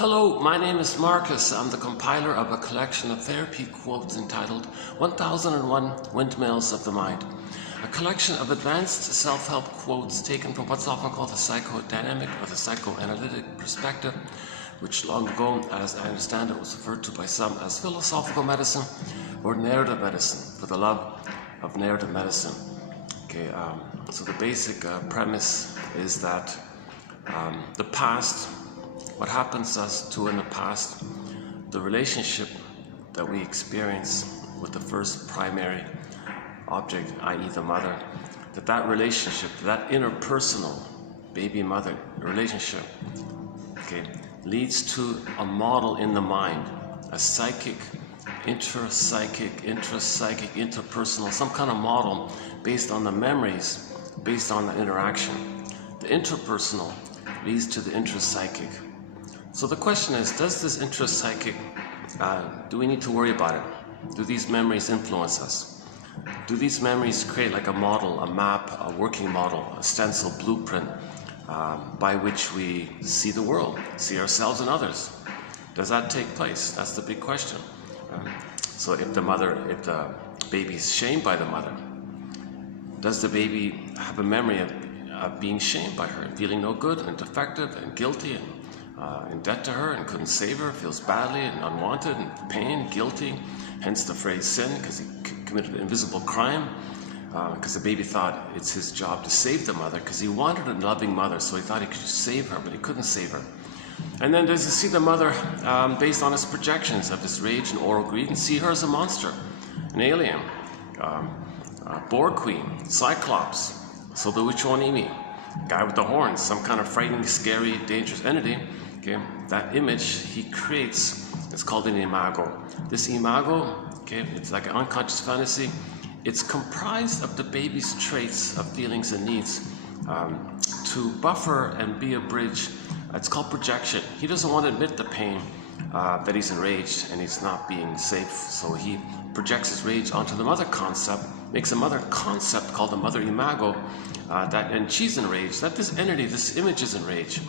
Hello, my name is Marcus. I'm the compiler of a collection of therapy quotes entitled 1001 Windmills of the Mind, a collection of advanced self-help quotes taken from what's often called the psychodynamic or the psychoanalytic perspective, which long ago, as I understand it, was referred to by some as philosophical medicine or narrative medicine, for the love of narrative medicine. So the basic premise is that the past, what happens to in the past, the relationship that we experience with the first primary object, i.e. the mother, that relationship, that interpersonal baby-mother relationship, leads to a model in the mind, a psychic, intrapsychic, interpersonal, some kind of model based on the memories, based on the interaction. The interpersonal leads to the intrapsychic. So the question is, does this intrapsychic, do we need to worry about it? Do these memories influence us? Do these memories create like a model, a map, a working model, a stencil blueprint by which we see the world, see ourselves and others? Does that take place? That's the big question. So if the baby is shamed by the mother, does the baby have a memory of being shamed by her, and feeling no good and defective and guilty and in debt to her and couldn't save her, feels badly and unwanted and pain, guilty, hence the phrase sin, because he committed an invisible crime, because the baby thought it's his job to save the mother, because he wanted a loving mother, so he thought he could save her, but he couldn't save her. And then does he see the mother based on his projections of his rage and oral greed, and see her as a monster, an alien, Borg Queen, Cyclops, so the which one Amy, guy with the horns, some kind of frightening, scary, dangerous entity. That image he creates, it's called an imago. This imago, it's like an unconscious fantasy. It's comprised of the baby's traits of feelings and needs to buffer and be a bridge. It's called projection. He doesn't want to admit the pain that he's enraged and he's not being safe, so he projects his rage onto the mother concept, makes a mother concept called the mother imago, and she's enraged, that this entity, this image is enraged.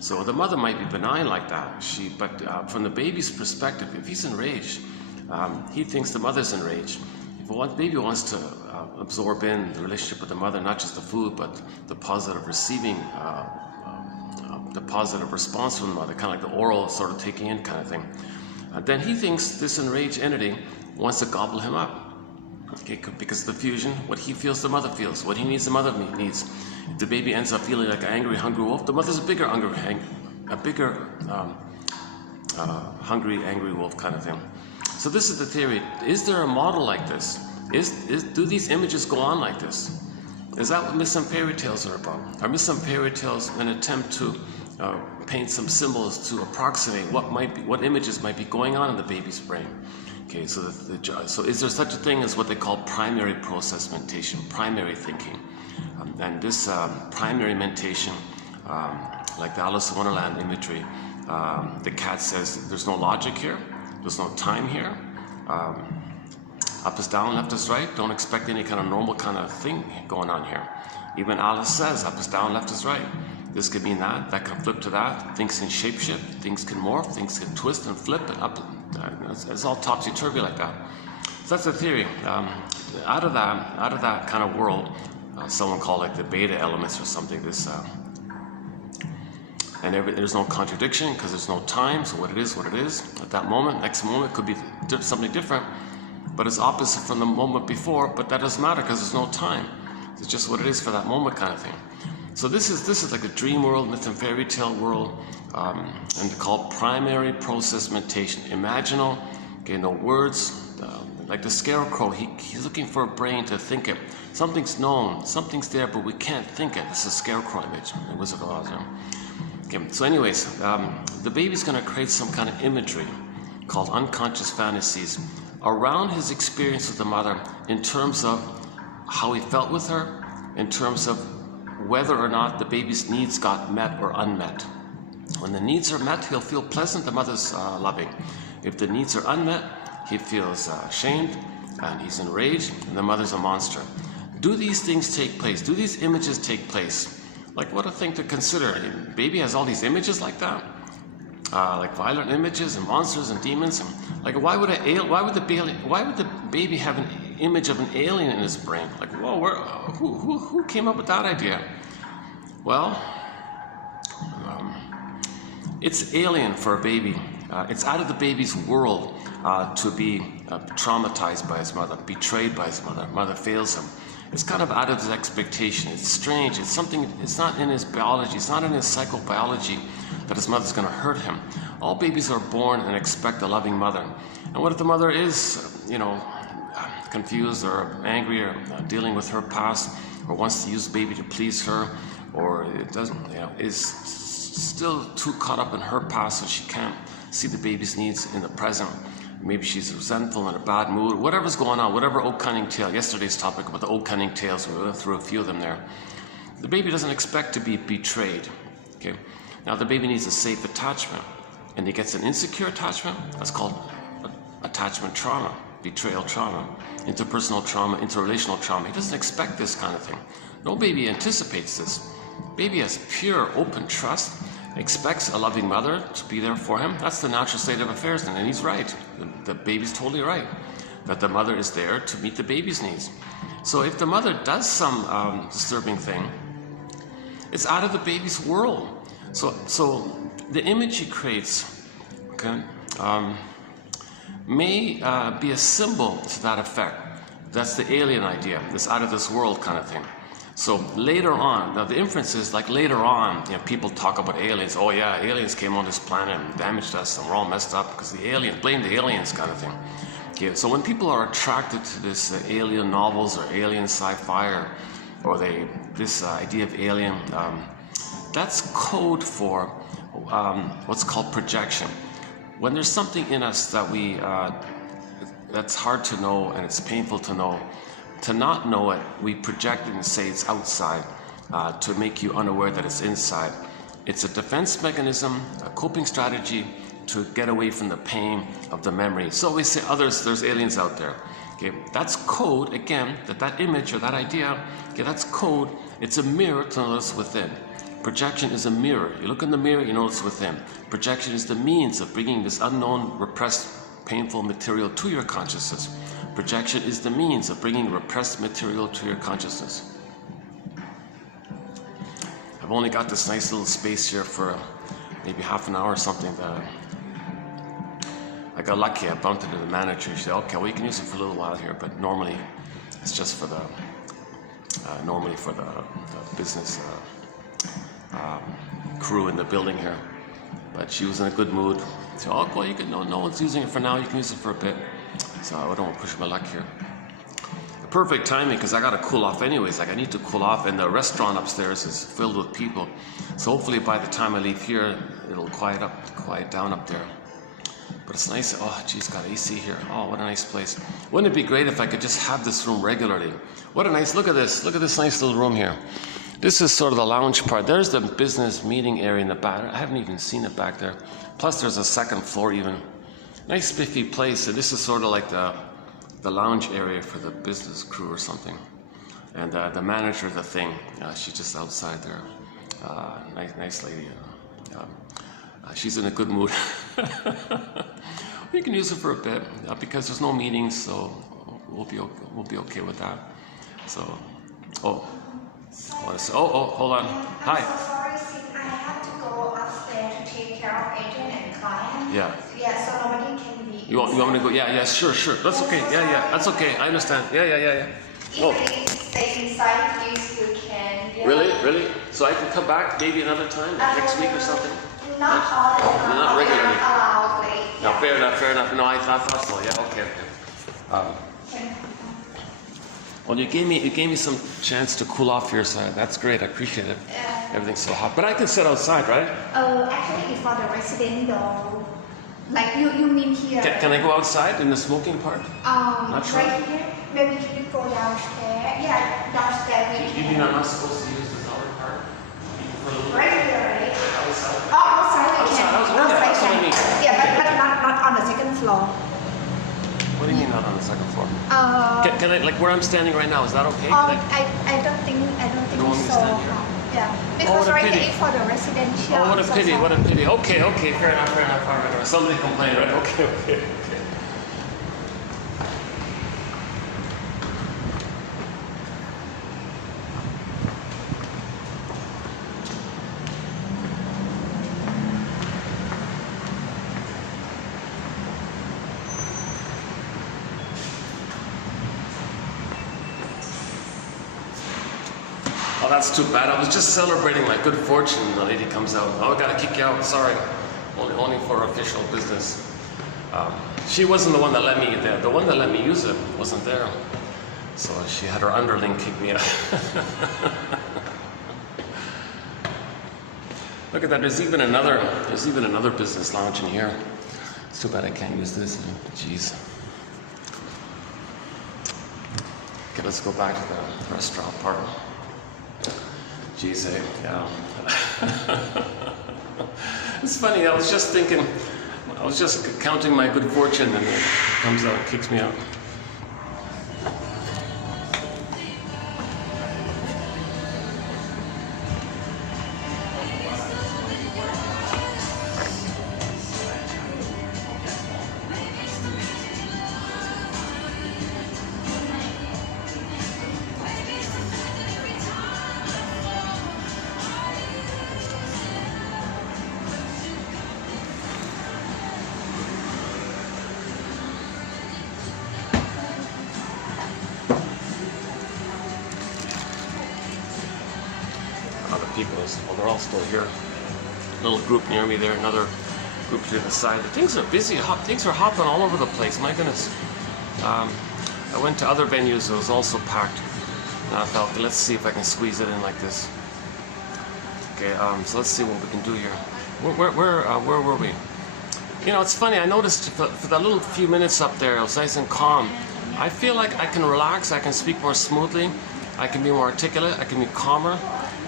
So the mother might be benign like that, but from the baby's perspective, if he's enraged, he thinks the mother's enraged. If the baby wants to absorb in the relationship with the mother, not just the food, but the positive receiving, the positive response from the mother, kind of like the oral sort of taking in kind of thing, then he thinks this enraged entity wants to gobble him up. Because of the fusion, what he feels the mother feels, what he needs the mother needs. If the baby ends up feeling like an angry, hungry wolf, the mother's a bigger, hungry, angry wolf kind of thing. So this is the theory. Is there a model like this? Do these images go on like this? Is that what myths and fairy tales are about? Are myths and fairy tales an attempt to paint some symbols to approximate what images might be going on in the baby's brain? So is there such a thing as what they call primary process mentation, primary thinking? And this primary mentation, like the Alice in Wonderland imagery, the cat says there's no logic here, there's no time here, up is down, left is right, don't expect any kind of normal kind of thing going on here. Even Alice says up is down, left is right. This could mean that can flip to that, things can shapeshift, things can morph, things can twist and flip and up. It's all topsy-turvy like that. So that's the theory. Out of that kind of world, someone called it the beta elements or something. There's no contradiction because there's no time. So what it is at that moment. Next moment could be something different, but it's opposite from the moment before. But that doesn't matter because there's no time. It's just what it is for that moment kind of thing. So this is like a dream world, myth and fairy tale world, and called primary process mentation. Imaginal, no words, like the scarecrow, he's looking for a brain to think it. Something's known, something's there, but we can't think it. This is a scarecrow image, the Wizard of Oz. So anyways, the baby's going to create some kind of imagery called unconscious fantasies around his experience with the mother in terms of how he felt with her, in terms of whether or not the baby's needs got met or unmet. When the needs are met, he'll feel pleasant, the mother's loving. If the needs are unmet, he feels shamed and he's enraged and the mother's a monster. Do these things take place? Do these images take place? Like, what a thing to consider. Baby has all these images like that. like violent images and monsters and demons. And like, why would the baby have an image of an alien in his brain? Like, whoa, who came up with that idea? Well, it's alien for a baby. It's out of the baby's world to be traumatized by his mother, betrayed by his mother. Mother fails him. It's kind of out of his expectation. It's strange. It's something. It's not in his biology. It's not in his psychobiology that his mother's going to hurt him. All babies are born and expect a loving mother. And what if the mother is, confused or angry or dealing with her past, or wants to use the baby to please her, or it doesn't, is still too caught up in her past, so she can't see the baby's needs in the present. Maybe she's resentful, in a bad mood, whatever's going on, whatever old cunning tale. Yesterday's topic about the old cunning tales, we went through a few of them there. The baby doesn't expect to be betrayed. Okay. Now the baby needs a safe attachment, and he gets an insecure attachment. That's called attachment trauma, betrayal trauma, interpersonal trauma, interrelational trauma. He doesn't expect this kind of thing. No baby anticipates this. Baby has pure, open trust, expects a loving mother to be there for him. That's the natural state of affairs, and he's right. The baby's totally right, that the mother is there to meet the baby's needs. So if the mother does some disturbing thing, it's out of the baby's world. So the image he creates, okay, may be a symbol to that effect. That's the alien idea, this out of this world kind of thing. So later on, now the inference is like later on, people talk about aliens. Oh yeah, aliens came on this planet and damaged us, and we're all messed up because blame the aliens kind of thing. Okay, so when people are attracted to this alien novels or alien sci-fi or this idea of alien, that's code for what's called projection. When there's something in us that that's hard to know and it's painful to know, to not know it, we project it and say it's outside to make you unaware that it's inside. It's a defense mechanism, a coping strategy to get away from the pain of the memory. So we say there's aliens out there. Okay, that's code, again, that image or that idea, okay, that's code. It's a mirror to notice within. Projection is a mirror. You look in the mirror, you notice within. Projection is the means of bringing this unknown, repressed, painful material to your consciousness. Projection is the means of bringing repressed material to your consciousness. I've only got this nice little space here for maybe half an hour or something. I got lucky. I bumped into the manager. She said, "Okay, well, you can use it for a little while here, but normally it's just for the business crew in the building here." But she was in a good mood. She said, "Oh, well, you can. No one's using it for now. You can use it for a bit." So I don't want to push my luck here. Perfect timing, because I got to cool off anyways. Like I need to cool off, and the restaurant upstairs is filled with people. So hopefully by the time I leave here, it'll quiet down up there. But it's nice. Oh, geez, got AC here. Oh, what a nice place. Wouldn't it be great if I could just have this room regularly? What a nice, look at this. Look at this nice little room here. This is sort of the lounge part. There's the business meeting area in the back. I haven't even seen it back there. Plus there's a second floor even. Nice spiffy place. And this is sort of like the lounge area for the business crew or something. And the manager of the thing, she's just outside there. Nice lady. She's in a good mood. We can use it for a bit because there's no meetings, so we'll be okay with that. So, hold on. Hi. I'm so sorry, I have to go upstairs to take care of agent and client. Yeah. Yeah, so nobody can be. You want me to go? Yeah, sure. That's okay. Yeah, that's okay. I understand. Yeah. If it stays inside, please, you can. Yeah. Really? So I can come back maybe another time, next week or something? Not all the time. Not regularly. Allowed, like, No, fair enough. No, I thought so. Yeah, okay. Well, you gave me some chance to cool off here, so that's great. I appreciate it. Everything's so hot, but I can sit outside, right? Actually, for the resident though, like you mean here? Can I go outside in the smoking part? Not sure. Right here. Maybe can you go downstairs? Yeah, downstairs. You mean I'm not supposed to use this other part? Right here, right? Outside. Outside we can. That's what I mean. Yeah, but not on the second floor. What do you mean not on the second floor? Can I, like where I'm standing right now, is that okay? I don't think want me to so. stand here? Yeah, Oh, because what a right pity. here is for the residential. Oh, what a pity, society. what a pity. Okay, okay, fair enough, fair enough. All right. Somebody complained, right? Okay, okay, okay. Oh, that's too bad. I was just celebrating my good fortune. The lady comes out. Oh, I gotta kick you out. Sorry. Only for official business. She wasn't the one that let me there. The one that let me use it wasn't there. So she had her underling kick me out. Look at that. There's even another business lounge in here. It's too bad I can't use this. Jeez. Okay, let's go back to the restaurant part. Jeez, yeah. It's funny, I was just thinking, I was just counting my good fortune and it comes out, kicks me out. People, well, they're all still here. Little group near me there, another group to the side. Things are busy, things are hopping all over the place, my goodness. I went to other venues, it was also packed. And I thought, let's see if I can squeeze it in like this. Okay, so let's see what we can do here. Where were we? You know, it's funny, I noticed for that little few minutes up there, it was nice and calm. I feel like I can relax, I can speak more smoothly, I can be more articulate, I can be calmer.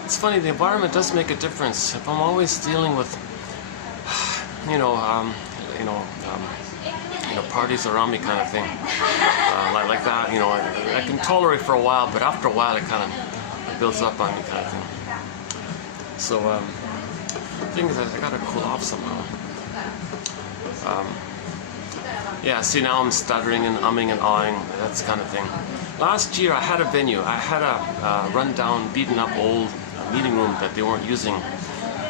It's funny, the environment does make a difference. If I'm always dealing with, parties around me kind of thing, like that, I can tolerate for a while, but after a while it kind of builds up on me kind of thing. So, the thing is, I gotta cool off somehow. Yeah, see, now I'm stuttering and umming and ahhing, that's kind of thing. Last year I had a venue. I had a run-down, beaten-up old meeting room that they weren't using.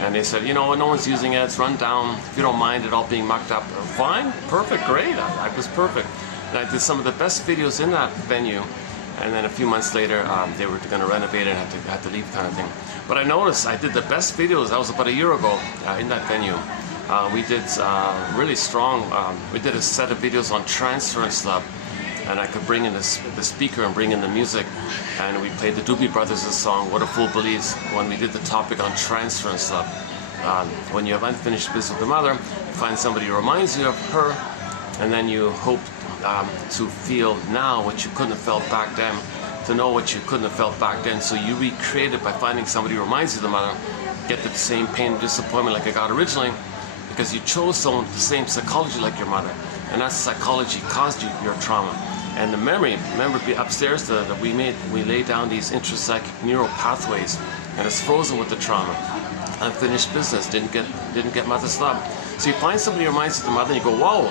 And they said, no one's using it, it's run down. If you don't mind it all being mucked up, fine, perfect, great, I was perfect. And I did some of the best videos in that venue. And then a few months later, they were going to renovate it and had to leave kind of thing. But I noticed I did the best videos, that was about a year ago, in that venue. We did really strong, we did a set of videos on transference love. And I could bring in the speaker and bring in the music. And we played the Doobie Brothers' song, What a Fool Believes, when we did the topic on transference love. When you have unfinished business with the mother, you find somebody who reminds you of her, and then you hope to feel now what you couldn't have felt back then, to know what you couldn't have felt back then. So you recreate it by finding somebody who reminds you of the mother, get the same pain and disappointment like I got originally, because you chose someone with the same psychology like your mother. And that psychology caused you your trauma. And the memory, remember upstairs that we laid down these intrapsychic neural pathways, and it's frozen with the trauma. Unfinished business, didn't get mother's love. So you find somebody who reminds you of the mother, and you go, whoa,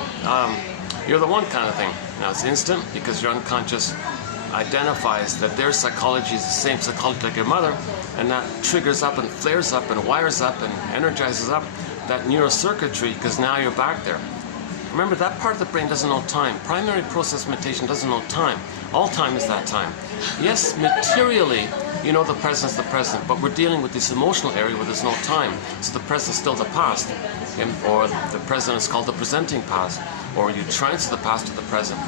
you're the one kind of thing. Now it's instant because your unconscious identifies that their psychology is the same psychology like your mother, and that triggers up and flares up and wires up and energizes up that neurocircuitry because now you're back there. Remember, that part of the brain doesn't know time. Primary process meditation doesn't know time. All time is that time. Yes, materially, the present's the present, but we're dealing with this emotional area where there's no time. So the present's still the past, or the present is called the presenting past, or you transfer the past to the present.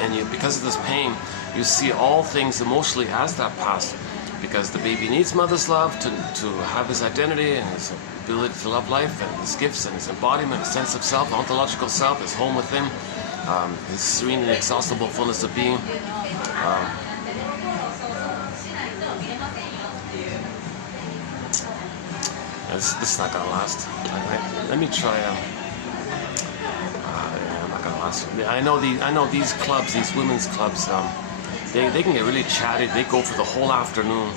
And you, because of this pain, you see all things emotionally as that past, because the baby needs mother's love to have his identity and his ability to love life and his gifts and his embodiment, his sense of self, ontological self, his home with him, his serene and inexhaustible fullness of being. This is not gonna last. Let me try. I'm not gonna last. I know these clubs, these women's clubs. They can get really chatty. They go for the whole afternoon.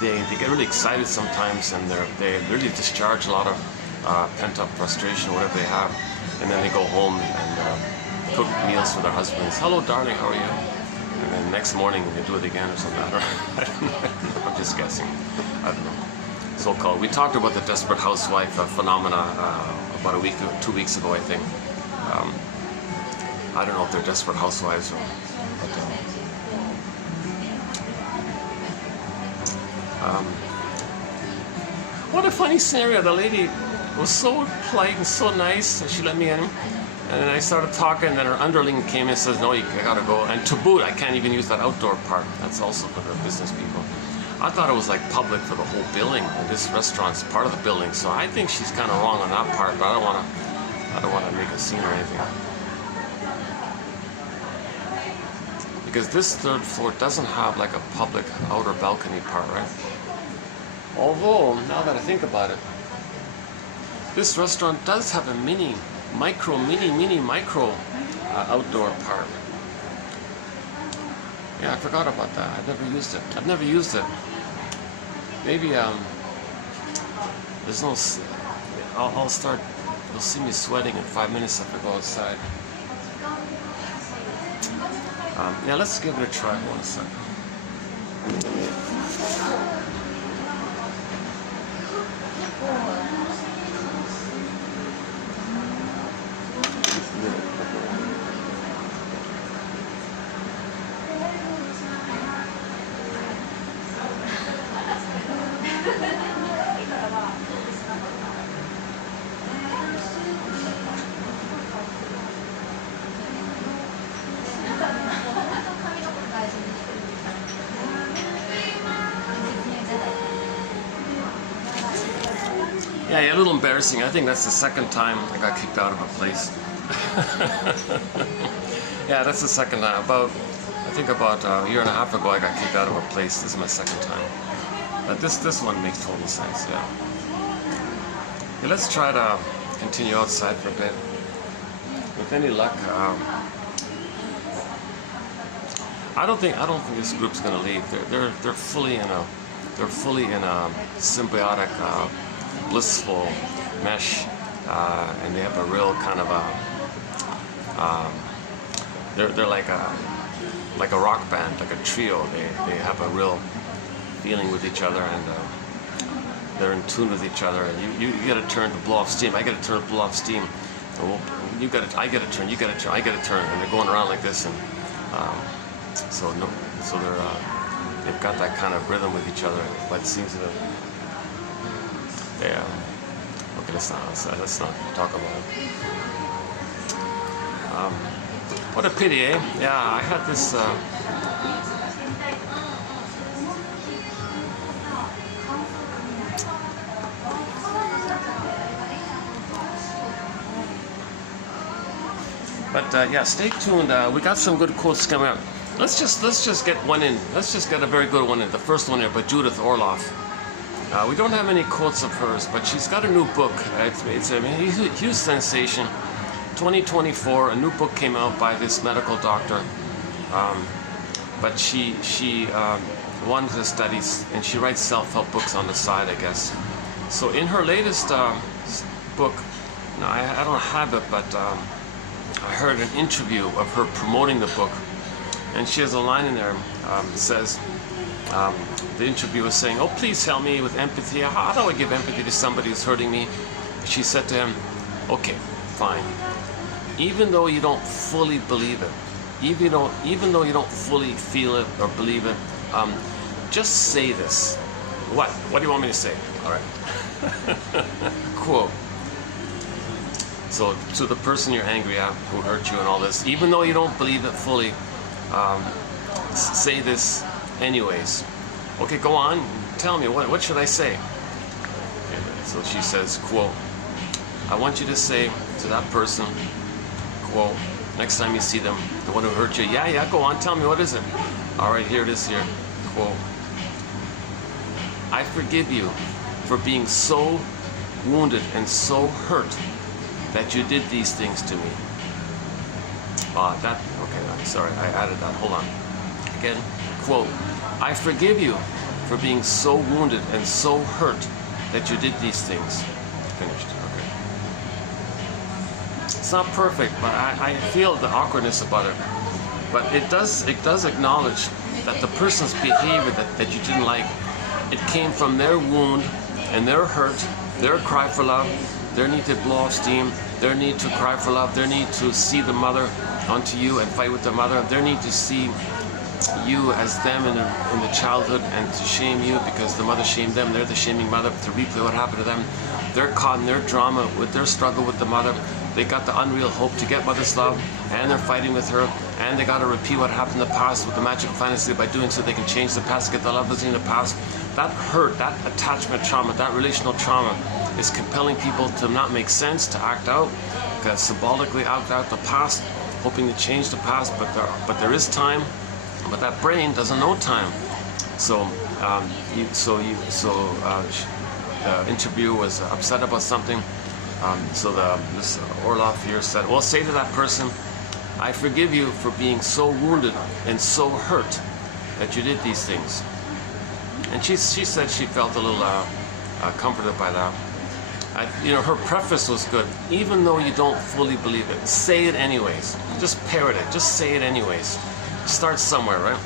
they get really excited sometimes, and they really discharge a lot of pent-up frustration or whatever they have, and then they go home and cook meals for their husbands. Hello, darling, how are you? And then next morning they do it again or something. I don't know. I'm just guessing. I don't know. So-called. We talked about the desperate housewife phenomena about 2 weeks ago, I think. I don't know if they're desperate housewives or, but what a funny scenario. The lady was so polite and so nice, and she let me in. And then I started talking, and then her underling came and says, no, you gotta go. And to boot, I can't even use that outdoor part. That's also for the business people. I thought it was like public for the whole building, and this restaurant's part of the building. So I think she's kind of wrong on that part, but I don't want to make a scene or anything. Because this third floor doesn't have like a public outer balcony part, right? Although, now that I think about it, this restaurant does have a mini micro outdoor part. Yeah, I forgot about that. I've never used it. Maybe there's no. I'll start. You'll see me sweating in 5 minutes if I go outside. Yeah, let's give it a try. Hold on a second. Yeah, a little embarrassing. I think that's the second time I got kicked out of a place. Yeah, that's the second time. I think about a year and a half ago I got kicked out of a place. This is my second time. But this one makes total sense, yeah. Okay, let's try to continue outside for a bit. With any luck, I don't think this group's gonna leave. They're fully in a symbiotic, blissful mesh, and they have a real kind of they're like a rock band, like a trio. They have a real feeling with each other, and they're in tune with each other. And you get a turn to blow off steam. I get a turn to blow off steam. I get a turn. You get a turn. I get a turn, and they're going around like this, and so they've got that kind of rhythm with each other. But it seems to okay, let's not talk about it. What a pity, eh? Yeah, I had this. But yeah, stay tuned. We got some good quotes coming up. Let's just get one in. Let's just get a very good one in. The first one here, by Judith Orloff. We don't have any quotes of hers, but she's got a new book. It's a huge sensation. 2024, a new book came out by this medical doctor. But she wanted to study, and she writes self-help books on the side, I guess. So in her latest book, now I don't have it, but I heard an interview of her promoting the book, and she has a line in there that says, the interviewer was saying, "Oh, please help me with empathy. How do I give empathy to somebody who's hurting me?" She said to him, "Okay, fine. Even though you don't fully believe it, even though you don't fully feel it or believe it, just say this." What? What do you want me to say? All right. Quote. So to the person you're angry at, who hurt you and all this, even though you don't believe it fully, say this anyways. Okay, go on. Tell me, what should I say? And so she says, quote, "I want you to say to that person, quote, next time you see them, the one who hurt you, yeah, go on, tell me, what is it? All right, here it is here. Quote, I forgive you for being so wounded and so hurt that you did these things to me." Okay, I'm sorry, I added that. Hold on. Again, quote, "I forgive you for being so wounded and so hurt that you did these things. Finished. Okay. It's not perfect, but I feel the awkwardness about it. But it does acknowledge that the person's behavior that you didn't like, it came from their wound and their hurt, their cry for love, their need to blow off steam, their need to cry for love, their need to see the mother onto you and fight with the mother, their need to see you as them in the childhood and to shame you because the mother shamed them. They're the shaming mother, to replay what happened to them. They're caught in their drama with their struggle with the mother. They got the unreal hope to get mother's love, and they're fighting with her, and they got to repeat what happened in the past with the magical fantasy. By doing so, they can change the past, get the love that's in the past. That hurt, that attachment trauma, that relational trauma is compelling people to not make sense, to act out, symbolically act out the past, hoping to change the past, but there is time. But that brain doesn't know time. So, the interviewer was upset about something. This Orloff here said, well, say to that person, I forgive you for being so wounded and so hurt that you did these things. And she said she felt a little comforted by that. Her preface was good. Even though you don't fully believe it, say it anyways. Just parrot it. Just say it anyways. Start somewhere, right?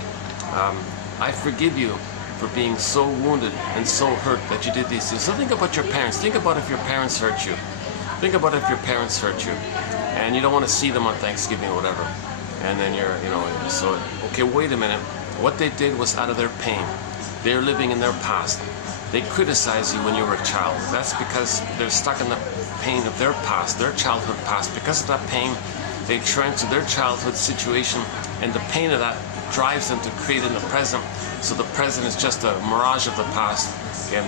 I forgive you for being so wounded and so hurt that you did these things. So think about your parents. Think about if your parents hurt you. Think about if your parents hurt you and you don't want to see them on Thanksgiving or whatever. And then okay, wait a minute. What they did was out of their pain. They're living in their past. They criticize you when you were a child. That's because they're stuck in the pain of their past, their childhood past. Because of that pain, they turn to their childhood situation, and the pain of that drives them to create in the present. So the present is just a mirage of the past, and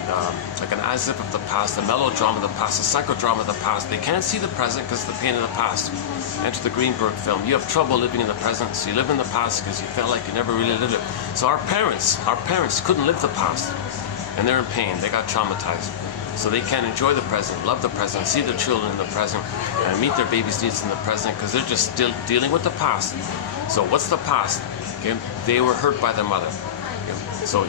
like an as-if of the past, a melodrama of the past, a psychodrama of the past. They can't see the present because of the pain of the past. Enter the Greenberg film. You have trouble living in the present, so you live in the past because you felt like you never really lived it. So our parents couldn't live the past, and they're in pain. They got traumatized. So they can't enjoy the present, love the present, see their children in the present, and meet their baby's needs in the present because they're just still dealing with the past. So what's the past? Okay? They were hurt by their mother. Okay? So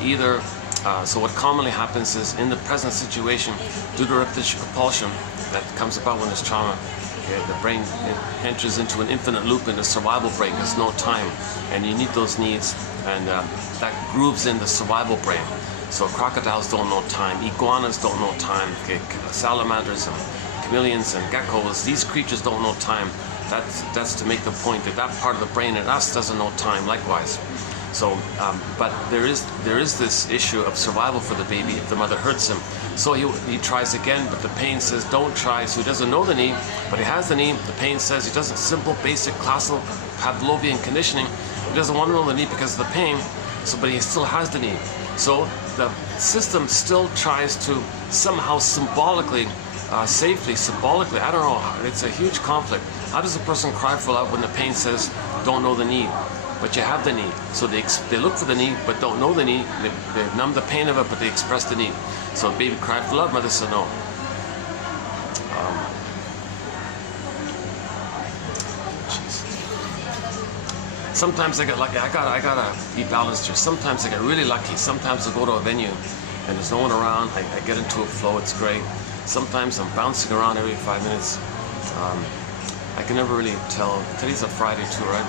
so what commonly happens is in the present situation, due to repulsion that comes about when there's trauma, okay, the brain enters into an infinite loop in the survival brain. There's no time, and you need those needs, and that grooves in the survival brain. So crocodiles don't know time, iguanas don't know time, okay, salamanders and chameleons and geckos, these creatures don't know time. That's to make the point that that part of the brain in us doesn't know time likewise. So, but there is this issue of survival for the baby if the mother hurts him. So he tries again, but the pain says don't try. So he doesn't know the need, but he has the need. The pain says he doesn't, simple, basic, classical Pavlovian conditioning. He doesn't want to know the need because of the pain. So, but he still has the need. So the system still tries to somehow symbolically, symbolically, I don't know, it's a huge conflict. How does a person cry for love when the pain says, don't know the need, but you have the need? So they look for the need, but don't know the need. They numb the pain of it, but they express the need. So baby cried for love, mother said no. Sometimes I get lucky. I gotta be balanced here. Sometimes I get really lucky. Sometimes I go to a venue and there's no one around. I get into a flow. It's great. Sometimes I'm bouncing around every 5 minutes. I can never really tell. Today's a Friday too, right?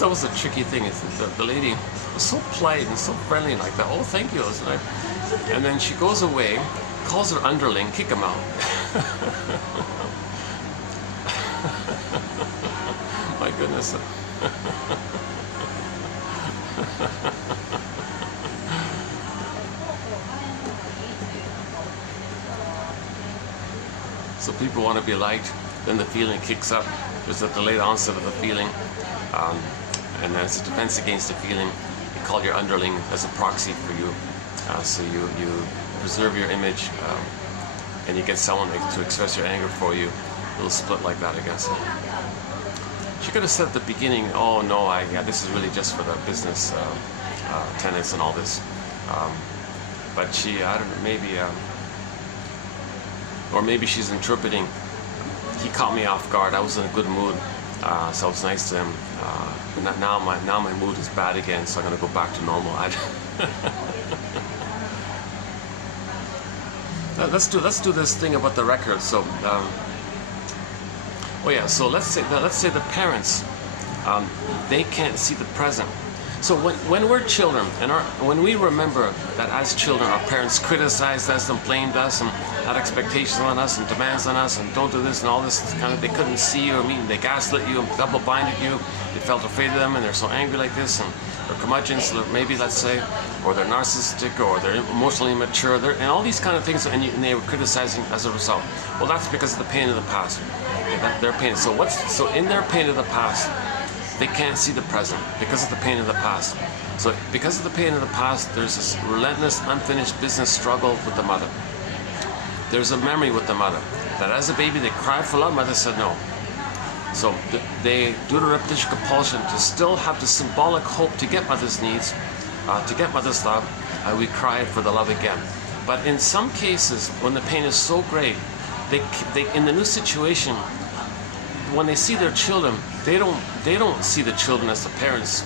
That was a tricky thing. The lady was so polite and so friendly like that. Oh, thank you. And then she goes away, calls her underling, kick him out. My goodness. So people want to be liked, then the feeling kicks up. There's a delayed onset of the feeling. And as a defense against the feeling, you call your underling as a proxy for you. So you preserve your image, and you get someone to express your anger for you. It'll split like that, I guess. She could have said at the beginning, oh no, this is really just for the business tenants and all this. but she, I don't know, maybe, or maybe she's interpreting. He caught me off guard. I was in a good mood, so I was nice to him. But now my mood is bad again, so I'm gonna go back to normal. Let's do this thing about the record. So, oh yeah. So let's say the parents, they can't see the present. So when we're children, and when we remember that as children our parents criticized us and blamed us and had expectations on us and demands on us and don't do this and all this kind of, they couldn't see you or meet, they gaslit you and double-binded you, they felt afraid of them and they're so angry like this, and they're curmudgeons, maybe, let's say, or they're narcissistic, or they're emotionally immature, and all these kind of things, and they were criticizing as a result. Well, that's because of the pain of the past. Okay, their pain. So in their pain of the past, they can't see the present because of the pain of the past. So because of the pain of the past, there's this relentless, unfinished business struggle with the mother. There's a memory with the mother that as a baby they cried for love, mother said no. So they do the repetition compulsion to still have the symbolic hope to get mother's needs, to get mother's love. We cry for the love again. But in some cases, when the pain is so great, they in the new situation, when they see their children, they don't see the children as the parents.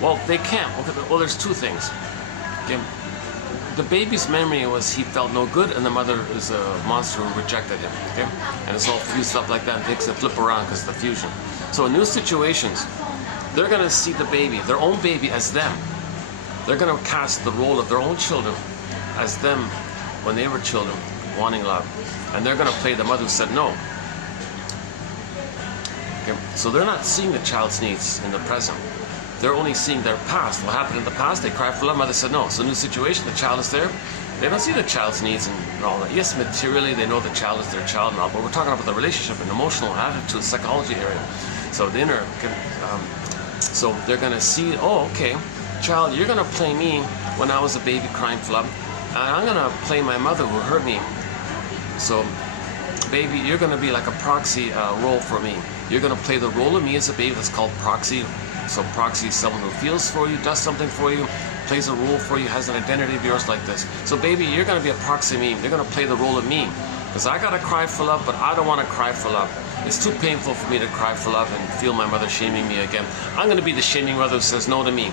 Well, they can't. Well, there's two things. Okay? The baby's memory was he felt no good, and the mother is a monster who rejected him. Okay? And it's all fused up like that, and takes a flip around because of the fusion. So in new situations, they're going to see the baby, their own baby, as them. They're going to cast the role of their own children as them when they were children, wanting love. And they're going to play the mother who said no. Okay? So they're not seeing the child's needs in the present. They're only seeing their past. What happened in the past? They cried for love. Mother said no. So new situation, the child is there. They don't see the child's needs and all that. Yes, materially they know the child is their child and all, but we're talking about the relationship and emotional attitude, psychology area. So the inner, so they're gonna see, oh, okay, child, you're gonna play me when I was a baby crying for love, and I'm gonna play my mother who hurt me. So, baby, you're gonna be like a proxy role for me. You're gonna play the role of me as a baby. That's called proxy. So proxy is someone who feels for you, does something for you, plays a role for you, has an identity of yours like this. So baby, you're going to be a proxy me. You're going to play the role of me. Because I got to cry for love, but I don't want to cry for love. It's too painful for me to cry for love and feel my mother shaming me again. I'm going to be the shaming mother who says no to me.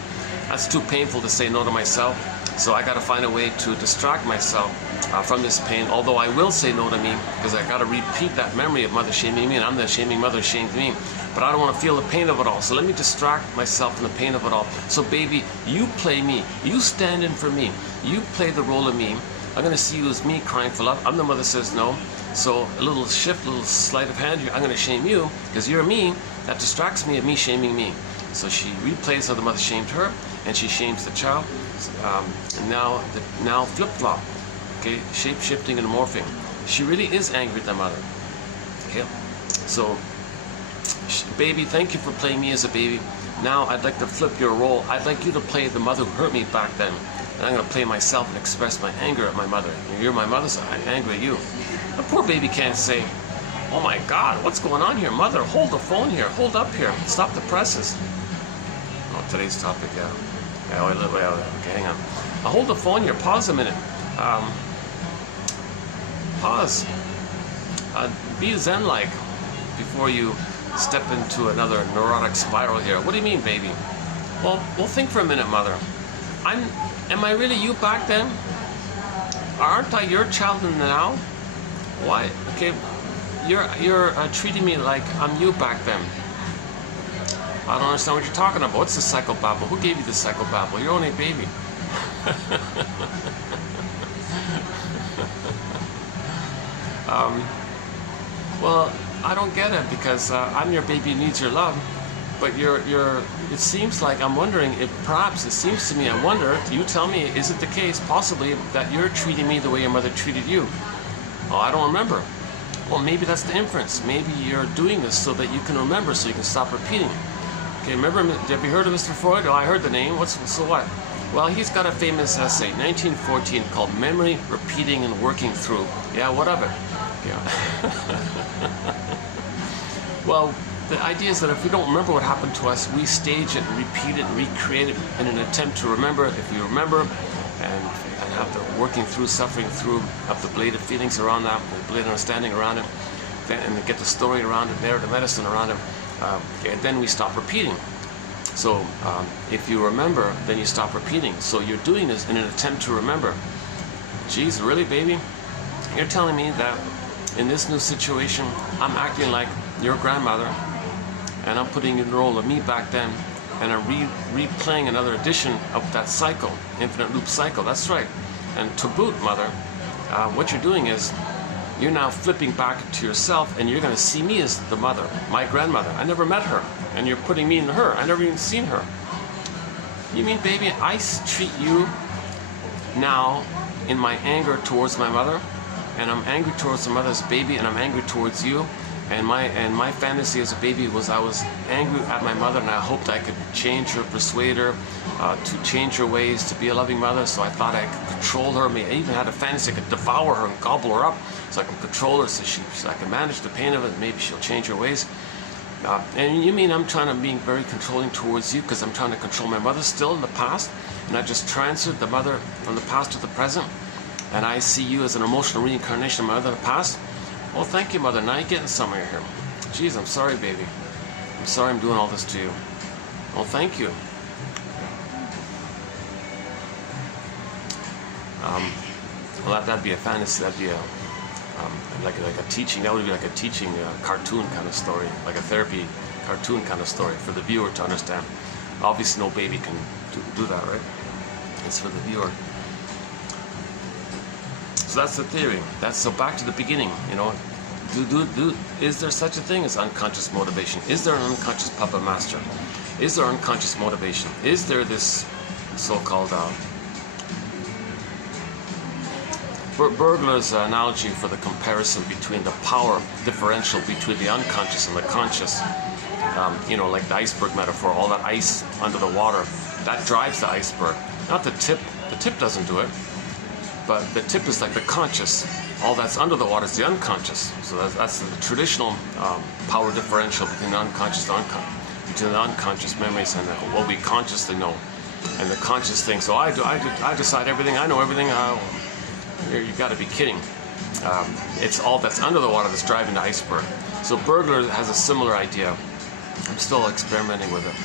That's too painful to say no to myself. So I got to find a way to distract myself from this pain, although I will say no to me, because I got to repeat that memory of mother shaming me, and I'm the shaming mother who shamed me. But I don't want to feel the pain of it all. So let me distract myself from the pain of it all. So baby, you play me. You stand in for me. You play the role of me. I'm going to see you as me crying for love. I'm the mother says no. So a little shift, a little sleight of hand. I'm going to shame you because you're me. That distracts me of me shaming me. So she replays how the mother shamed her, and she shames the child. And now flip-flop. Okay, shape-shifting and morphing. She really is angry at the mother. Okay, so baby, thank you for playing me as a baby. Now I'd like to flip your role. I'd like you to play the mother who hurt me back then. And I'm going to play myself and express my anger at my mother. You're my mother, so I'm angry at you. The poor baby can't say, oh my God, what's going on here? Mother, hold the phone here. Hold up here. Stop the presses. Oh, today's topic, yeah. Okay, hang on. I'll hold the phone here. Pause a minute. Pause. Be zen-like before you step into another neurotic spiral here. What do you mean, baby? Well, think for a minute, mother. Am I really you back then? Aren't I your child in the now? Why? Okay, you're treating me like I'm you back then. I don't understand what you're talking about. What's the psychobabble? Who gave you the psychobabble? You're only a baby. Well, I don't get it, because I'm your baby who needs your love, but it seems like I'm wondering if perhaps, it seems to me, I wonder, you tell me, is it the case possibly that you're treating me the way your mother treated you? Oh, I don't remember. Well, maybe that's the inference. Maybe you're doing this so that you can remember, so you can stop repeating. Okay, remember, have you heard of Mr. Freud? Oh, I heard the name. So what? Well, he's got a famous essay, 1914, called Memory, Repeating, and Working Through. Yeah, what of it? Yeah. Well, the idea is that if we don't remember what happened to us, we stage it, repeat it, recreate it in an attempt to remember. If we remember and have the working through, suffering through of the belated feelings around that, the belated understanding around it, and get the story around it, there, the medicine around it, and then we stop repeating. So if you remember, then you stop repeating. So you're doing this in an attempt to remember. Geez, really, baby? You're telling me that in this new situation, I'm acting like your grandmother, and I'm putting in the role of me back then, and I'm replaying another edition of that cycle, infinite loop cycle. That's right. And to boot, mother, what you're doing is you're now flipping back to yourself, and you're going to see me as the mother, my grandmother. I never met her, and you're putting me in her. I never even seen her. You mean, baby, I treat you now in my anger towards my mother, and I'm angry towards the mother's baby, and I'm angry towards you. And my fantasy as a baby was I was angry at my mother, and I hoped I could change her, persuade her to change her ways, to be a loving mother. So I thought I could control her. I even had a fantasy I could devour her and gobble her up, so I can control her, so I can manage the pain of it. And maybe she'll change her ways. And you mean I'm trying to be very controlling towards you because I'm trying to control my mother still in the past, and I just transferred the mother from the past to the present, and I see you as an emotional reincarnation of my mother in the past? Well, thank you, mother. Now you're getting somewhere here. Jeez, I'm sorry, baby. I'm sorry I'm doing all this to you. Well, thank you. Well, that'd be a fantasy. That'd be a like a teaching. That would be like a teaching cartoon kind of story, like a therapy cartoon kind of story for the viewer to understand. Obviously, no baby can do that, right? It's for the viewer. So that's the theory. So back to the beginning, you know. Is there such a thing as unconscious motivation? Is there an unconscious puppet master? Is there unconscious motivation? Is there this so-called Burglar's analogy for the comparison between the power differential between the unconscious and the conscious? You know, like the iceberg metaphor, all that ice under the water, that drives the iceberg. Not the tip. The tip doesn't do it. But the tip is like the conscious. All that's under the water is the unconscious. So that's the traditional power differential between the unconscious and between the unconscious memories and what we consciously know, and the conscious thing. So I decide everything. I know everything. You got to be kidding. It's all that's under the water that's driving the iceberg. So Burglar has a similar idea. I'm still experimenting with it.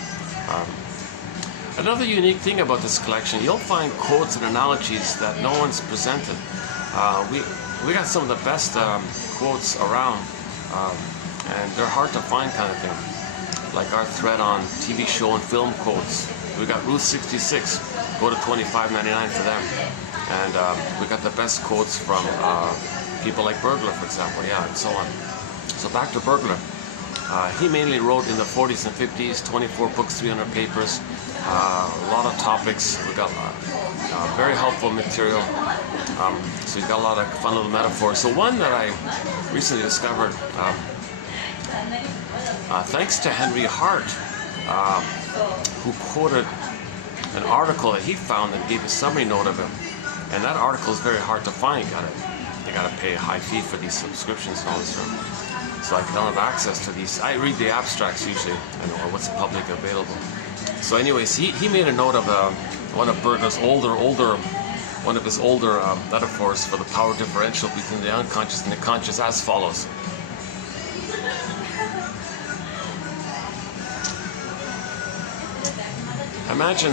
Another unique thing about this collection, you'll find quotes and analogies that no one's presented. We got some of the best quotes around, and they're hard to find kind of thing. Like our thread on TV show and film quotes. We got Ruth 66, go to $25.99 for them. And we got the best quotes from people like Burglar, for example, yeah, and so on. So back to Burglar. He mainly wrote in the 40s and 50s, 24 books, 300 papers, a lot of topics. We got very helpful material. So he's got a lot of fun little metaphors. So one that I recently discovered, thanks to Henry Hart, who quoted an article that he found and gave a summary note of it. And that article is very hard to find. You gotta pay a high fee for these subscriptions and all this stuff. So I don't have access to these. I read the abstracts usually, or what's public available. So anyways, he made a note of one of Burglar's older metaphors for the power differential between the unconscious and the conscious as follows. Imagine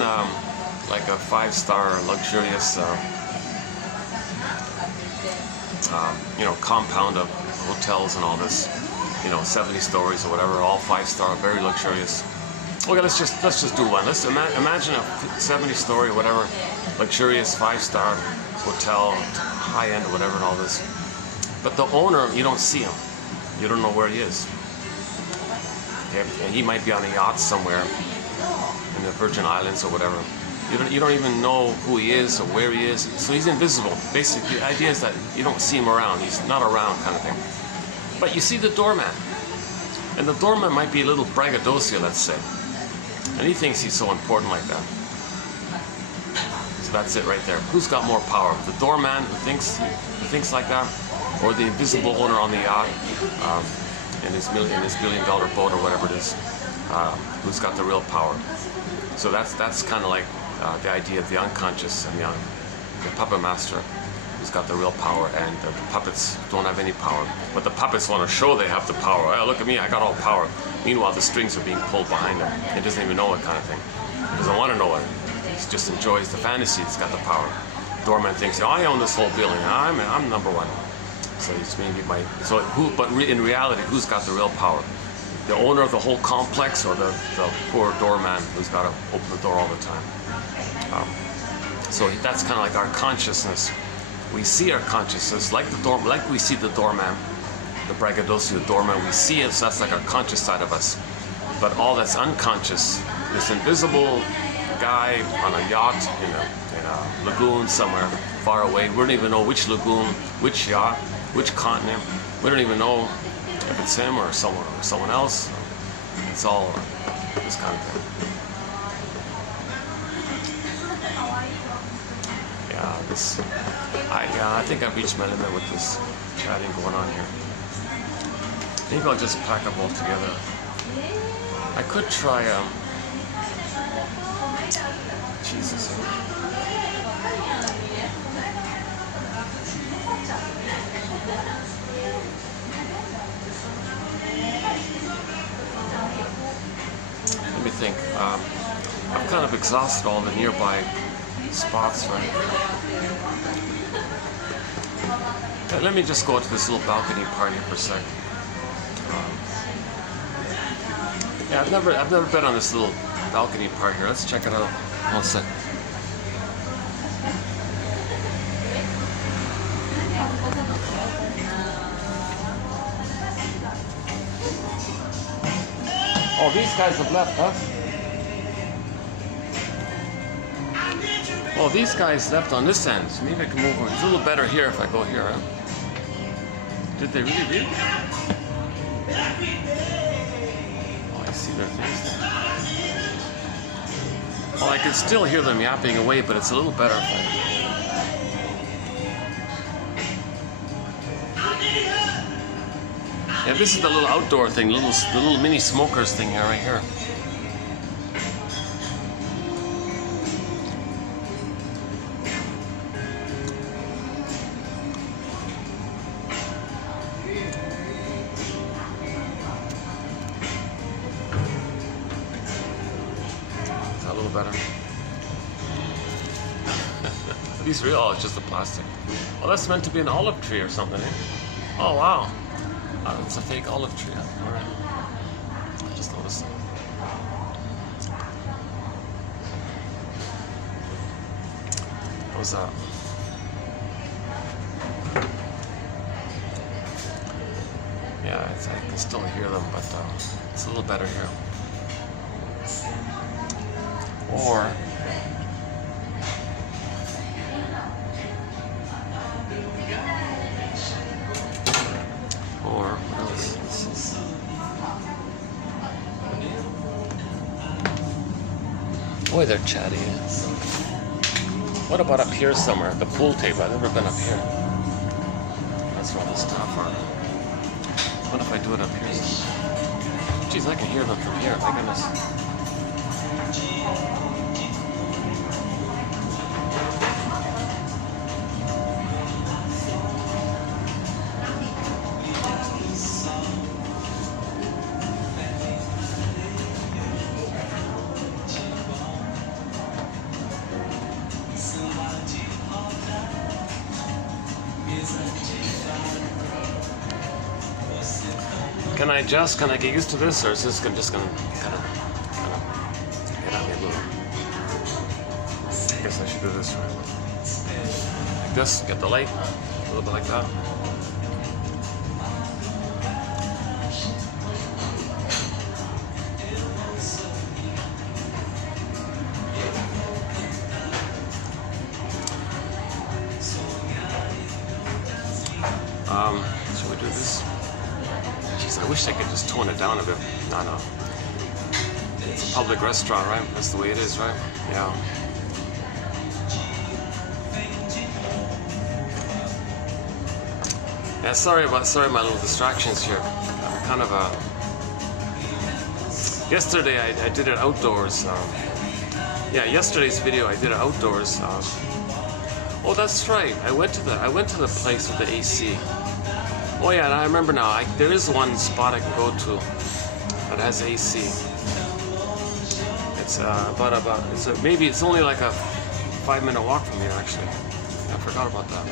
like a 5-star luxurious compound of hotels and all this, 70 stories or whatever, all 5-star, very luxurious. Okay, let's just do one. Let's imagine a 70-story, whatever, luxurious 5-star hotel, high-end or whatever, and all this. But the owner, you don't see him. You don't know where he is. Okay? And he might be on a yacht somewhere in the Virgin Islands or whatever. You don't even know who he is or where he is. So he's invisible. Basically, the idea is that you don't see him around. He's not around, kind of thing. But you see the doorman. And the doorman might be a little braggadocio, let's say. And he thinks he's so important like that. So that's it right there. Who's got more power? The doorman who thinks like that, or the invisible owner on the yacht in his billion-dollar boat or whatever it is, who's got the real power? So that's kind of like the idea of the unconscious and the puppet master who's got the real power, and the puppets don't have any power. But the puppets want to show they have the power. Oh, look at me, I got all power. Meanwhile, the strings are being pulled behind him. He doesn't even know it, kind of thing. He doesn't want to know it. He just enjoys the fantasy. He's got the power. Doorman thinks, oh, I own this whole building. I'm number one. So he's maybe in reality, who's got the real power? The owner of the whole complex, or the poor doorman who's got to open the door all the time? So that's kind of like our consciousness. We see our consciousness like we see the doorman, the braggadocio doorman. We see it, so that's like our conscious side of us. But all that's unconscious, this invisible guy on a yacht in a lagoon somewhere far away. We don't even know which lagoon, which yacht, which continent. We don't even know if it's him or someone else. It's all this kind of thing. I think I've reached my limit with this chatting going on here. Maybe I'll just pack up all together. I could try Jesus. Let me think. I've kind of exhausted all the nearby spots, right? Let me just go to this little balcony part here for a sec. Yeah, I've never been on this little balcony part here. Let's check it out. One sec. Oh, these guys have left, huh? Oh, these guys left on this end. So maybe I can move over. It's a little better here if I go here, huh? Did they really leave? Oh, I see their things there. Well, I can still hear them yapping away, but it's a little better if I... Yeah, this is the little outdoor thing, the little mini smokers thing here, right here. Better. These real? Oh, it's just the plastic. Oh, that's meant to be an olive tree or something, eh? Oh, wow. It's a fake olive tree. All right. I just noticed that. What was that? Yeah, I can still hear them, but it's a little better here. Or what else? Boy, they're chatty. What about up here somewhere? The pool table. I've never been up here. That's where all the staff are. What if I do it up here? Jeez, I can hear them from here. My goodness. Can I get used to this, or is this just gonna kind of get on me a little? I guess I should do this right. Like this, get the light, a little bit like that. Should we do this? I wish I could just tone it down a bit. No. It's a public restaurant, right? That's the way it is, right? Yeah. Yeah, sorry my little distractions here. I'm kind of yesterday I did it outdoors. Yeah, yesterday's video I did it outdoors. Oh, that's right. I went to the place with the AC. Oh yeah, and I remember now. There is one spot I can go to that has AC. It's maybe it's only like a 5-minute walk from here actually. I forgot about that.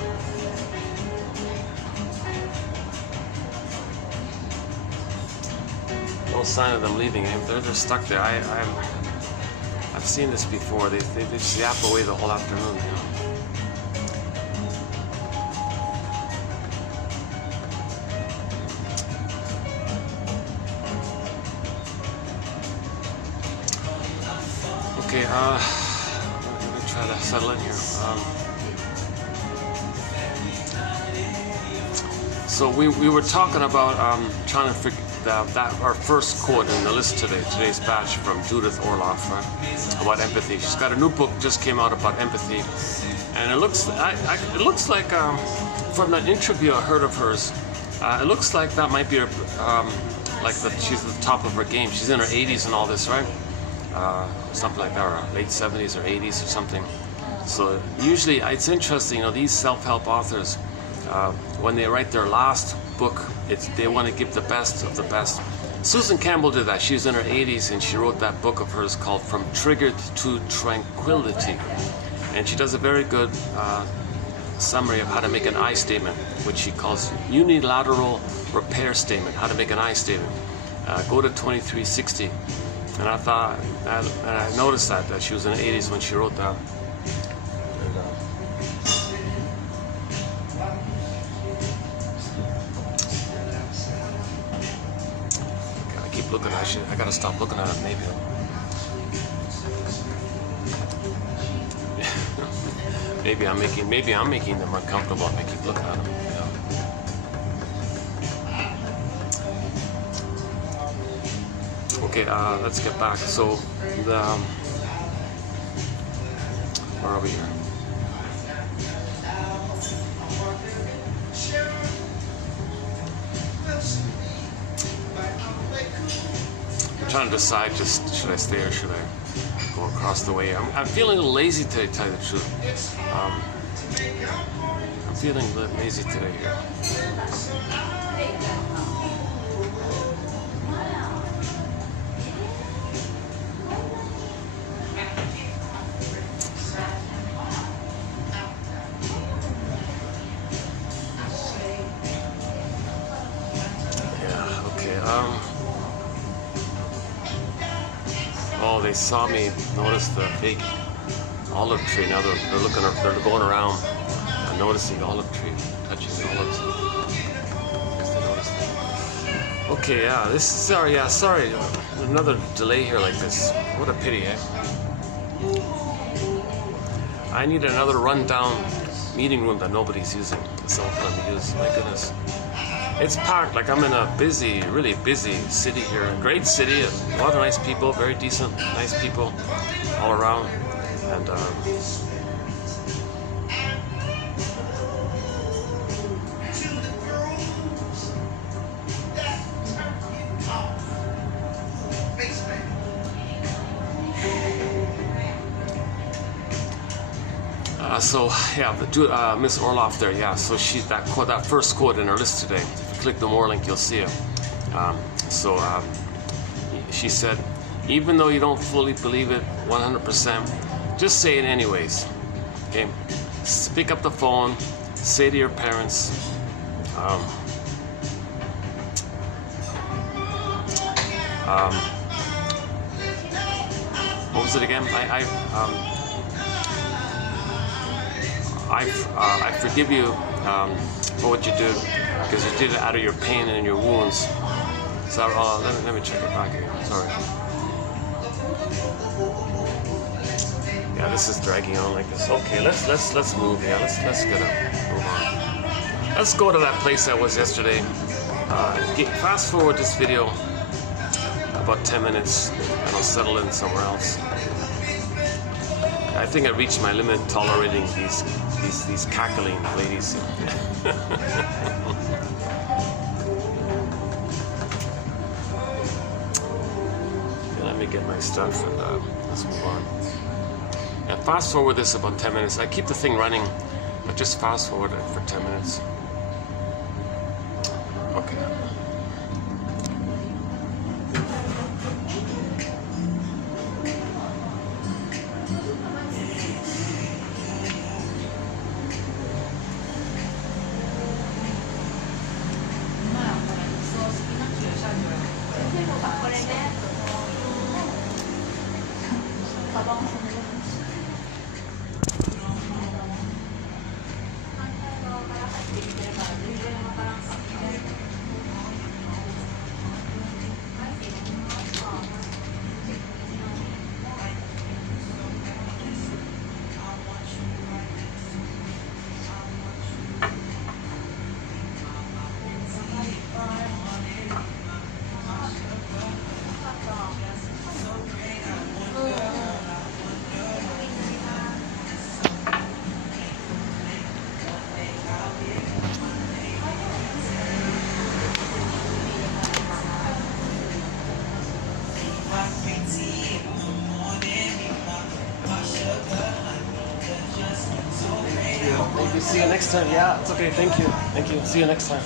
No sign of them leaving. They're stuck there. I've seen this before. They just yap away the whole afternoon. You know. Okay, I'm gonna try to settle in here. So we were talking about trying to figure that our first quote in the list today's batch from Judith Orloff, right, about empathy. She's got a new book just came out about empathy, and it looks like from that interview I heard of hers, it looks like that might be she's at the top of her game. She's in her 80s and all this, right? Something like that, or late 70s or 80s or something. So usually it's interesting, you know, these self-help authors, when they write their last book, they want to give the best of the best. Susan Campbell did that. She's in her 80s and she wrote that book of hers called From Triggered to Tranquility. And she does a very good summary of how to make an I statement, which she calls unilateral repair statement, how to make an I statement. Go to 2360. And I thought, and I noticed that she was in the 80s when she wrote that. I keep looking at it. I gotta stop looking at it. Maybe I'm making them uncomfortable if I keep looking at them. Okay, let's get back. So, where are we here? I'm trying to decide, just should I stay or should I go across the way? I'm feeling a little lazy today, to tell you the truth. I'm feeling a little lazy today here. Oh, they saw me notice the big olive tree. Now they're going around and noticing the olive tree, touching the olives. Okay, yeah, sorry, another delay here like this. What a pity, eh? I need another rundown meeting room that nobody's using. That's all I'm using. My goodness. It's packed. Like I'm in a busy, really busy city here. A great city, a lot of nice people, very decent, nice people all around. And so yeah, Miss Orloff there, yeah. So she that first quote in her list today. If you click the more link, you'll see it. She said, even though you don't fully believe it 100%, just say it anyways. Okay, pick up the phone, say to your parents. What was it again? I forgive you for what you did, because you did it out of your pain and your wounds. So let me check it back again. Sorry. Yeah, this is dragging on like this. Okay, let's move. Yeah, let's get up. Move on. Let's go to that place I was yesterday. Fast forward this video about 10 minutes, and I'll settle in somewhere else. I think I reached my limit tolerating these cackling ladies. Okay, let me get my stuff and let's move on. And fast forward this about 10 minutes. I keep the thing running just fast forward it for 10 minutes. Okay. Thank you. See you next time. Yeah, it's okay. Thank you. Thank you. See you next time.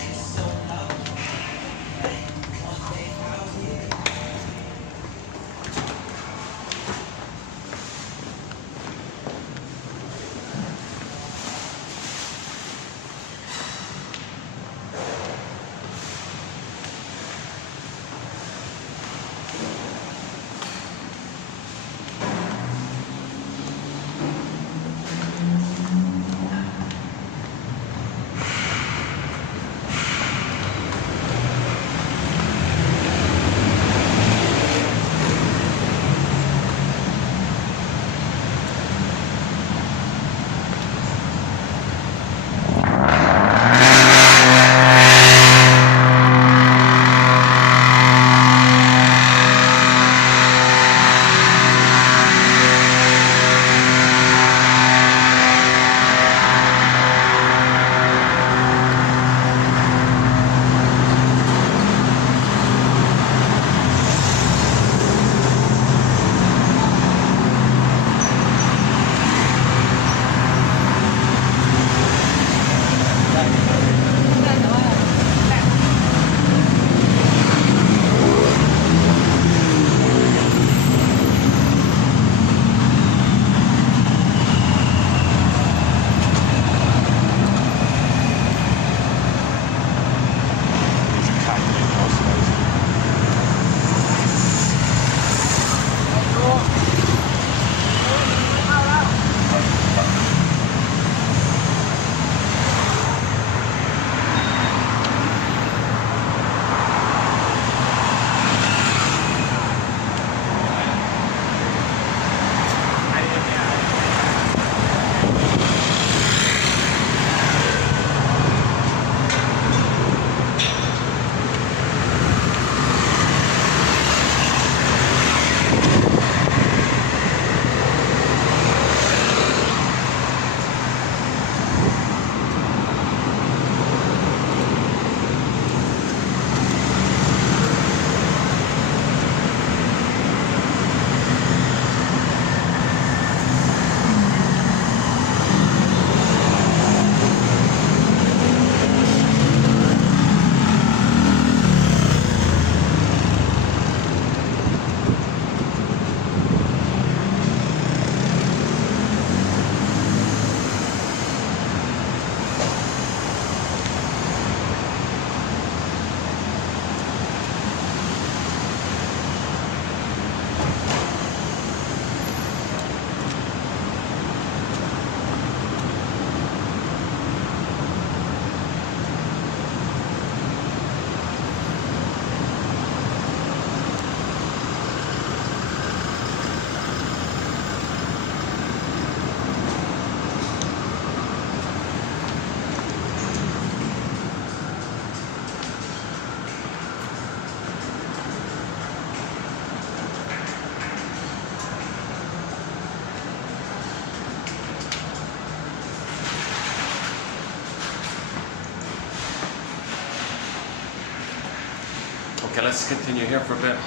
Okay, let's continue here for a bit.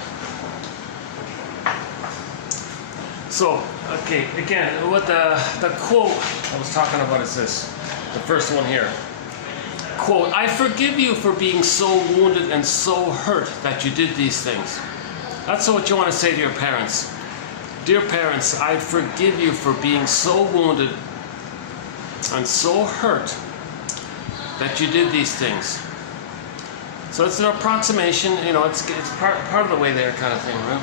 So, okay, again, what the quote I was talking about is this. The first one here. Quote, I forgive you for being so wounded and so hurt that you did these things. That's what you want to say to your parents. Dear parents, I forgive you for being so wounded and so hurt that you did these things. So it's an approximation, you know, it's part of the way there kind of thing, right?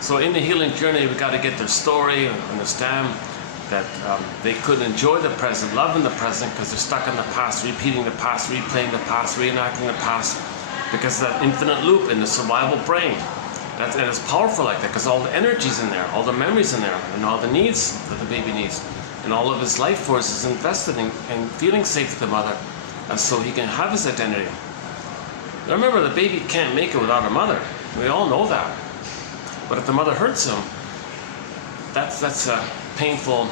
So in the healing journey, we've got to get their story and understand that they couldn't enjoy the present, love in the present, because they're stuck in the past, repeating the past, replaying the past, reenacting the past, because of that infinite loop in the survival brain. And it's powerful like that, because all the energy's in there, all the memories in there, and all the needs that the baby needs, and all of his life force is invested in feeling safe with the mother, and so he can have his identity. Remember, the baby can't make it without a mother. We all know that. But if the mother hurts him, that's a painful,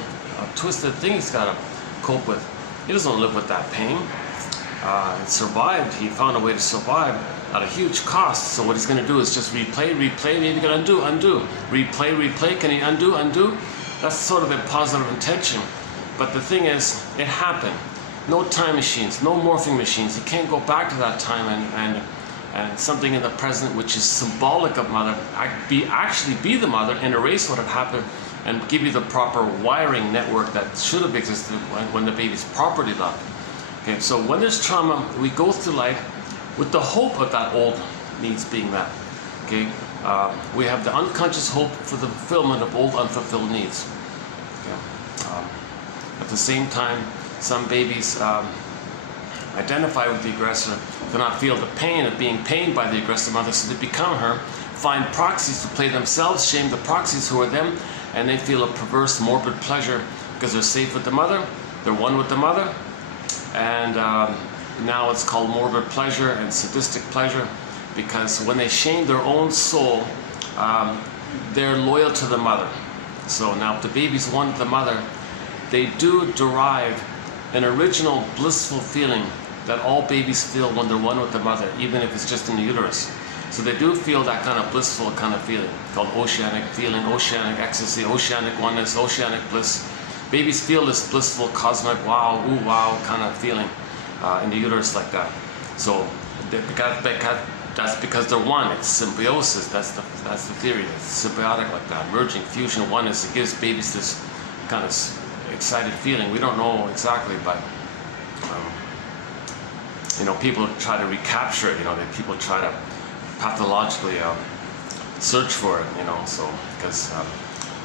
twisted thing he's got to cope with. He doesn't live with that pain. He survived. He found a way to survive at a huge cost. So what he's going to do is just replay, maybe he can undo. Replay, can he undo? That's sort of a positive intention. But the thing is, it happened. No time machines, no morphing machines. You can't go back to that time and something in the present which is symbolic of mother, actually be the mother and erase what had happened and give you the proper wiring network that should have existed when the baby's properly loved. Okay, so when there's trauma, we go through life with the hope of that old needs being met. Okay, we have the unconscious hope for the fulfillment of old unfulfilled needs. Okay. At the same time, some babies identify with the aggressor, do not feel the pain of being pained by the aggressive mother, so they become her, find proxies to play themselves, shame the proxies who are them, and they feel a perverse, morbid pleasure because they're safe with the mother, they're one with the mother, and now it's called morbid pleasure and sadistic pleasure, because when they shame their own soul, they're loyal to the mother. So now if the baby's one with the mother, they do derive an original blissful feeling that all babies feel when they're one with the mother, even if it's just in the uterus. So they do feel that kind of blissful kind of feeling, called oceanic feeling, oceanic ecstasy, oceanic oneness, oceanic bliss. Babies feel this blissful, cosmic, wow, ooh, wow kind of feeling in the uterus like that. So that's because they're one. It's symbiosis. That's the theory. It's symbiotic like that, merging, fusion, oneness. It gives babies this kind of excited feeling. We don't know exactly, but you know, people try to recapture it. You know, people try to pathologically search for it. You know, so because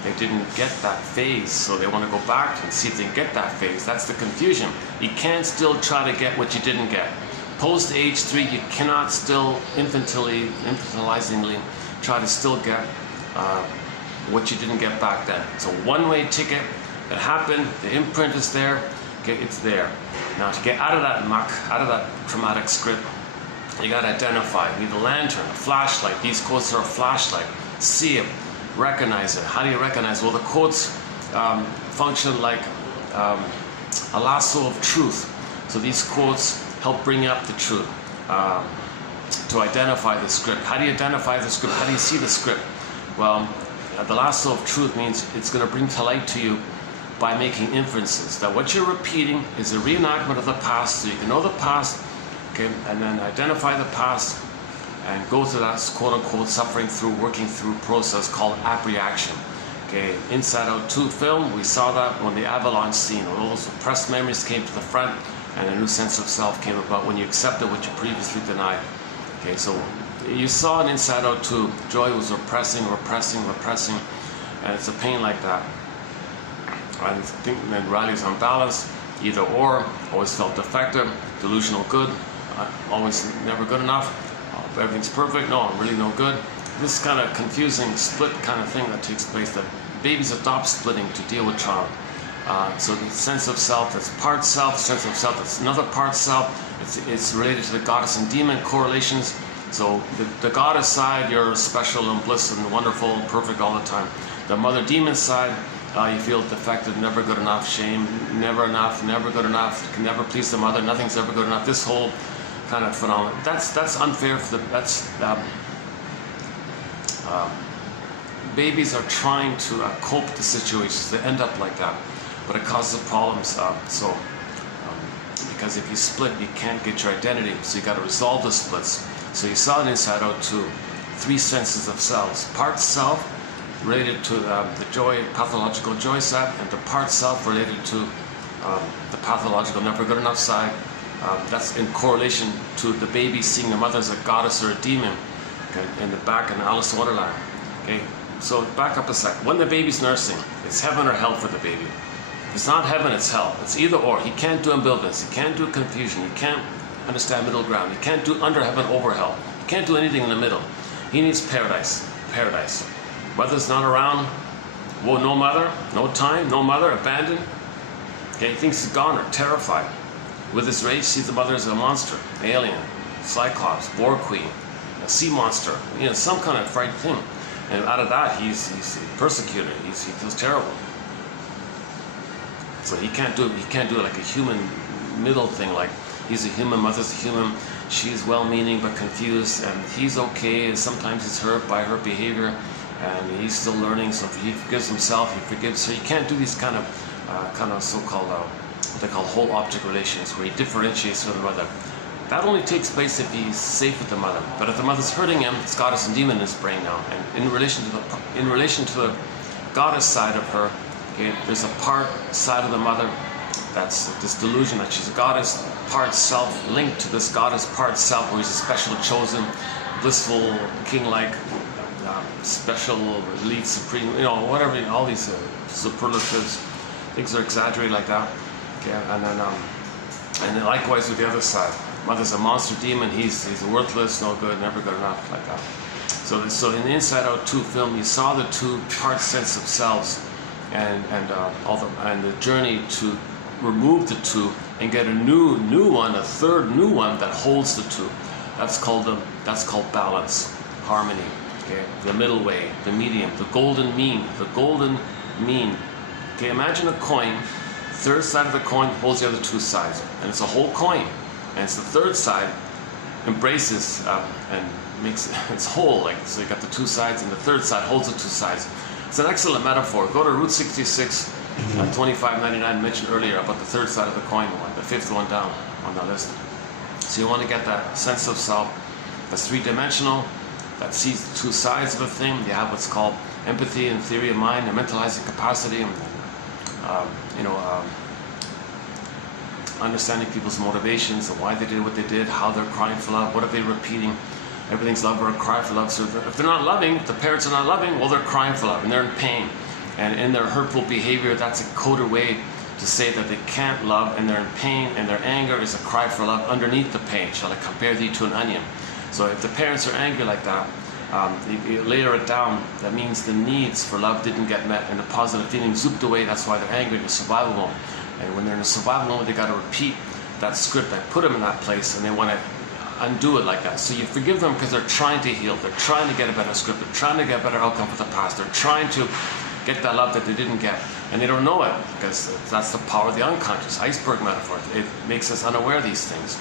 they didn't get that phase, so they want to go back and see if they can get that phase. That's the confusion. You can't still try to get what you didn't get. Post age 3, you cannot still infantilizingly try to still get what you didn't get back then. It's a one-way ticket. It happened, the imprint is there, okay, it's there. Now to get out of that muck, out of that traumatic script, you gotta identify. You need a lantern, a flashlight. These quotes are a flashlight. See it, recognize it. How do you recognize? Well, the quotes function like a lasso of truth. So these quotes help bring up the truth, to identify the script. How do you identify the script? How do you see the script? Well, the lasso of truth means it's gonna bring to light to you by making inferences that what you're repeating is a reenactment of the past, so you can know the past, okay, and then identify the past and go through that quote-unquote suffering through, working through process called apprehension. Okay, Inside Out 2 film, we saw that when the avalanche scene, all those repressed memories came to the front and a new sense of self came about when you accepted what you previously denied. Okay, so you saw in Inside Out 2, joy was repressing, and it's a pain like that. And thinking that rallies on balance, either or, always felt defective, delusional good, always never good enough, everything's perfect, no, I'm really no good. This kind of confusing split kind of thing that takes place, that babies adopt splitting to deal with trauma. So the sense of self that's part self, sense of self that's another part self, it's related to the goddess and demon correlations. So the goddess side, you're special and bliss and wonderful and perfect all the time. The mother demon side, you feel defective, never good enough, shame, never enough, never good enough, can never please the mother, nothing's ever good enough. This whole kind of phenomenon. That's unfair for the, babies are trying to cope with the situations. They end up like that. but it causes problems. Because if you split, you can't get your identity, so you got to resolve the splits. So you saw it inside out too. 3 senses of selves. Part self related to the joy, pathological joy side, and the part self related to the pathological never good enough side. That's in correlation to the baby seeing the mother as a goddess or a demon. Okay, in the back in Alice in Wonderland. Okay, so back up a sec. When the baby's nursing, it's heaven or hell for the baby. If it's not heaven, it's hell. It's either or. He can't do ambivalence. He can't do confusion. He can't understand middle ground. He can't do under heaven, over hell. He can't do anything in the middle. He needs paradise. Paradise. Mother's not around. Well, no mother, no time, no mother, abandoned. Okay, he thinks he's gone or terrified. With his rage, sees the mother as a monster, alien, cyclops, boar queen, a sea monster, some kind of fright thing. And out of that, he's persecuted. He feels terrible. So he can't do it like a human middle thing. Like he's a human, mother's a human. She's well-meaning but confused, and he's okay. Sometimes he's hurt by her behavior, and he's still learning. So if he forgives himself, he forgives her. You can't do these kind of so-called what they call whole object relations, where he differentiates from the mother. That only takes place if he's safe with the mother. But if the mother's hurting him, it's goddess and demon in his brain now. And in relation to the goddess side of her, okay, there's a part side of the mother that's this delusion that she's a goddess, part self linked to this goddess, part self where he's a special, chosen, blissful, king-like, special, elite, supreme, whatever, all these superlatives, things are exaggerated like that. Okay, and then likewise with the other side. Mother's a monster demon, he's worthless, no good, never good enough, like that. So in the Inside Out 2 film, you saw the two part sense of selves, and the journey to remove the two and get a new one, a third new one that holds the two. That's called balance, harmony. Okay, the middle way, the medium, the golden mean, Okay, imagine a coin. Third side of the coin holds the other two sides, and it's a whole coin, and it's the third side embraces and makes it's whole. Like, so you got the two sides, and the third side holds the two sides. It's an excellent metaphor. Go to Route 66, 2599 mentioned earlier about the third side of the coin, the fifth one down on the list. So you want to get that sense of self that's three-dimensional, that sees the two sides of a thing. You have what's called empathy and theory of mind, and mentalizing capacity, and understanding people's motivations and why they did what they did, how they're crying for love, what are they repeating. Everything's love or a cry for love. So if they're not loving, if the parents are not loving, well, they're crying for love and they're in pain. And in their hurtful behavior, that's a coded way to say that they can't love and they're in pain, and their anger is a cry for love underneath the pain. Shall I compare thee to an onion? So if the parents are angry like that, you layer it down, that means the needs for love didn't get met and the positive feelings zooped away. That's why they're angry in the survival mode. And when they're in a survival mode, they got to repeat that script that put them in that place, and they want to undo it like that. So you forgive them because they're trying to heal, they're trying to get a better script, they're trying to get a better outcome for the past, they're trying to get that love that they didn't get, and they don't know it because that's the power of the unconscious, iceberg metaphor. It makes us unaware of these things.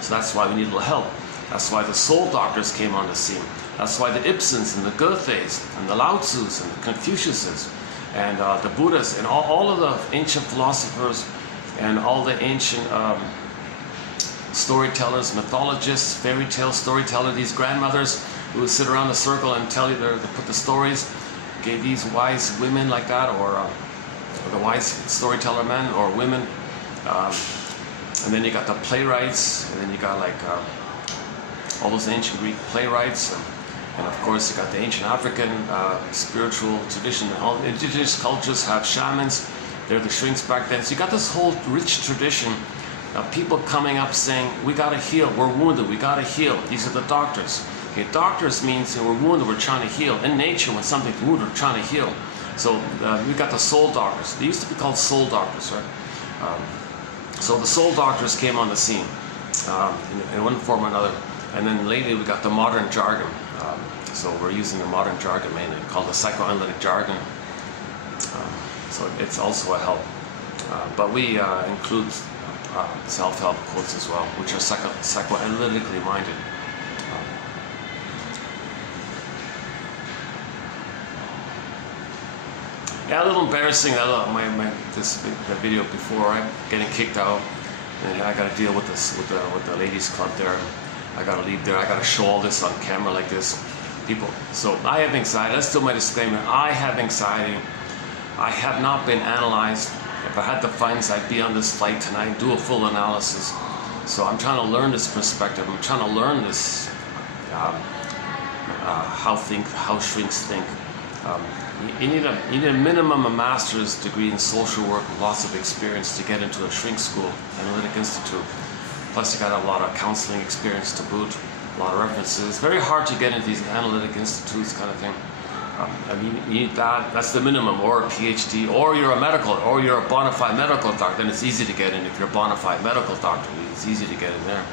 So that's why we need a little help. That's why the soul doctors came on the scene. That's why the Ibsens and the Goethes and the Lao Tzus and the Confuciuses and the Buddhists and all of the ancient philosophers and all the ancient storytellers, mythologists, fairy tale storytellers, these grandmothers who would sit around the circle and tell you, they put the stories, gave these wise women like that, or the wise storyteller men or women. And then you got the playwrights, and then you got like all those ancient Greek playwrights, and of course you got the ancient African spiritual tradition. All indigenous cultures have shamans. They're the shrinks back then. So you got this whole rich tradition of people coming up saying, we got to heal, we're wounded, we got to heal. These are the doctors. Okay, doctors means we're wounded, we're trying to heal. In nature, when something's wounded, we're trying to heal. So we got the soul doctors. They used to be called soul doctors, right? So the soul doctors came on the scene in one form or another. And then lately we got the modern jargon. So we're using the modern jargon mainly, called the psychoanalytic jargon. So it's also a help. But we include self-help quotes as well, which are psychoanalytically minded. Yeah, a little embarrassing. The video before, right? Getting kicked out, and I got to deal with this with the ladies' club there. I got to leave there. I got to show all this on camera like this. People. So I have anxiety. Let's do my disclaimer. I have anxiety. I have not been analyzed. If I had the funds, I'd be on this flight tonight, do a full analysis. So I'm trying to learn this perspective. I'm trying to learn this how shrinks think. You need a minimum a master's degree in social work with lots of experience to get into a shrink school, analytic institute. Plus you got a lot of counseling experience to boot, a lot of references. It's very hard to get into these analytic institutes kind of thing. I mean, you need that, that's the minimum, or a PhD, or you're a medical, or you're a bona fide medical doctor, then it's easy to get in. If you're a bona fide medical doctor, it's easy to get in there.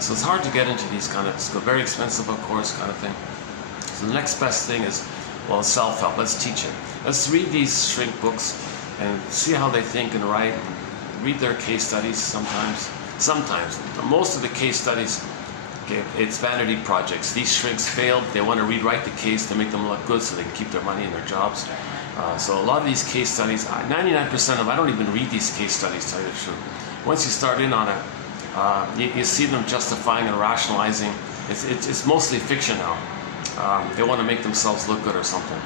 So it's hard to get into these kind of, it's a very expensive, of course, kind of thing. So the next best thing is, well, self-help. Let's teach it. Let's read these shrink books and see how they think and write. Read their case studies sometimes. Sometimes. Most of the case studies, okay, it's vanity projects. These shrinks failed. They want to rewrite the case to make them look good so they can keep their money and their jobs. So a lot of these case studies, 99% of them, I don't even read these case studies, to tell you the truth. Once you start in on it, you see them justifying and rationalizing. It's mostly fiction now. They want to make themselves look good or something.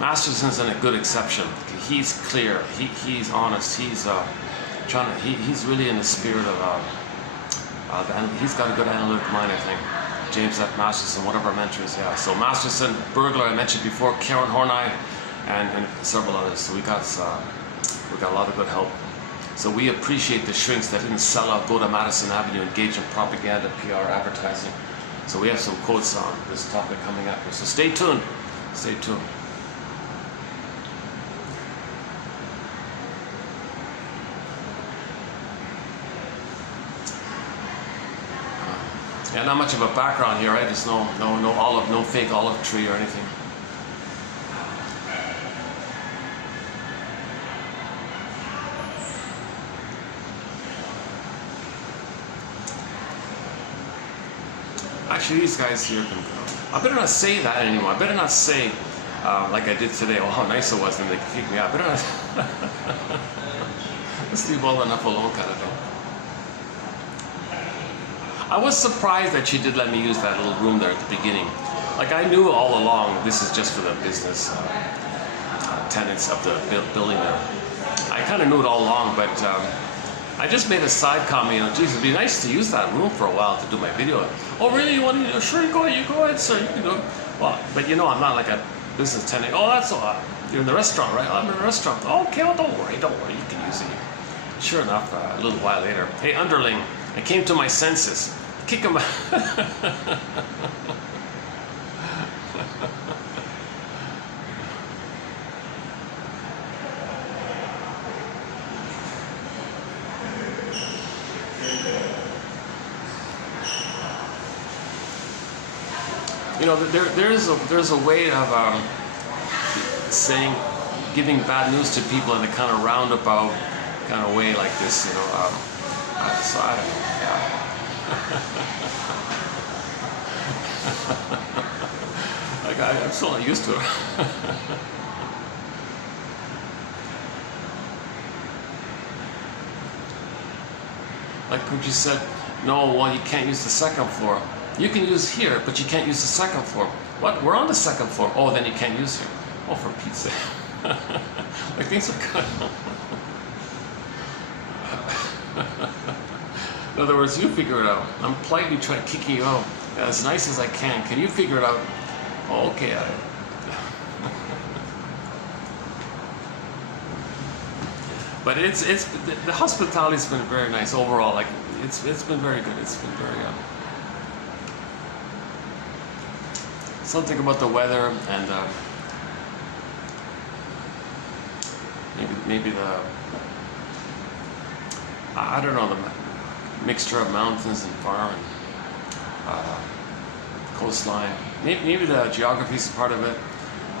Masterson's a good exception. He's clear. He's honest. He's he's really in the spirit of. He's got a good analytic mind, I think. James F. Masterson, one of our mentors. Yeah. So Masterson, Burglar, I mentioned before, Karen Horney, and several others. So we got a lot of good help. So we appreciate the shrinks that didn't sell out, go to Madison Avenue, engage in propaganda, PR, advertising. So we have some quotes on this topic coming up here. So stay tuned. Stay tuned. Yeah, not much of a background here, right? There's no fake olive tree or anything. Actually, these guys here can go. I better not say that anymore. I better not say, like I did today, oh, how nice it was, and they kicked me out. I better not. Let's leave well enough alone, kind of thing. I was surprised that she did let me use that little room there at the beginning. Like, I knew all along this is just for the business tenants of the building there. I kind of knew it all along, but I just made a side comment, geez, it'd be nice to use that room for a while to do my video. Oh, really? You want to? Sure, you go ahead, sir. You can go. Well, but I'm not like a business tenant. Oh, that's all. You're in the restaurant, right? Oh, I'm in the restaurant. Oh, okay, well, don't worry. You can use it. Sure enough, a little while later, hey, underling, I came to my senses. Kick him out. There's a way of saying, giving bad news to people in a kind of roundabout kind of way like this, so I don't know. Yeah. Like I'm still not used to it. Like when you said, no, well, you can't use the second floor. You can use here, but you can't use the second floor. What? We're on the second floor. Oh, then you can't use here. Oh, for Pete's sake. Like things are kind of... In other words, you figure it out. I'm politely trying to kick you out as nice as I can. Can you figure it out? Oh, okay. But the hospitality's been very nice overall. Like it's been very good. It's been very something about the weather and maybe the I don't know, the mixture of mountains and farm and coastline. Maybe the geography's a part of it.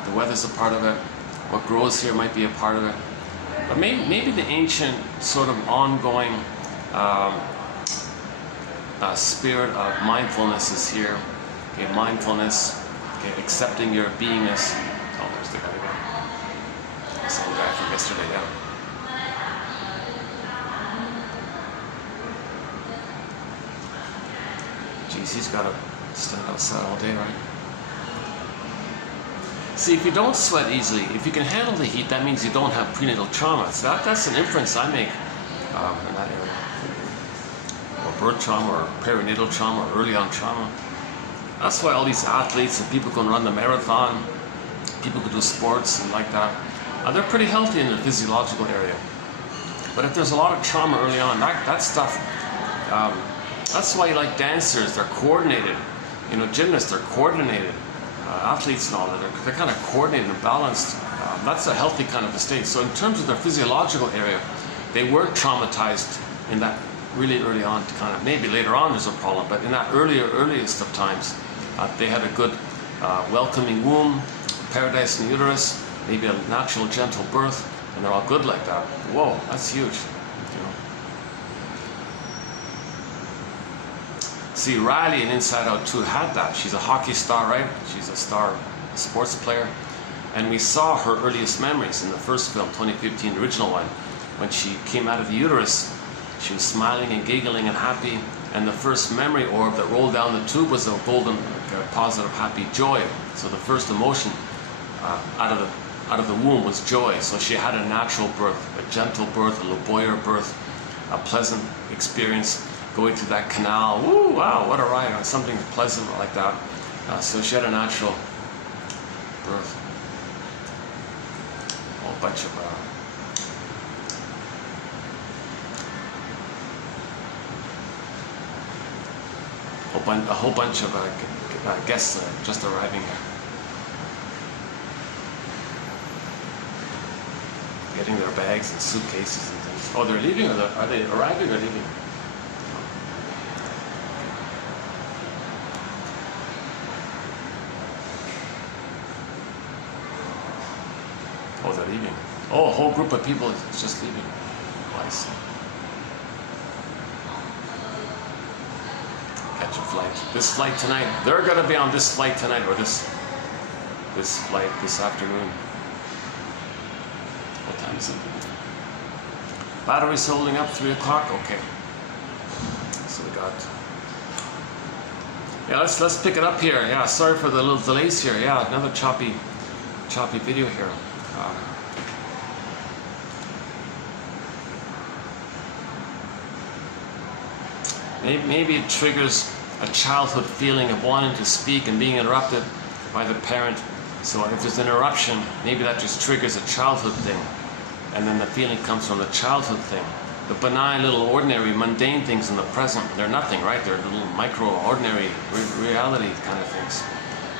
The weather's a part of it. What grows here might be a part of it. But maybe the ancient sort of ongoing spirit of mindfulness is here. Okay, mindfulness, okay, accepting your beingness, Same guy from yesterday, yeah. Geez, he's got to stand outside all day, right? See, if you don't sweat easily, if you can handle the heat, that means you don't have prenatal trauma. So that's an inference I make in that area. Or birth trauma, or perinatal trauma, or early on trauma. That's why all these athletes and people can run the marathon, people who do sports and like that, they're pretty healthy in the physiological area. But if there's a lot of trauma early on, that stuff, that's why you like dancers, they're coordinated. You know, gymnasts, they're coordinated. Athletes and all that, they're kind of coordinated and balanced. That's a healthy kind of a state. So in terms of their physiological area, they weren't traumatized in that really early on to kind of, maybe later on there's a problem, but in that earliest of times, they had a good welcoming womb, paradise in the uterus, maybe a natural gentle birth, and they're all good like that. Whoa, that's huge. You know. See, Riley in Inside Out 2 had that. She's a hockey star, right? She's a star sports player. And we saw her earliest memories in the first film, 2015, the original one. When she came out of the uterus, she was smiling and giggling and happy. And the first memory orb that rolled down the tube was a golden, positive, happy joy. So the first emotion out of the womb was joy. So she had a natural birth, a gentle birth, a laboyer birth, a pleasant experience. Going through that canal, woo, wow, what a ride, or something pleasant like that. So she had a natural birth. A whole bunch of a whole bunch of guests just arriving here, getting their bags and suitcases and things. Oh, they're leaving, or are they arriving or leaving? Oh, they're leaving. Oh, a whole group of people is just leaving. Oh, I see. Catch a flight. This flight tonight. They're going to be on this flight tonight, or this flight this afternoon. What time is it? Battery's holding up, 3 o'clock. Okay. So we got. Yeah, let's pick it up here. Yeah, sorry for the little delays here. Yeah, another choppy video here. Maybe it triggers a childhood feeling of wanting to speak and being interrupted by the parent. So if there's an interruption, maybe that just triggers a childhood thing. And then the feeling comes from the childhood thing. The benign, little ordinary, mundane things in the present, they're nothing, right? They're little micro, ordinary, reality kind of things.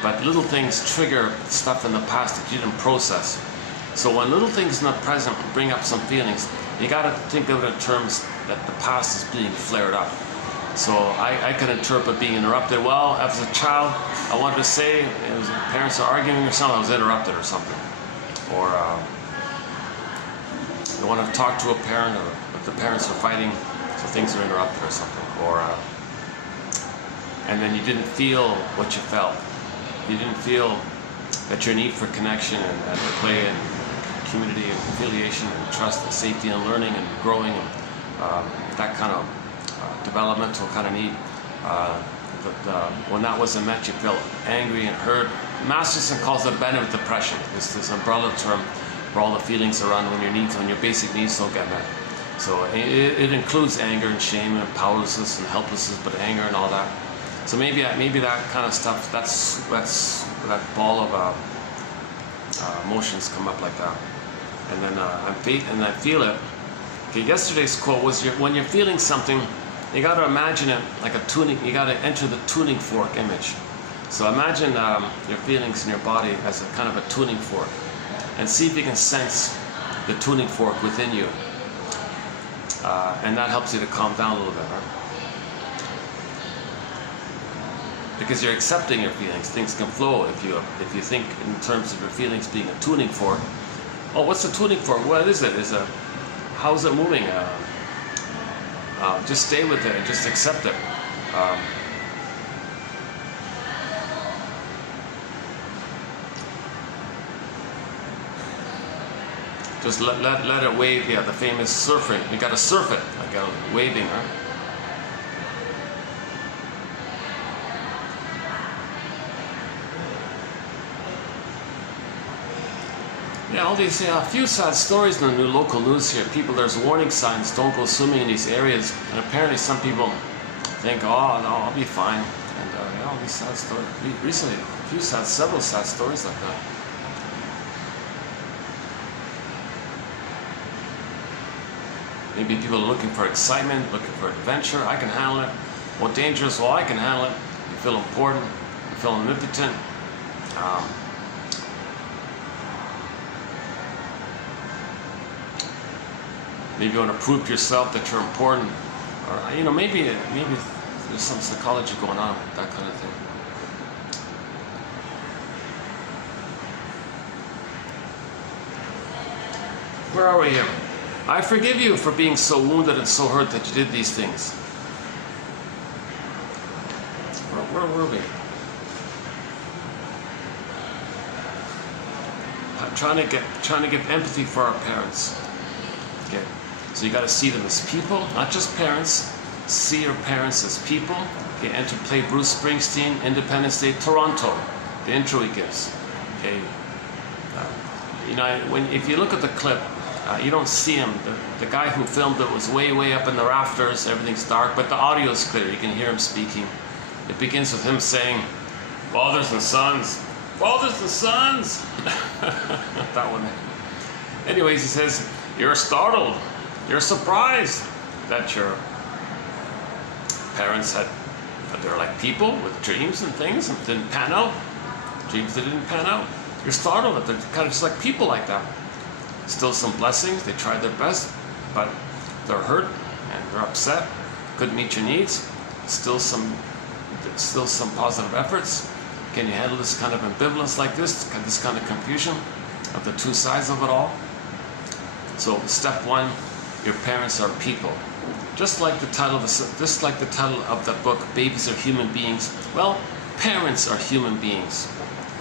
But little things trigger stuff in the past that you didn't process. So when little things in the present bring up some feelings, you got to think of it in terms that the past is being flared up. So I could interpret being interrupted. Well, as a child, I wanted to say, parents are arguing or something, I was interrupted or something. Or you want to talk to a parent, or if the parents are fighting, so things are interrupted or something. Or and then you didn't feel what you felt. You didn't feel that your need for connection and play and community and affiliation and trust and safety and learning and growing and that kind of developmental kind of need. When that wasn't met, you felt angry and hurt. Masterson calls it benefit depression. It's this umbrella term for all the feelings around when your basic needs don't get met. So it includes anger and shame and powerlessness and helplessness, but anger and all that. So maybe that kind of stuff, that's that ball of emotions come up like that, and then I feel it. Okay, yesterday's quote was, when you're feeling something, you got to imagine it like a tuning. You got to enter the tuning fork image. So imagine your feelings in your body as a kind of a tuning fork, and see if you can sense the tuning fork within you, and that helps you to calm down a little bit, right? Because you're accepting your feelings. Things can flow if you think in terms of your feelings being a tuning fork. Oh, what's a tuning fork? What is it? How's it moving? Just stay with it and just accept it. Just let it wave. Yeah, the famous surfing. You got to surf it, like waving, right? Yeah, all these a few sad stories in the new local news here. People, there's warning signs: don't go swimming in these areas. And apparently, some people think, oh no, I'll be fine. And yeah, all these sad stories. Recently, several sad stories like that. Maybe people are looking for excitement, looking for adventure. I can handle it. Well, dangerous? Well, I can handle it. You feel important. You feel omnipotent. Maybe you want to prove to yourself that you're important, or you know, maybe there's some psychology going on, that kind of thing. Where are we here? I forgive you for being so wounded and so hurt that you did these things. Where were we? I'm trying to get empathy for our parents. Okay, so you got to see them as people, not just parents. See your parents as people. Okay, enter play Bruce Springsteen, Independence Day, Toronto. The intro he gives. Okay, you know, if you look at the clip. You don't see him. The guy who filmed it was way up in the rafters. Everything's dark, but the audio is clear. You can hear him speaking. It begins with him saying, "Fathers and sons, fathers and sons." That one. Anyways, he says, "You're startled. You're surprised that your parents they're like people with dreams and things and didn't pan out. Dreams that didn't pan out. You're startled that they're kind of just like people like that." Still some blessings, they tried their best, but they're hurt and they're upset, couldn't meet your needs. Still some positive efforts. Can you handle this kind of ambivalence like this kind of confusion of the two sides of it all? So step one, your parents are people. Just like the title of the book, Babies Are Human Beings. Well, parents are human beings.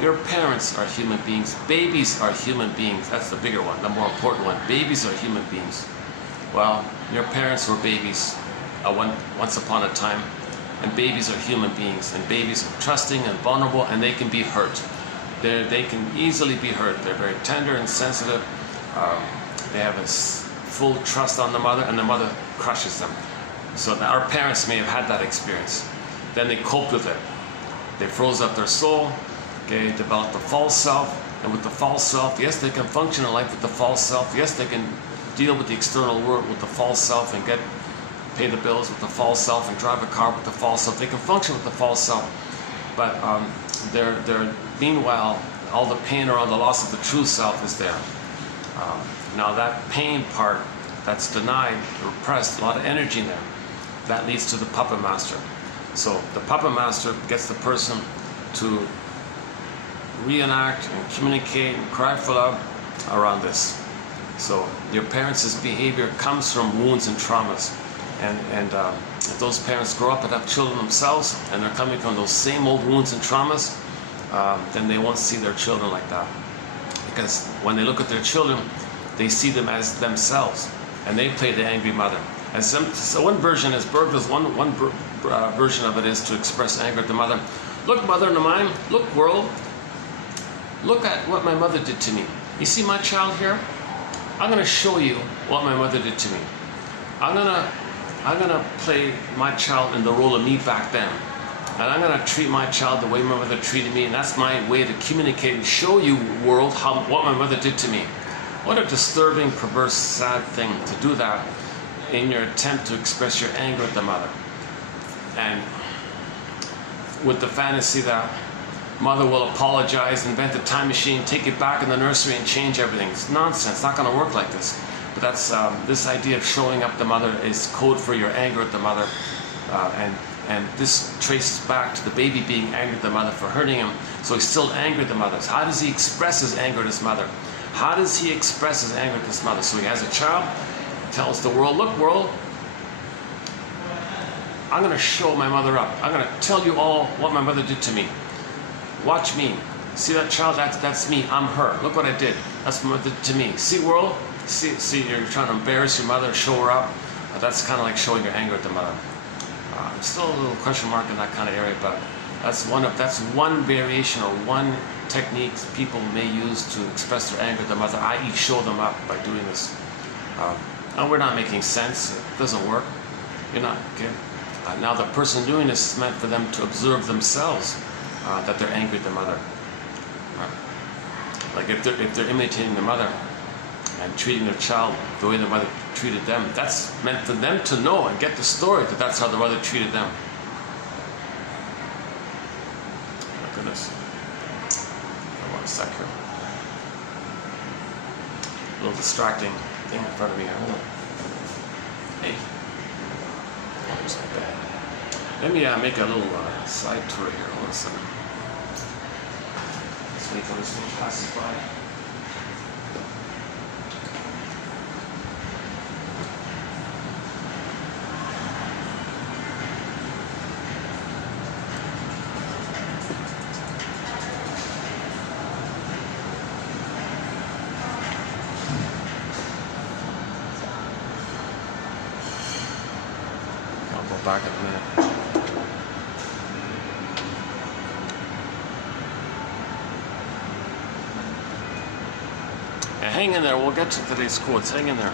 Your parents are human beings. Babies are human beings. That's the bigger one, the more important one. Babies are human beings. Well, your parents were babies once upon a time, and babies are human beings. And babies are trusting and vulnerable, and they can be hurt. They can easily be hurt. They're very tender and sensitive. They have a full trust on the mother, and the mother crushes them. So our parents may have had that experience. Then they coped with it. They froze up their soul. Okay, develop the false self, and with the false self, yes, they can function in life with the false self. Yes, they can deal with the external world with the false self and pay the bills with the false self and drive a car with the false self. They can function with the false self, but meanwhile, all the pain around the loss of the true self is there. Now that pain part that's denied, repressed, a lot of energy in there, that leads to the puppet master. So the puppet master gets the person to reenact and communicate and cry for love around this. So your parents' behavior comes from wounds and traumas, and if those parents grow up and have children themselves and they're coming from those same old wounds and traumas, then they won't see their children like that, because when they look at their children, they see them as themselves, and they play the angry mother. And so one version is Bergler's one version of it is to express anger at the mother. Look, mother of mine, look, world. Look at what my mother did to me. You see my child here? I'm going to show you what my mother did to me. I'm gonna play my child in the role of me back then. And I'm going to treat my child the way my mother treated me. And that's my way to communicate and show you, world, what my mother did to me. What a disturbing, perverse, sad thing to do that in your attempt to express your anger at the mother. And with the fantasy that mother will apologize, invent a time machine, take it back in the nursery and change everything. It's nonsense. It's not going to work like this. But that's this idea of showing up the mother is code for your anger at the mother, and this traces back to the baby being angry at the mother for hurting him. So he's still angry at the mother. So how does he express his anger at his mother? How does he express his anger at his mother? So he has a child, tells the world, look, world, I'm going to show my mother up. I'm going to tell you all what my mother did to me. Watch me. See that child? That's me. I'm her. Look what I did. That's what my mother did to me. See, world? See, you're trying to embarrass your mother, show her up. That's kind of like showing your anger at the mother. I'm still a little question mark in that kind of area, but that's one variation or one technique people may use to express their anger at the mother, i.e. show them up by doing this. And we're not making sense. It doesn't work. You're not, okay? Now the person doing this is meant for them to observe themselves that they're angry at the mother. Like if they're imitating the mother and treating their child the way the mother treated them, that's meant for them to know and get the story that that's how the mother treated them. My goodness. I want a sec here. A little distracting thing in front of me here. Hold on. Hey. Oh, there's my bed. Let me make a little side tour here. Hold on a second. Let's wait till this thing passes by. Back in a minute. Yeah, hang in there, we'll get to today's quotes. Hang in there.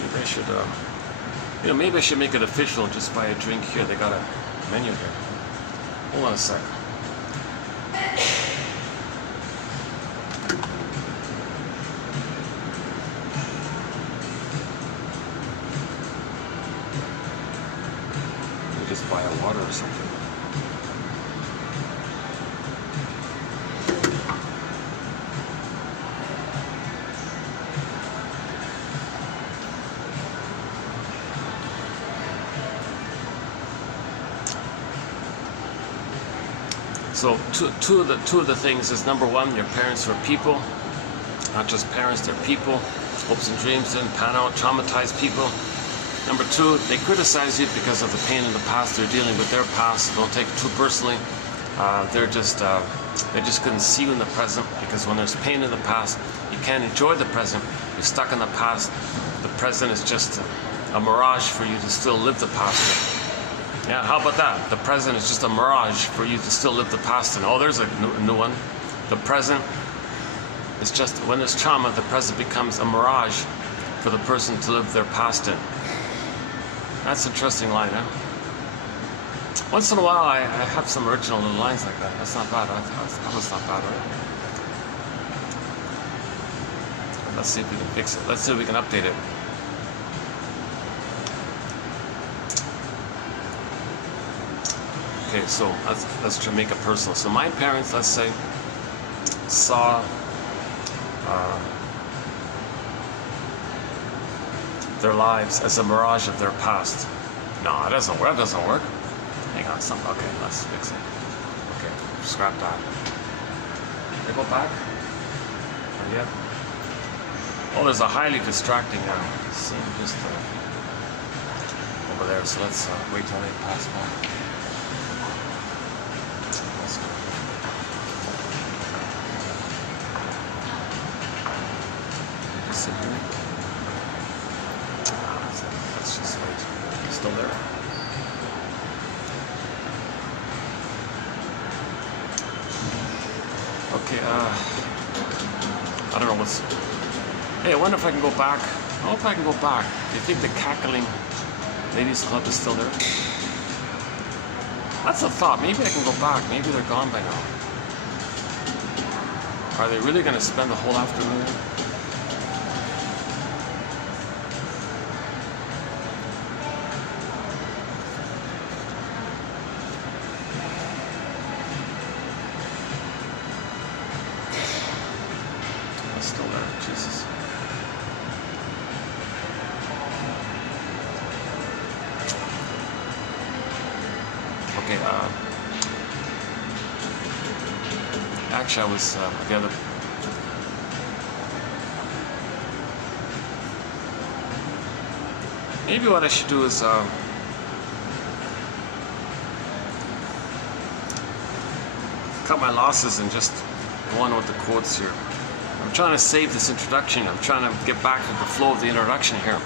Maybe I should, maybe I should make it official, just buy a drink here. They got a menu here. Hold on a sec. Just buy a water or something. So two of the things is, number one, your parents are people, not just parents, they're people. Hopes and dreams didn't pan out, traumatized people. Number two, they criticize you because of the pain in the past. They're dealing with their past. Don't take it too personally. They just couldn't see you in the present, because when there's pain in the past, you can't enjoy the present. You're stuck in the past. The present is just a mirage for you to still live the past. Yeah, how about that? The present is just a mirage for you to still live the past in. Oh, there's a new one. The present is just, when there's trauma, the present becomes a mirage for the person to live their past in. That's an interesting line, huh? Once in a while, I have some original little lines like that. That's not bad. That was not bad, right? Let's see if we can fix it. Let's see if we can update it. Okay, so let's try to make it personal. So my parents, let's say, saw their lives as a mirage of their past. No, it doesn't work. That doesn't work. Hang on, okay, let's fix it. Okay, scrap that. They go back. Yeah. Oh, there's a highly distracting scene just over there. So let's wait till they pass by. Let's just wait. Still there? Okay, I don't know what's... Hey, I wonder if I can go back. I hope I can go back. Do you think the cackling ladies club is still there? That's a thought. Maybe I can go back. Maybe they're gone by now. Are they really going to spend the whole afternoon? Still there, Jesus. Okay, actually I was the other... Maybe what I should do is cut my losses and just go on with the quotes here. I'm trying to save this introduction. I'm trying to get back to the flow of the introduction here.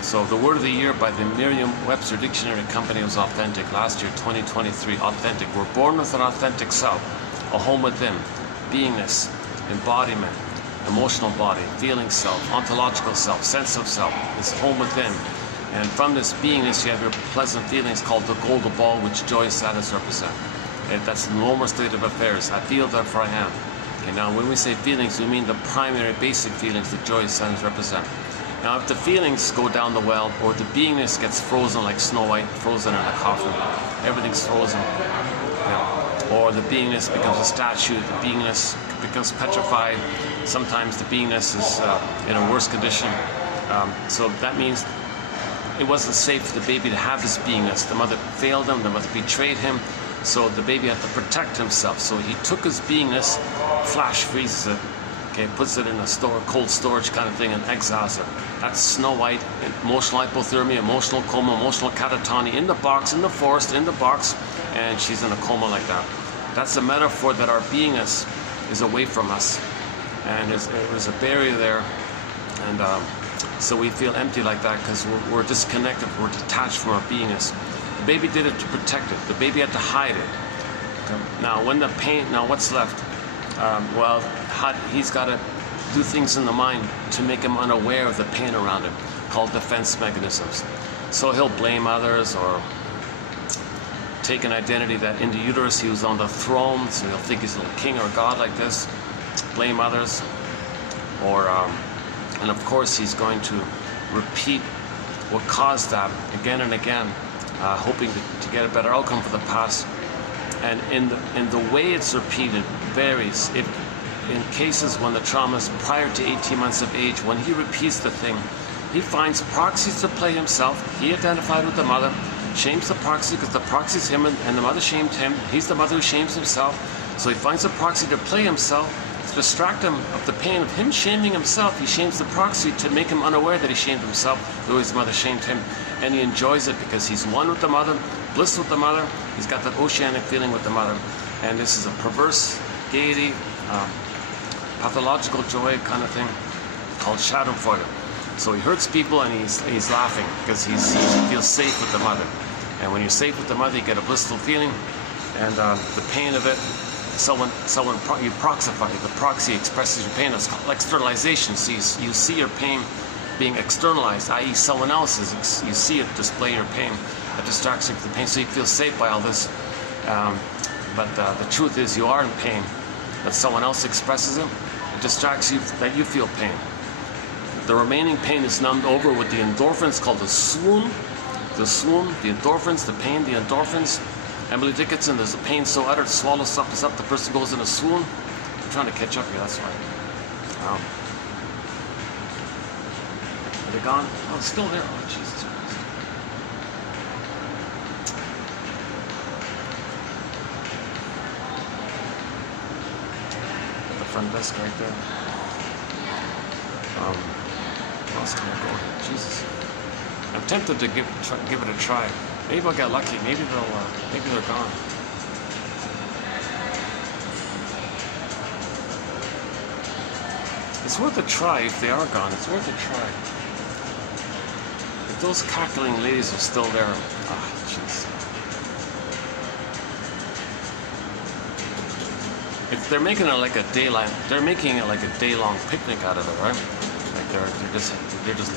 So the word of the year by the Merriam-Webster Dictionary Company was authentic. Last year, 2023, authentic. We're born with an authentic self, a home within, beingness, embodiment, emotional body, feeling self, ontological self, sense of self, this home within. And from this beingness, you have your pleasant feelings called the golden ball, which joy and sadness represent. And that's the normal state of affairs. I feel, therefore I am. Okay, now when we say feelings, we mean the primary basic feelings that joy and sadness represent. Now if the feelings go down the well, or the beingness gets frozen like Snow White, frozen in a coffin, everything's frozen, you know, or the beingness becomes a statue, the beingness becomes petrified, sometimes the beingness is in a worse condition. So that means it wasn't safe for the baby to have his beingness. The mother failed him, the mother betrayed him, so the baby had to protect himself. So he took his beingness, flash freezes it, okay, puts it in a cold storage kind of thing, and exiles it. That's Snow White, emotional hypothermia, emotional coma, emotional catatony, in the box, in the forest, in the box, and she's in a coma like that. That's a metaphor that our beingness is away from us, and there's a barrier there, and so we feel empty like that because we're disconnected, we're detached from our beingness. The baby did it to protect it. The baby had to hide it. Okay. Now, when the pain, now what's left? Well, he's got to do things in the mind to make him unaware of the pain around him, called defense mechanisms. So he'll blame others, or take an identity that in the uterus he was on the throne, so he'll think he's a little king or god like this, blame others, or and of course he's going to repeat what caused that again and again, hoping to get a better outcome for the past. And in the way it's repeated varies. In cases when the trauma is prior to 18 months of age, when he repeats the thing, he finds proxies to play himself. He identified with the mother, shames the proxy because the proxy is him, and the mother shamed him. He's the mother who shames himself. So he finds a proxy to play himself, to distract him of the pain of him shaming himself. He shames the proxy to make him unaware that he shamed himself, though his mother shamed him. And he enjoys it because he's one with the mother, bliss with the mother. He's got that oceanic feeling with the mother. And this is a perverse gaiety, pathological joy kind of thing, called Schadenfreude. So he hurts people and he's laughing because he feels safe with the mother. And when you're safe with the mother, you get a blissful feeling, and the pain of it, you proxify. The proxy expresses your pain. It's called externalization. So you see your pain being externalized, i.e. someone else's. You see it display your pain. It distracts you from the pain, so you feel safe by all this. But the truth is you are in pain. That someone else expresses it, it distracts you that you feel pain. The remaining pain is numbed over with the endorphins called the swoon. The swoon, the endorphins, the pain, the endorphins. Emily Dickinson, there's a pain so utter, swallow something up, the person goes in a swoon. I'm trying to catch up here, that's why. Are they gone? Oh, it's still there. Oh, Jesus Christ. The front desk right there. Where else can I go here? Jesus. I'm tempted to give it a try. Maybe I'll get lucky. Maybe they're gone. It's worth a try if they are gone. It's worth a try. If those cackling ladies are still there, jeez. If they're making it like a day-long, picnic out of it, right? Like they're just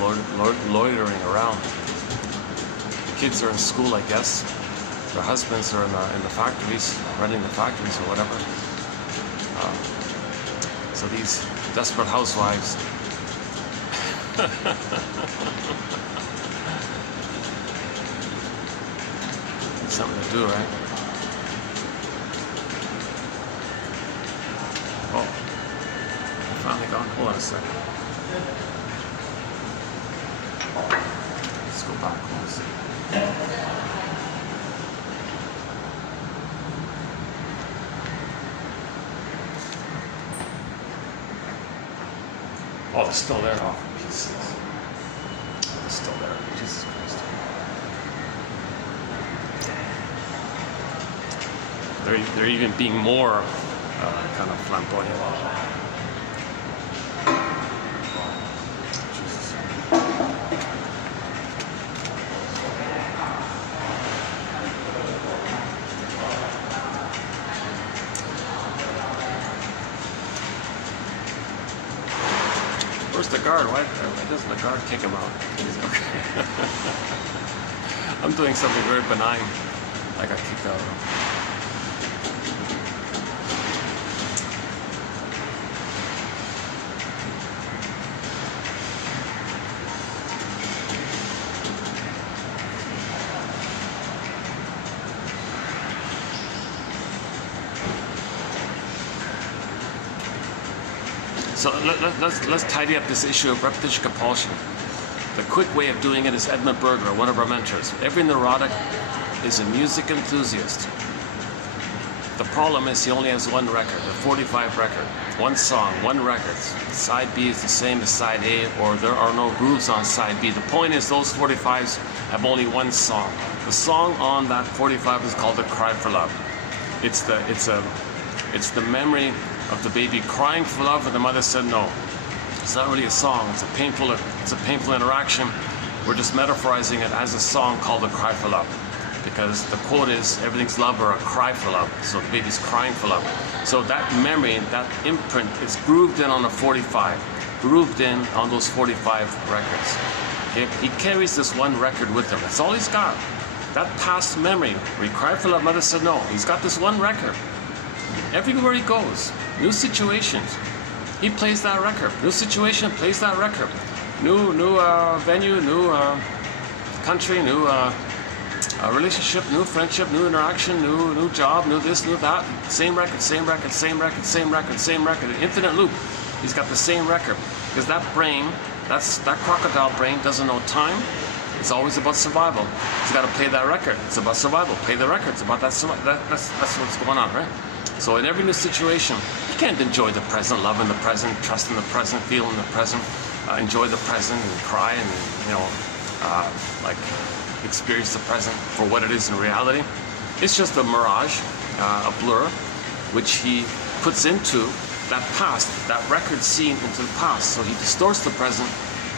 loitering around. The kids are in school, I guess. Their husbands are in the factories, running the factories or whatever. So these desperate housewives. Something to do, right? Oh, finally gone. Hold on a second. Let's go back. Hold on a second. Oh, they're still there. Oh, pieces. They're still there. Jesus Christ. they're even being more kind of flamboyant. Where's the guard? Why doesn't the guard kick him out? He's okay. I'm doing something very benign. I got kicked out. So let's tidy up this issue of repetition compulsion. The quick way of doing it is Edmund Berger, one of our mentors. Every neurotic is a music enthusiast. The problem is he only has one record, a 45 record, one song, one record. Side B is the same as side A, or there are no grooves on side B. The point is those 45s have only one song. The song on that 45 is called "The Cry for Love." It's the memory of the baby crying for love, and the mother said no. It's not really a song. It's a painful interaction. We're just metaphorizing it as a song called "The Cry for Love," because the quote is everything's love or a cry for love. So the baby's crying for love. So that memory, that imprint, is grooved in on a 45, grooved in on those 45 records. He carries this one record with him. That's all he's got. That past memory where he cried for love, mother said no. He's got this one record. Everywhere he goes, new situations, he plays that record. New situation, plays that record. New venue, new country, new relationship, new friendship, new interaction, new job, new this, new that. Same record, same record, same record, same record, same record. An infinite loop. He's got the same record because that brain, that crocodile brain, doesn't know time. It's always about survival. He's got to play that record. It's about survival. Play the record. It's about that. That's what's going on, right? So in every new situation, you can't enjoy the present, love in the present, trust in the present, feel in the present, enjoy the present and cry and, like experience the present for what it is in reality. It's just a mirage, a blur, which he puts into that past, that record scene into the past. So he distorts the present,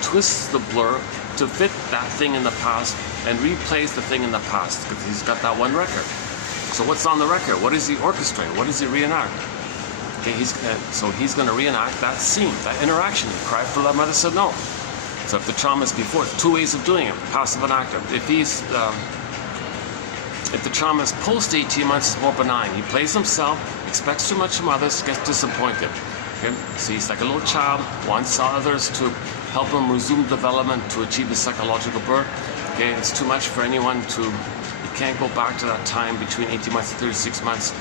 twists the blur to fit that thing in the past and replays the thing in the past because he's got that one record. So what's on the record? What does he orchestrate? What does he reenact? Okay, he's going to reenact that scene, that interaction. He cried for love, mother said no. So if the trauma is before, it's two ways of doing it, passive and active. If the trauma is post 18 months, it's more benign. He plays himself, expects too much from others, gets disappointed. Okay, so he's like a little child, wants others to help him resume development to achieve his psychological birth. Okay, it's too much for anyone to. Can't go back to that time between 18 months and 36 months.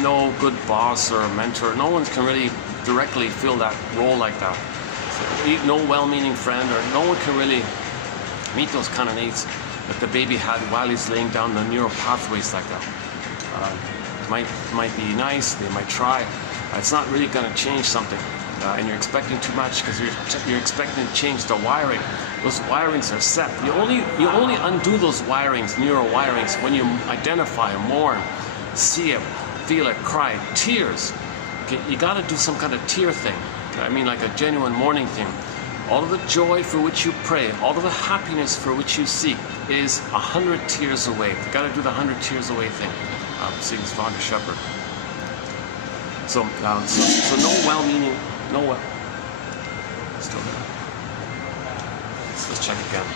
No good boss or mentor. No one can really directly fill that role like that. So, no well-meaning friend, or no one can really meet those kind of needs that the baby had while he's laying down the neural pathways like that. It might be nice. They might try. It's not really going to change something. And you're expecting too much because you're expecting to change the wiring. Those wirings are set. You only undo those wirings, neural wirings, when you identify, mourn, see it, feel it, cry, tears. Okay, you got to do some kind of tear thing. I mean, like a genuine mourning thing. All of the joy for which you pray, all of the happiness for which you seek, is 100 tears away. You got to do the 100 tears away thing. Seeing his founder shepherd. So no well-meaning. No what? Still there. Let's check again.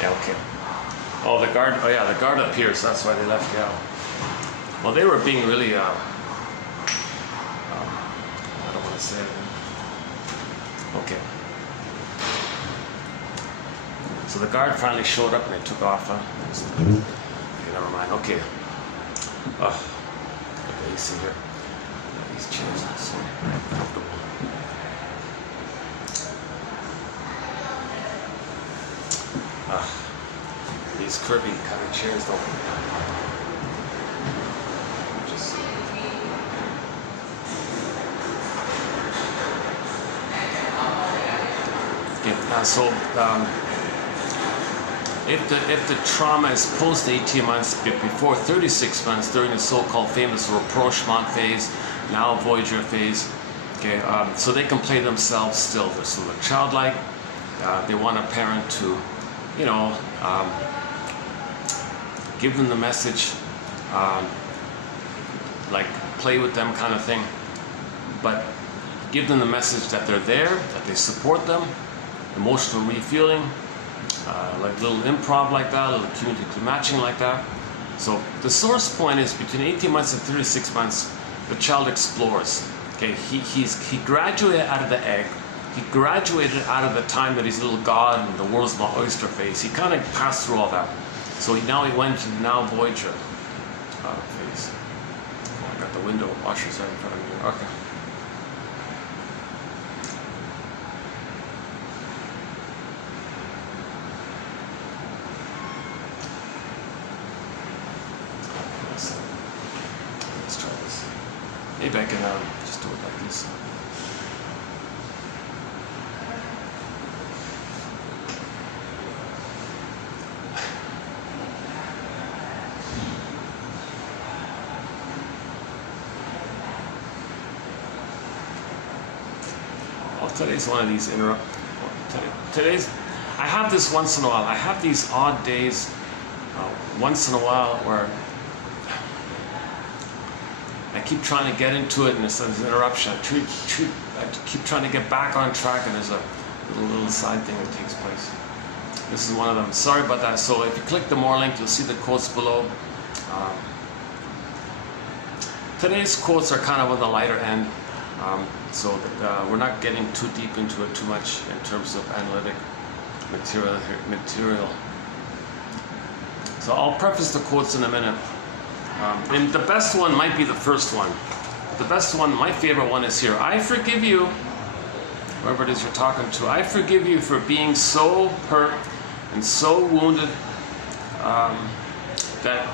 Yeah, okay. Oh, the guard. Oh, yeah, the guard appears. That's why they left you out. Well, they were being really. I don't want to say it. Okay. So the guard finally showed up and they took off. Okay, never mind. Okay. Got the AC here. These chairs are so comfortable. These curvy kind of chairs don't. Just. Okay, if the trauma is post 18 months, but before 36 months, during the so-called famous rapprochement phase, now Voyager phase, okay, so they can play themselves still. So they're childlike. They want a parent to, you know, give them the message, like play with them kind of thing, but give them the message that they're there, that they support them, emotional refueling, like little improv like that, little community matching like that. So the source point is between 18 months and 36 months, the child explores. Okay, he graduated out of the egg. He graduated out of the time that he's a little god and the world's my oyster phase. He kind of passed through all that. So now he went to now Voyager phase. Oh, I got the window washers right in front of me. Okay. Let's try this. Maybe I can just do it like this. Today's one of these today's, I have this once in a while. I have these odd days once in a while where I keep trying to get into it and there's an interruption. I keep trying to get back on track and there's a little side thing that takes place. This is one of them. Sorry about that. So if you click the more link, you'll see the quotes below. Today's quotes are kind of on the lighter end. So we're not getting too deep into it too much in terms of analytic material. So I'll preface the quotes in a minute. And the best one might be the first one. The best one, my favorite one is here. I forgive you, whoever it is you're talking to, I forgive you for being so hurt and so wounded that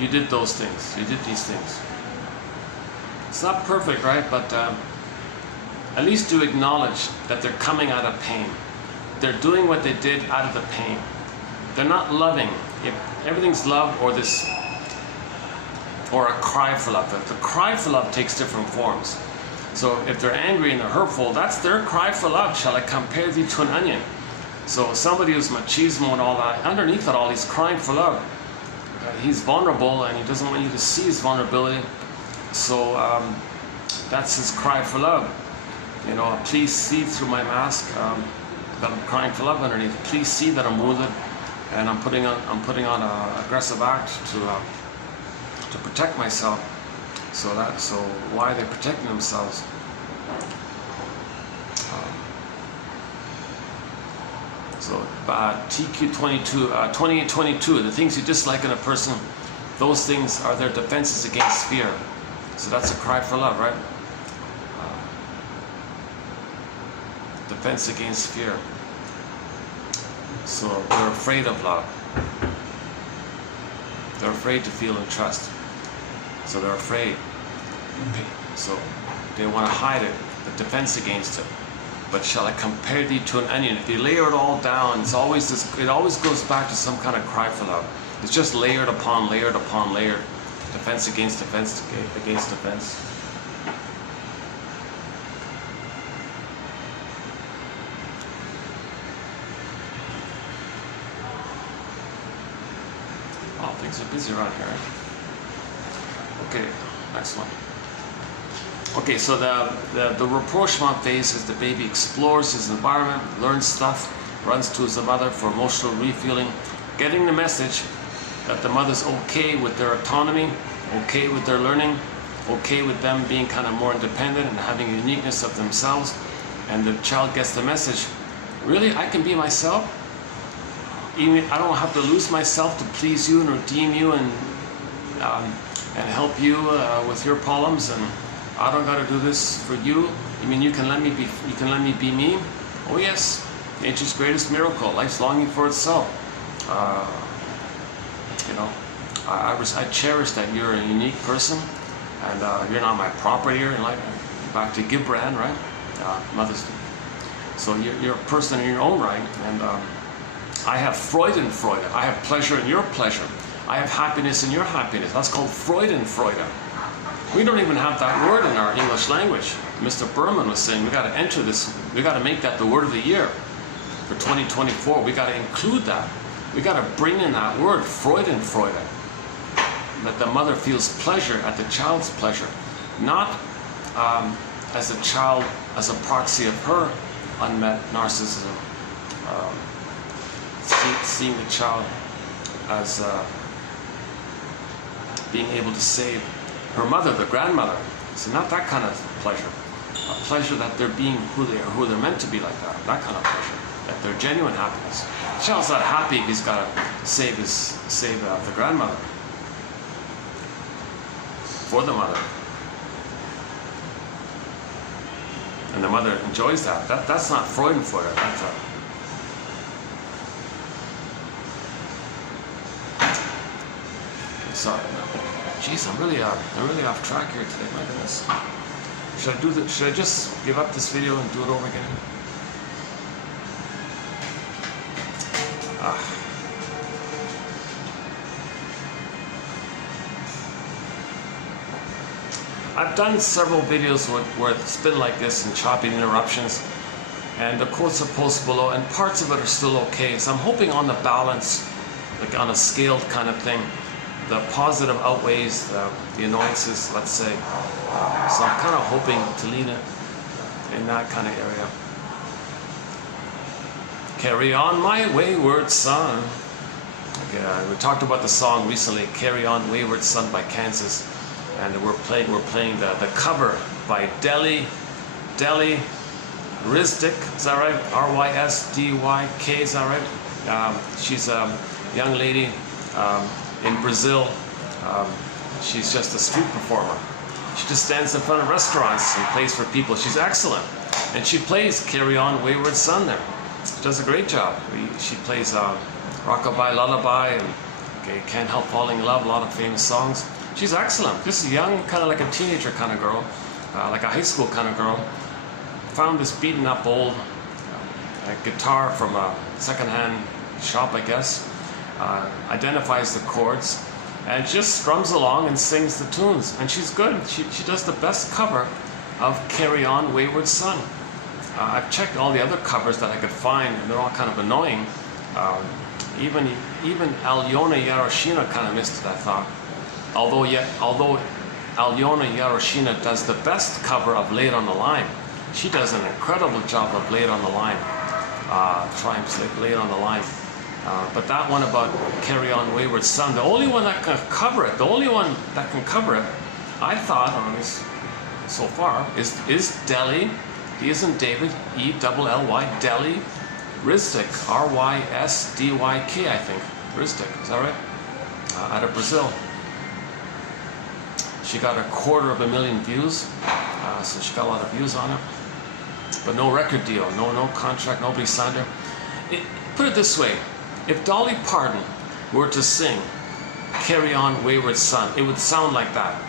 you did those things. You did these things. It's not perfect, right? But at least do acknowledge that they're coming out of pain. They're doing what they did out of the pain. They're not loving. If everything's love or this, or a cry for love. The cry for love takes different forms. So if they're angry and they're hurtful, that's their cry for love. Shall I compare thee to an onion? So somebody who's machismo and all that, underneath it all, he's crying for love. He's vulnerable and he doesn't want you to see his vulnerability. So that's his cry for love. You know, please see through my mask that I'm crying for love underneath. Please see that I'm wounded, and I'm putting on an aggressive act to protect myself. So why are they protecting themselves? So TQ22, 2822, the things you dislike in a person, those things are their defenses against fear. So that's a cry for love, right? Defense against fear. So they're afraid of love. They're afraid to feel and trust. So they're afraid. So they want to hide it, the defense against it. But shall I compare thee to an onion? If you layer it all down, it's always this. It always goes back to some kind of cry for love. It's just layered upon layered upon layered. Defense against defense against defense. Oh, things are busy around here. Okay, next one. Okay, so the rapprochement phase is the baby explores his environment, learns stuff, runs to his mother for emotional refueling, getting the message that the mother's okay with their autonomy, okay with their learning, okay with them being kind of more independent and having a uniqueness of themselves. And the child gets the message, really, I can be myself? Even I don't have to lose myself to please you and redeem you and help you with your problems, and I don't got to do this for you. You mean you can let me be me? Oh yes, nature's greatest miracle. Life's longing for itself. You know, I cherish that you're a unique person, and you're not my property here in life. Back to Gibran, right? Mother's Day. So you're a person in your own right, and I have Freude. I have pleasure in your pleasure. I have happiness in your happiness. That's called Freude. We don't even have that word in our English language. Mr. Berman was saying we got to enter this, we got to make that the word of the year for 2024. We got to include that. We got to bring in that word, Freude. That the mother feels pleasure at the child's pleasure, not as a child, as a proxy of her unmet narcissism. Seeing the child as being able to save her mother, the grandmother. So not that kind of pleasure. A pleasure that they're being who they're meant to be like that. That kind of pleasure. That they're genuine happiness. The child's not happy if he's got to save the grandmother. For the mother. And the mother enjoys that. That's not Freude. That's sorry. Jeez, I'm really off track here today. My goodness. Should I just give up this video and do it over again? I've done several videos where it's been like this and choppy interruptions, and the quotes are posted below, and parts of it are still okay. So I'm hoping on the balance, like on a scaled kind of thing, the positive outweighs the annoyances, let's say. So I'm kind of hoping to lean it in that kind of area. Carry on my wayward son. Okay, we talked about the song recently, Carry On Wayward Son by Kansas. And we're playing the cover by Deli Rysdyk, is that right? R-Y-S-D-Y-K, is that right? She's a young lady in Brazil. She's just a street performer. She just stands in front of restaurants and plays for people. She's excellent. And she plays Carry On Wayward Son there. She does a great job. She plays Rockabye Lullaby and Can't Help Falling in Love, a lot of famous songs. She's excellent. Just a young, kind of like a teenager kind of girl, like a high school kind of girl. Found this beaten up old guitar from a secondhand shop, I guess. Identifies the chords and just strums along and sings the tunes. And she's good. She does the best cover of Carry On Wayward Son. I've checked all the other covers that I could find, and they're all kind of annoying. Even Alyona Yaroshina kind of missed it, I thought. Although Alyona Yaroshina does the best cover of Late on the Line. She does an incredible job of Late on the Line. Triumphs Late on the Line. But that one about Carry On Wayward Son, the only one that can cover it, I thought, so far, is Deli, D as in David, E-double-L-Y, Deli Rysdyk, R-Y-S-D-Y-K, I think. Rysdyk, is that right? Out of Brazil. She got 250,000 views, so she got a lot of views on it. But no record deal, no contract, nobody signed her. Put it this way, if Dolly Parton were to sing Carry On Wayward Son, it would sound like that.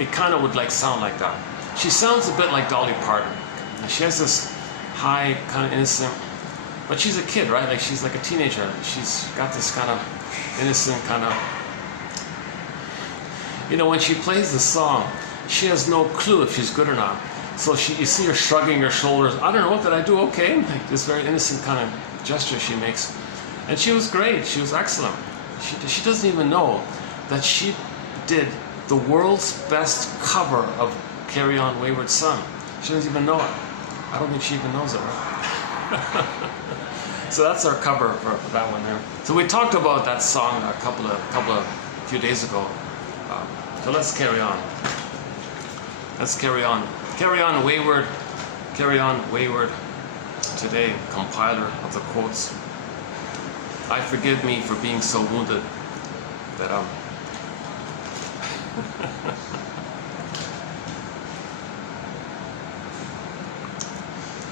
It kind of would sound like that. She sounds a bit like Dolly Parton. She has this high, kind of innocent, but she's a kid, right? Like she's like a teenager. She's got this kind of innocent kind of, when she plays the song, she has no clue if she's good or not. So you see her shrugging her shoulders. I don't know, what did I do? Okay. Like this very innocent kind of gesture she makes. And she was great. She was excellent. She doesn't even know that she did the world's best cover of Carry On Wayward Son. She doesn't even know it. I don't think she even knows it, right? So that's our cover for that one there. So we talked about that song a few days ago. So let's carry on. Let's carry on. Carry on wayward. Carry on wayward. Today, compiler of the quotes. I forgive me for being so wounded that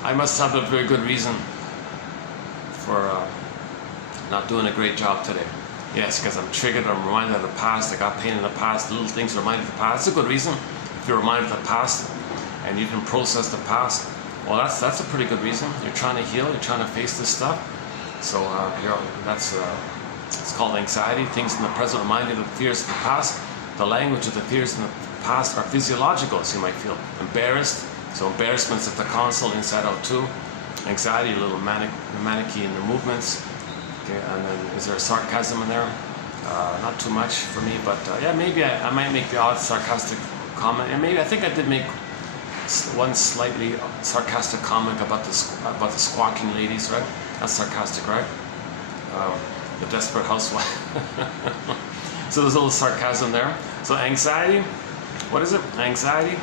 I must have a very good reason for not doing a great job today. Yes, because I'm triggered, I'm reminded of the past, I got pain in the past, little things remind me of the past. That's a good reason if you're reminded of the past and you can process the past. Well, that's a pretty good reason. You're trying to heal. You're trying to face this stuff. So it's called anxiety. Things in the present remind you of the fears of the past. The language of the fears in the past are physiological, so you might feel embarrassed. So embarrassment's at the console, inside out too. Anxiety, a little manicky in the movements. Okay, and then is there sarcasm in there? Not too much for me, but yeah, maybe I might make the odd sarcastic comment, and maybe I think I did make one slightly sarcastic comment about the squawking ladies, right? That's sarcastic, right? The desperate housewife. So there's a little sarcasm there. So anxiety, what is it? Anxiety,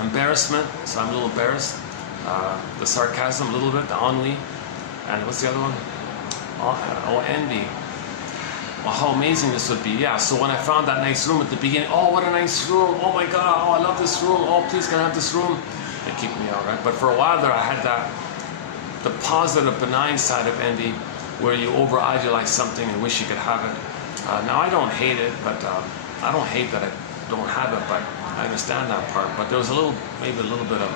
embarrassment. So I'm a little embarrassed. The sarcasm, a little bit. The ennui, and what's the other one? Envy. Well, how amazing this would be. Yeah, so when I found that nice room at the beginning, oh, what a nice room. Oh my God, oh, I love this room. Oh, please can I have this room? It kicked me out, right? But for a while there, I had the positive, benign side of envy, where you over-idealize something and wish you could have it. Now, I don't hate it, but I don't hate that I don't have it, but I understand that part. But there was maybe a little bit of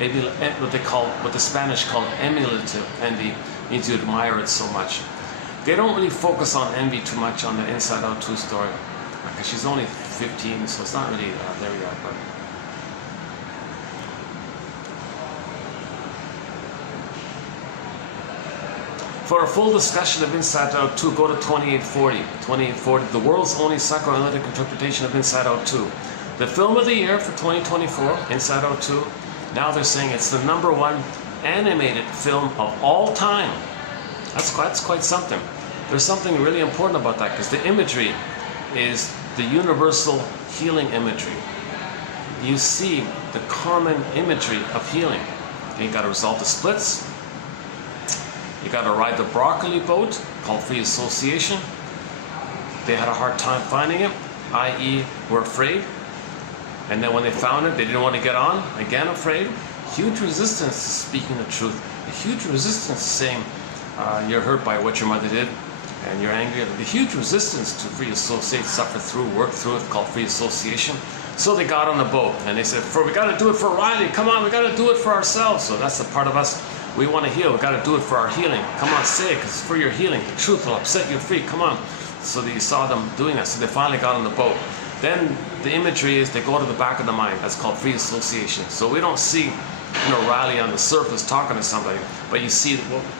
maybe what the Spanish call emulative envy, means you admire it so much. They don't really focus on envy too much on the Inside Out 2 story, because she's only 15, so it's not really there yet. But for a full discussion of Inside Out 2, go to 2840. 2840, the world's only psychoanalytic interpretation of Inside Out 2. The film of the year for 2024, Inside Out 2. Now they're saying it's the #1 animated film of all time. That's quite something. There's something really important about that, because the imagery is the universal healing imagery. You see the common imagery of healing. You got to resolve the splits. You got to ride the broccoli boat, called free association. They had a hard time finding it, i.e. were afraid. And then when they found it, they didn't want to get on, again afraid. Huge resistance to speaking the truth. A huge resistance to saying you're hurt by what your mother did and you're angry. The huge resistance to free associate, suffer through, work through it, called free association. So they got on the boat and they said, we got to do it for Riley. Come on, we got to do it for ourselves. So that's the part of us. We want to heal. We got to do it for our healing. Come on, say it, because it's for your healing. The truth will set you free. Come on. So you saw them doing that. So they finally got on the boat. Then the imagery is they go to the back of the mind. That's called free association. So we don't see, Riley on the surface talking to somebody, but you see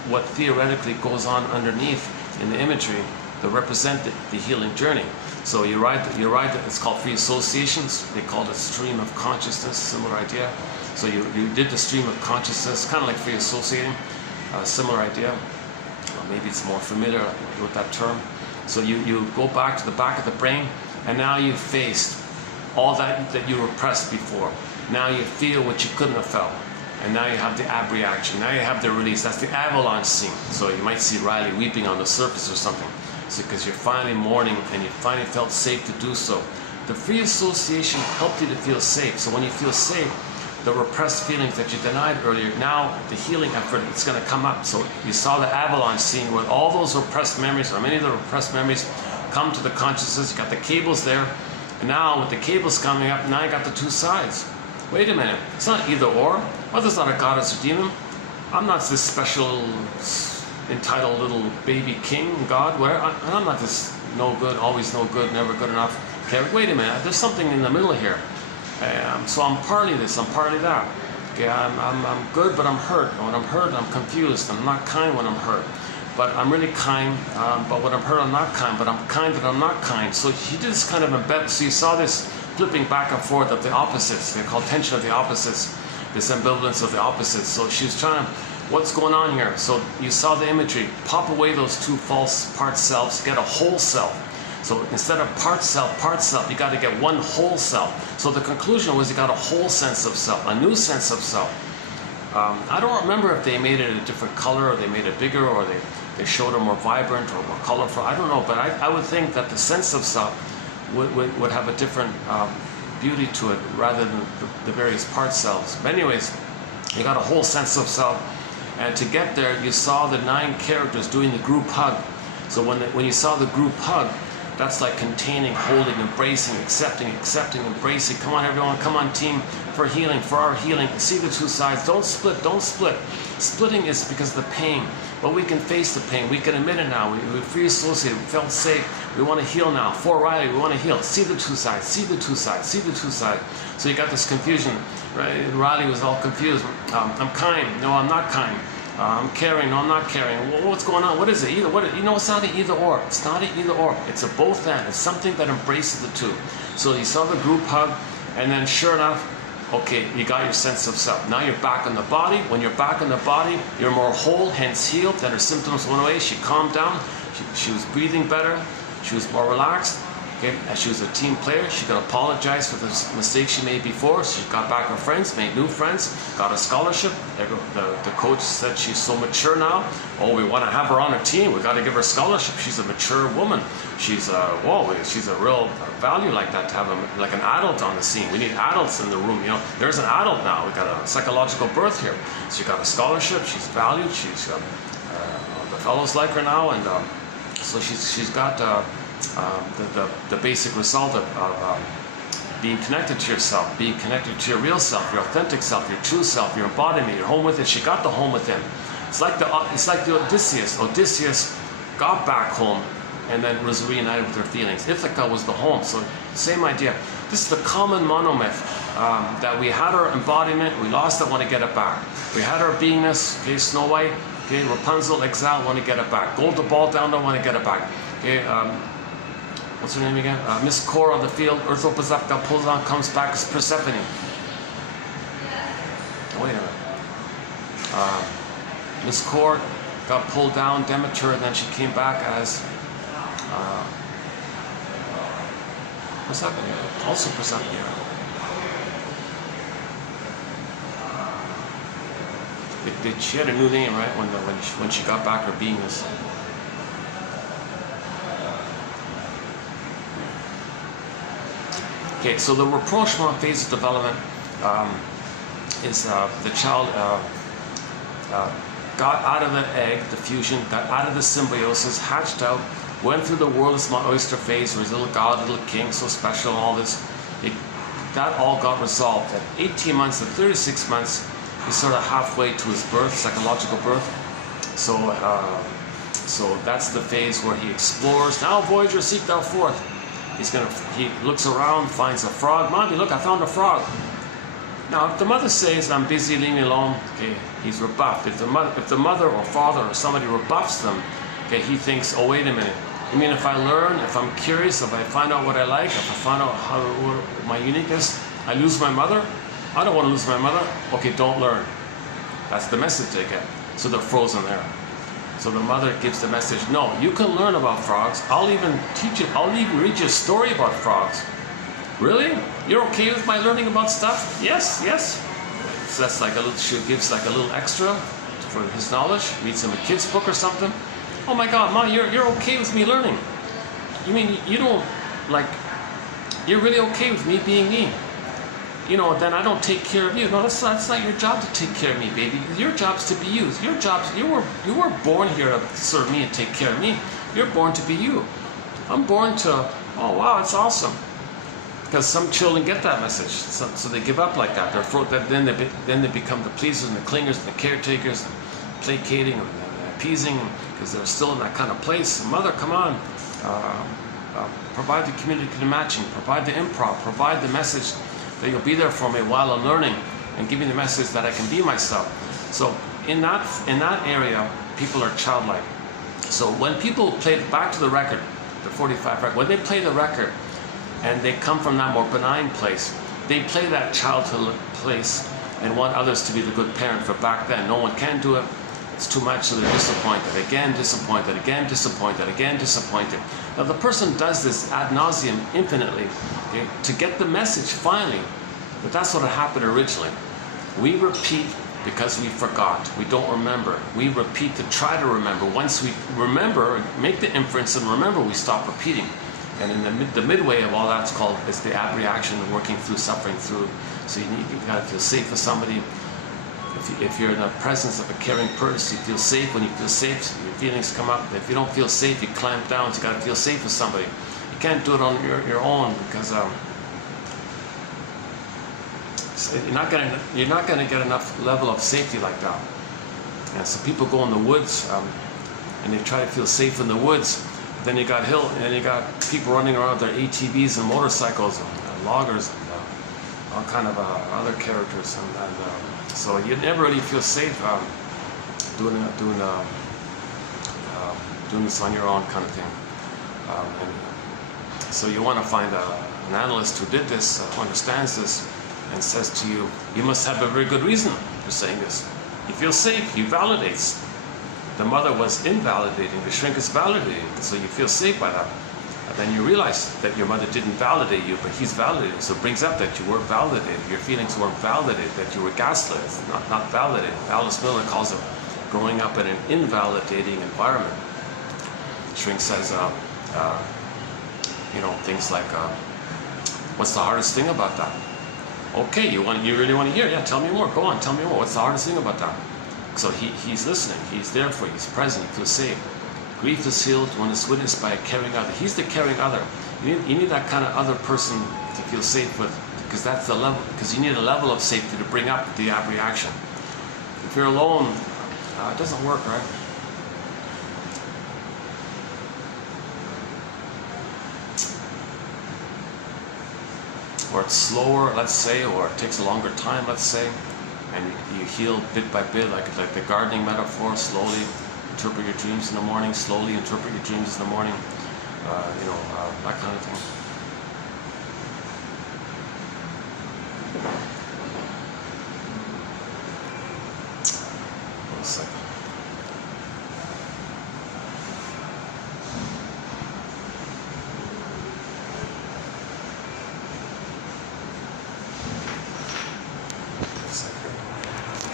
what theoretically goes on underneath in the imagery that represent the healing journey. So you ride it's called free associations. They call it stream of consciousness, similar idea. So you did the stream of consciousness, kind of like free associating, similar idea. Maybe it's more familiar with that term. So you go back to the back of the brain, and now you've faced all that you repressed before. Now you feel what you couldn't have felt. And now you have the ab reaction. Now you have the release. That's the avalanche scene. So you might see Riley weeping on the surface or something. So because you're finally mourning and you finally felt safe to do so. The free association helped you to feel safe. So when you feel safe, the repressed feelings that you denied earlier, now the healing effort, it's going to come up. So you saw the avalanche scene where all those repressed memories, or many of the repressed memories, come to the consciousness. You got the cables there. And now with the cables coming up, now you got the two sides. Wait a minute, it's not either or. Mother's not a goddess or demon. I'm not this special, entitled little baby king, God, whatever. I'm not this no good, always no good, never good enough. Okay, wait a minute, there's something in the middle here. So I'm partly this, I'm partly that. Okay, I'm good, but I'm hurt. When I'm hurt, I'm confused. I'm not kind when I'm hurt. But I'm really kind, but when I'm hurt, I'm not kind. But I'm kind, but I'm not kind. So he did this kind of embed. So you saw this flipping back and forth of the opposites. They call tension of the opposites, this ambivalence of the opposites. So she was trying to, what's going on here? So you saw the imagery. Pop away those two false part selves, get a whole self. So instead of part self, you got to get one whole self. So the conclusion was you got a whole sense of self, a new sense of self. I don't remember if they made it a different color, or they made it bigger, or they showed it more vibrant or more colorful. I don't know, but I would think that the sense of self would have a different beauty to it rather than the various part selves. But anyways, you got a whole sense of self. And to get there, you saw the 9 characters doing the group hug. So when you saw the group hug, That's like containing, holding, embracing, accepting, embracing. Come on everyone, come on team, for healing, for our healing. See the two sides. Don't split, don't split. Splitting is because of the pain. But we can face the pain. We can admit it now. We free associated. We felt safe. We want to heal now. For Riley, we want to heal. See the two sides. See the two sides. See the two sides. So you got this confusion. Right? Riley was all confused. I'm kind. No, I'm not kind. I'm caring. No, I'm not caring. What's going on? What is it? Either. What? You know, it's not an either or. It's not an either or. It's a both and. It's something that embraces the two. So you saw the group hug, and then sure enough, okay, you got your sense of self. Now you're back in the body. When you're back in the body, you're more whole, hence healed. Then her symptoms went away. She calmed down. She was breathing better. She was more relaxed. Okay, and she was a team player. She could apologize for the mistakes she made before. She got back her friends, made new friends, got a scholarship. The coach said she's so mature now. Oh, we want to have her on a team. We got to give her a scholarship. She's a mature woman. She's she's a real value like that, to have like an adult on the scene. We need adults in the room. You know, there's an adult now. We got a psychological birth here. She got a scholarship. She's valued. She's the fellows like her now, and so she's got. The basic result of being connected to yourself, being connected to your real self, your authentic self, your true self, your embodiment, your home within. She got the home within. It's like the Odysseus. Odysseus got back home and then was reunited with her feelings. Ithaca was the home. So same idea. This is the common monomyth that we had our embodiment, we lost it, want to get it back. We had our beingness, okay, Snow White, okay, Rapunzel, exile, want to get it back. Gold the ball down, don't want to get it back. Okay, what's her name again? Miss Core on the field. Earth opens up, got pulls on, comes back as Persephone. Oh, wait a minute. Miss Core got pulled down, Demeter, and then she came back as Persephone. Also Persephone. She had a new name, right? When she got back her beingness. Okay, so the rapprochement phase of development is the child got out of the egg, the fusion, got out of the symbiosis, hatched out, went through the world as my oyster phase, where he's a little god, little king, so special, all this. That all got resolved. At 18 months, at 36 months, he's sort of halfway to his birth, psychological birth. So that's the phase where he explores. Now, Voyager, seek thou forth. He looks around, finds a frog. Mommy, look, I found a frog. Now, if the mother says, I'm busy, leave me alone, okay, he's rebuffed. If the mother or father or somebody rebuffs them, okay, he thinks, oh, wait a minute. You mean if I learn, if I'm curious, if I find out what I like, if I find out what my uniqueness, I lose my mother? I don't want to lose my mother. Okay, don't learn. That's the message they get. So they're frozen there. So the mother gives the message, no, you can learn about frogs. I'll even teach you, I'll even read you a story about frogs. Really? You're okay with my learning about stuff? Yes, yes. So that's like she gives like a little extra for his knowledge. Reads him a kid's book or something. Oh my God, Ma, you're okay with me learning. You mean you don't, like, you're really okay with me being me? You know, then I don't take care of you. No, that's not your job to take care of me, baby. Your job's to be you. You were born here to serve me and take care of me. You're born to be you. I'm born to, oh wow, it's awesome. Because some children get that message, so they give up like that. Then they become the pleasers and the clingers and the caretakers, and placating and appeasing, because they're still in that kind of place. Mother, come on. Provide the communicative matching, provide the improv, provide the message that you'll be there for me while I'm learning, and give me the message that I can be myself. So in that area, people are childlike. So when people play, back to the record, the 45 record, when they play the record and they come from that more benign place, they play that childhood place and want others to be the good parent. For back then, no one can do it. It's too much, so they're disappointed, again disappointed, again disappointed, again disappointed. Now the person does this ad nauseum infinitely, okay, to get the message finally, but that's what happened originally. We repeat because we forgot, we don't remember. We repeat to try to remember. Once we remember, make the inference and remember, we stop repeating. And in the midway of all that's called, is the ab reaction, working through, suffering through. So you gotta feel safe with somebody. If you're in the presence of a caring person, you feel safe. When you feel safe, your feelings come up. If you don't feel safe, you clamp down. So you got to feel safe with somebody. You can't do it on your own because so you're not gonna get enough level of safety like that. And so people go in the woods and they try to feel safe in the woods. Then you got people running around with their ATVs and motorcycles and loggers and all kind of other characters, and so you never really feel safe doing this on your own kind of thing. And so you want to find an analyst who did this, who understands this, and says to you, you must have a very good reason for saying this. You feel safe, he validates. The mother was invalidating, the shrink is validating, so you feel safe by that. And then you realize that your mother didn't validate you, but he's validating. So it brings up that you weren't validated, your feelings weren't validated, that you were gaslit, not validated. Alice Miller calls it growing up in an invalidating environment. Shrink says, things like, what's the hardest thing about that? Okay, you really want to hear? Yeah, tell me more. Go on, tell me more. What's the hardest thing about that? So he's listening. He's there for you. He's present. You feel safe. Grief is healed when it's witnessed by a caring other. He's the caring other. You need that kind of other person to feel safe with, because that's the level. Because you need a level of safety to bring up the reaction. If you're alone, it doesn't work, right? Or it's slower, let's say, or it takes a longer time, let's say, and you heal bit by bit, like the gardening metaphor. Slowly interpret your dreams in the morning. Slowly interpret your dreams in the morning. That kind of thing. One second.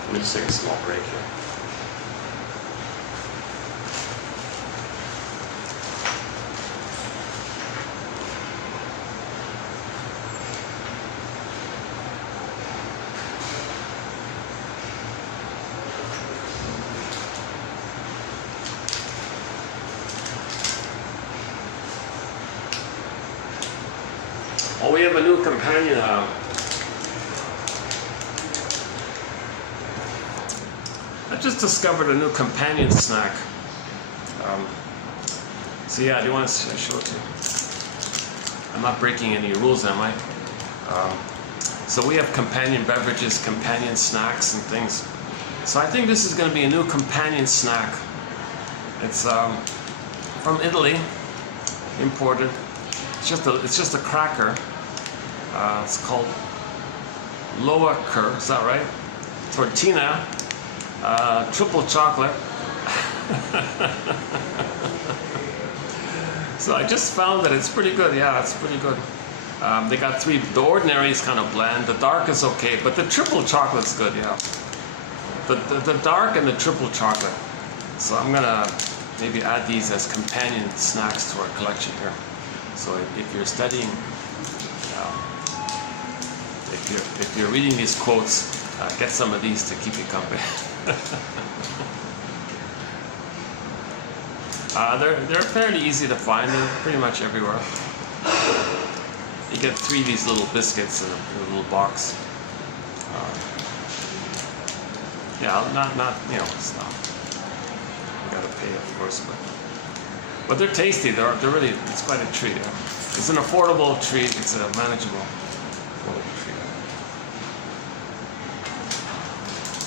Let me just take a small break here. Oh, we have a new companion. I just discovered a new companion snack. So yeah, do you want to show it to you? I'm not breaking any rules, am I? So we have companion beverages, companion snacks and things. So I think this is going to be a new companion snack. It's from Italy, imported. It's just a cracker. It's called Loacker, is that right? Tortina. Triple chocolate. So I just found that it's pretty good. Yeah, it's pretty good. They got three. The ordinary is kind of bland. The dark is okay, but the triple chocolate's good. Yeah. The dark and the triple chocolate. So I'm gonna maybe add these as companion snacks to our collection here. So if you're studying, if you're reading these quotes, get some of these to keep you company. They're fairly easy to find. They're pretty much everywhere. You get 3 of these little biscuits in a little box. It's not. You gotta pay, of course, but they're tasty. They're really. It's quite a treat. It's an affordable treat. It's a manageable affordable treat.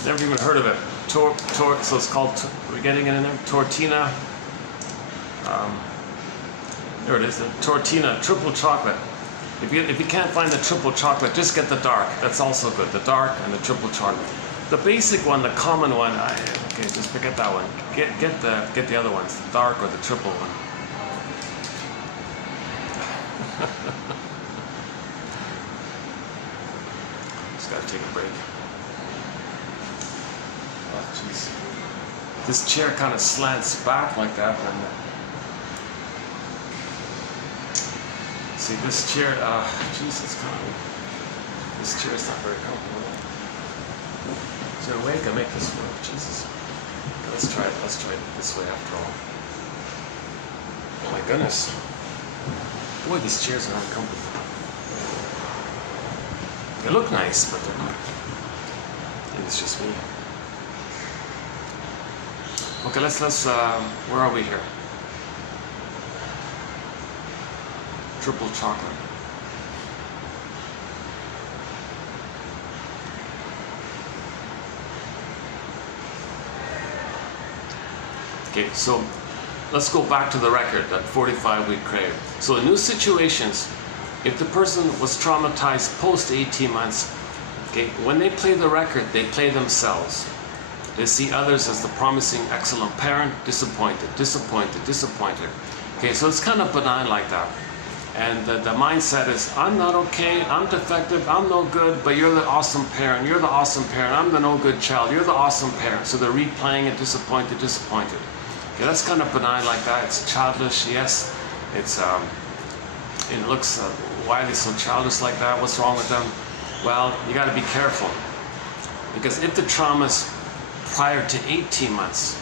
Never even heard of it. So it's called. We're getting it in there. Tortina. There it is. The Tortina triple chocolate. If you can't find the triple chocolate, just get the dark. That's also good. The dark and the triple chocolate. The basic one, the common one. Just forget that one. Get the other ones. The dark or the triple one. Just gotta take a break. Oh, jeez. This chair kind of slants back like that. And see, this chair, Jesus, this chair is not very comfortable. Is there a way I can make this work? Jesus. Let's try it this way after all. Oh my goodness. Boy, these chairs are uncomfortable. They look nice, but they're not. Maybe it's just me. Okay, let's where are we here? Triple chocolate. Okay, so let's go back to the record, that 45-week crave. So in new situations, if the person was traumatized post 18 months, okay, when they play the record, they play themselves. They see others as the promising, excellent parent, disappointed, disappointed, disappointed. Okay, so it's kind of benign like that. And the mindset is, I'm not okay, I'm defective, I'm no good, but you're the awesome parent, you're the awesome parent, I'm the no good child, you're the awesome parent. So they're replaying it, disappointed, disappointed. Okay, that's kind of benign like that. It's childish, yes. It's it looks, why are they so childish like that? What's wrong with them? Well, you got to be careful, because if the traumas prior to 18 months,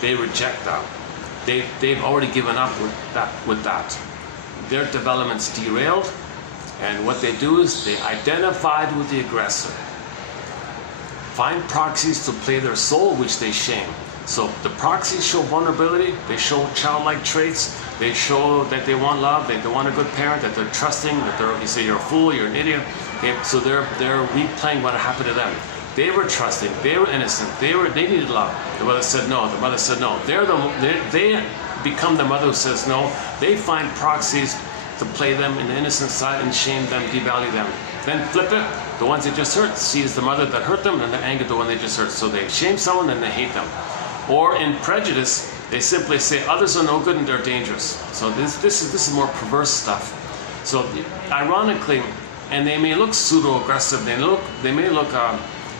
they reject that. They've already given up with that. Their development's derailed, and what they do is they identified with the aggressor. Find proxies to play their soul, which they shame. So the proxies show vulnerability, they show childlike traits, they show that they want love, they want a good parent, that they're trusting, that you say you're a fool, you're an idiot. Okay, so they're replaying what happened to them. They were trusting, they were innocent, they needed love. The mother said no, the mother said no. They become the mother who says no. They find proxies to play them in the innocent side and shame them, devalue them. Then flip it, the ones they just hurt sees the mother that hurt them, and they're angry at the one they just hurt. So they shame someone and they hate them. Or in prejudice, they simply say others are no good and they're dangerous. So this is more perverse stuff. So ironically, and they may look pseudo-aggressive, they may look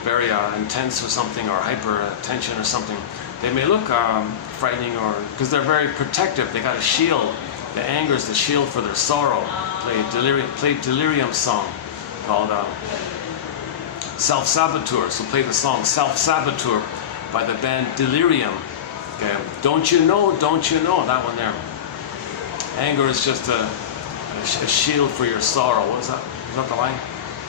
very intense or something, or hyper-tension or something. They may look frightening, or because they're very protective. They got a shield. The anger is the shield for their sorrow. Play delirium song called Self-Saboteur. So play the song Self-Saboteur by the band Delirium. Okay. Don't you know, that one there. Anger is just a shield for your sorrow. What is that? Is that the line?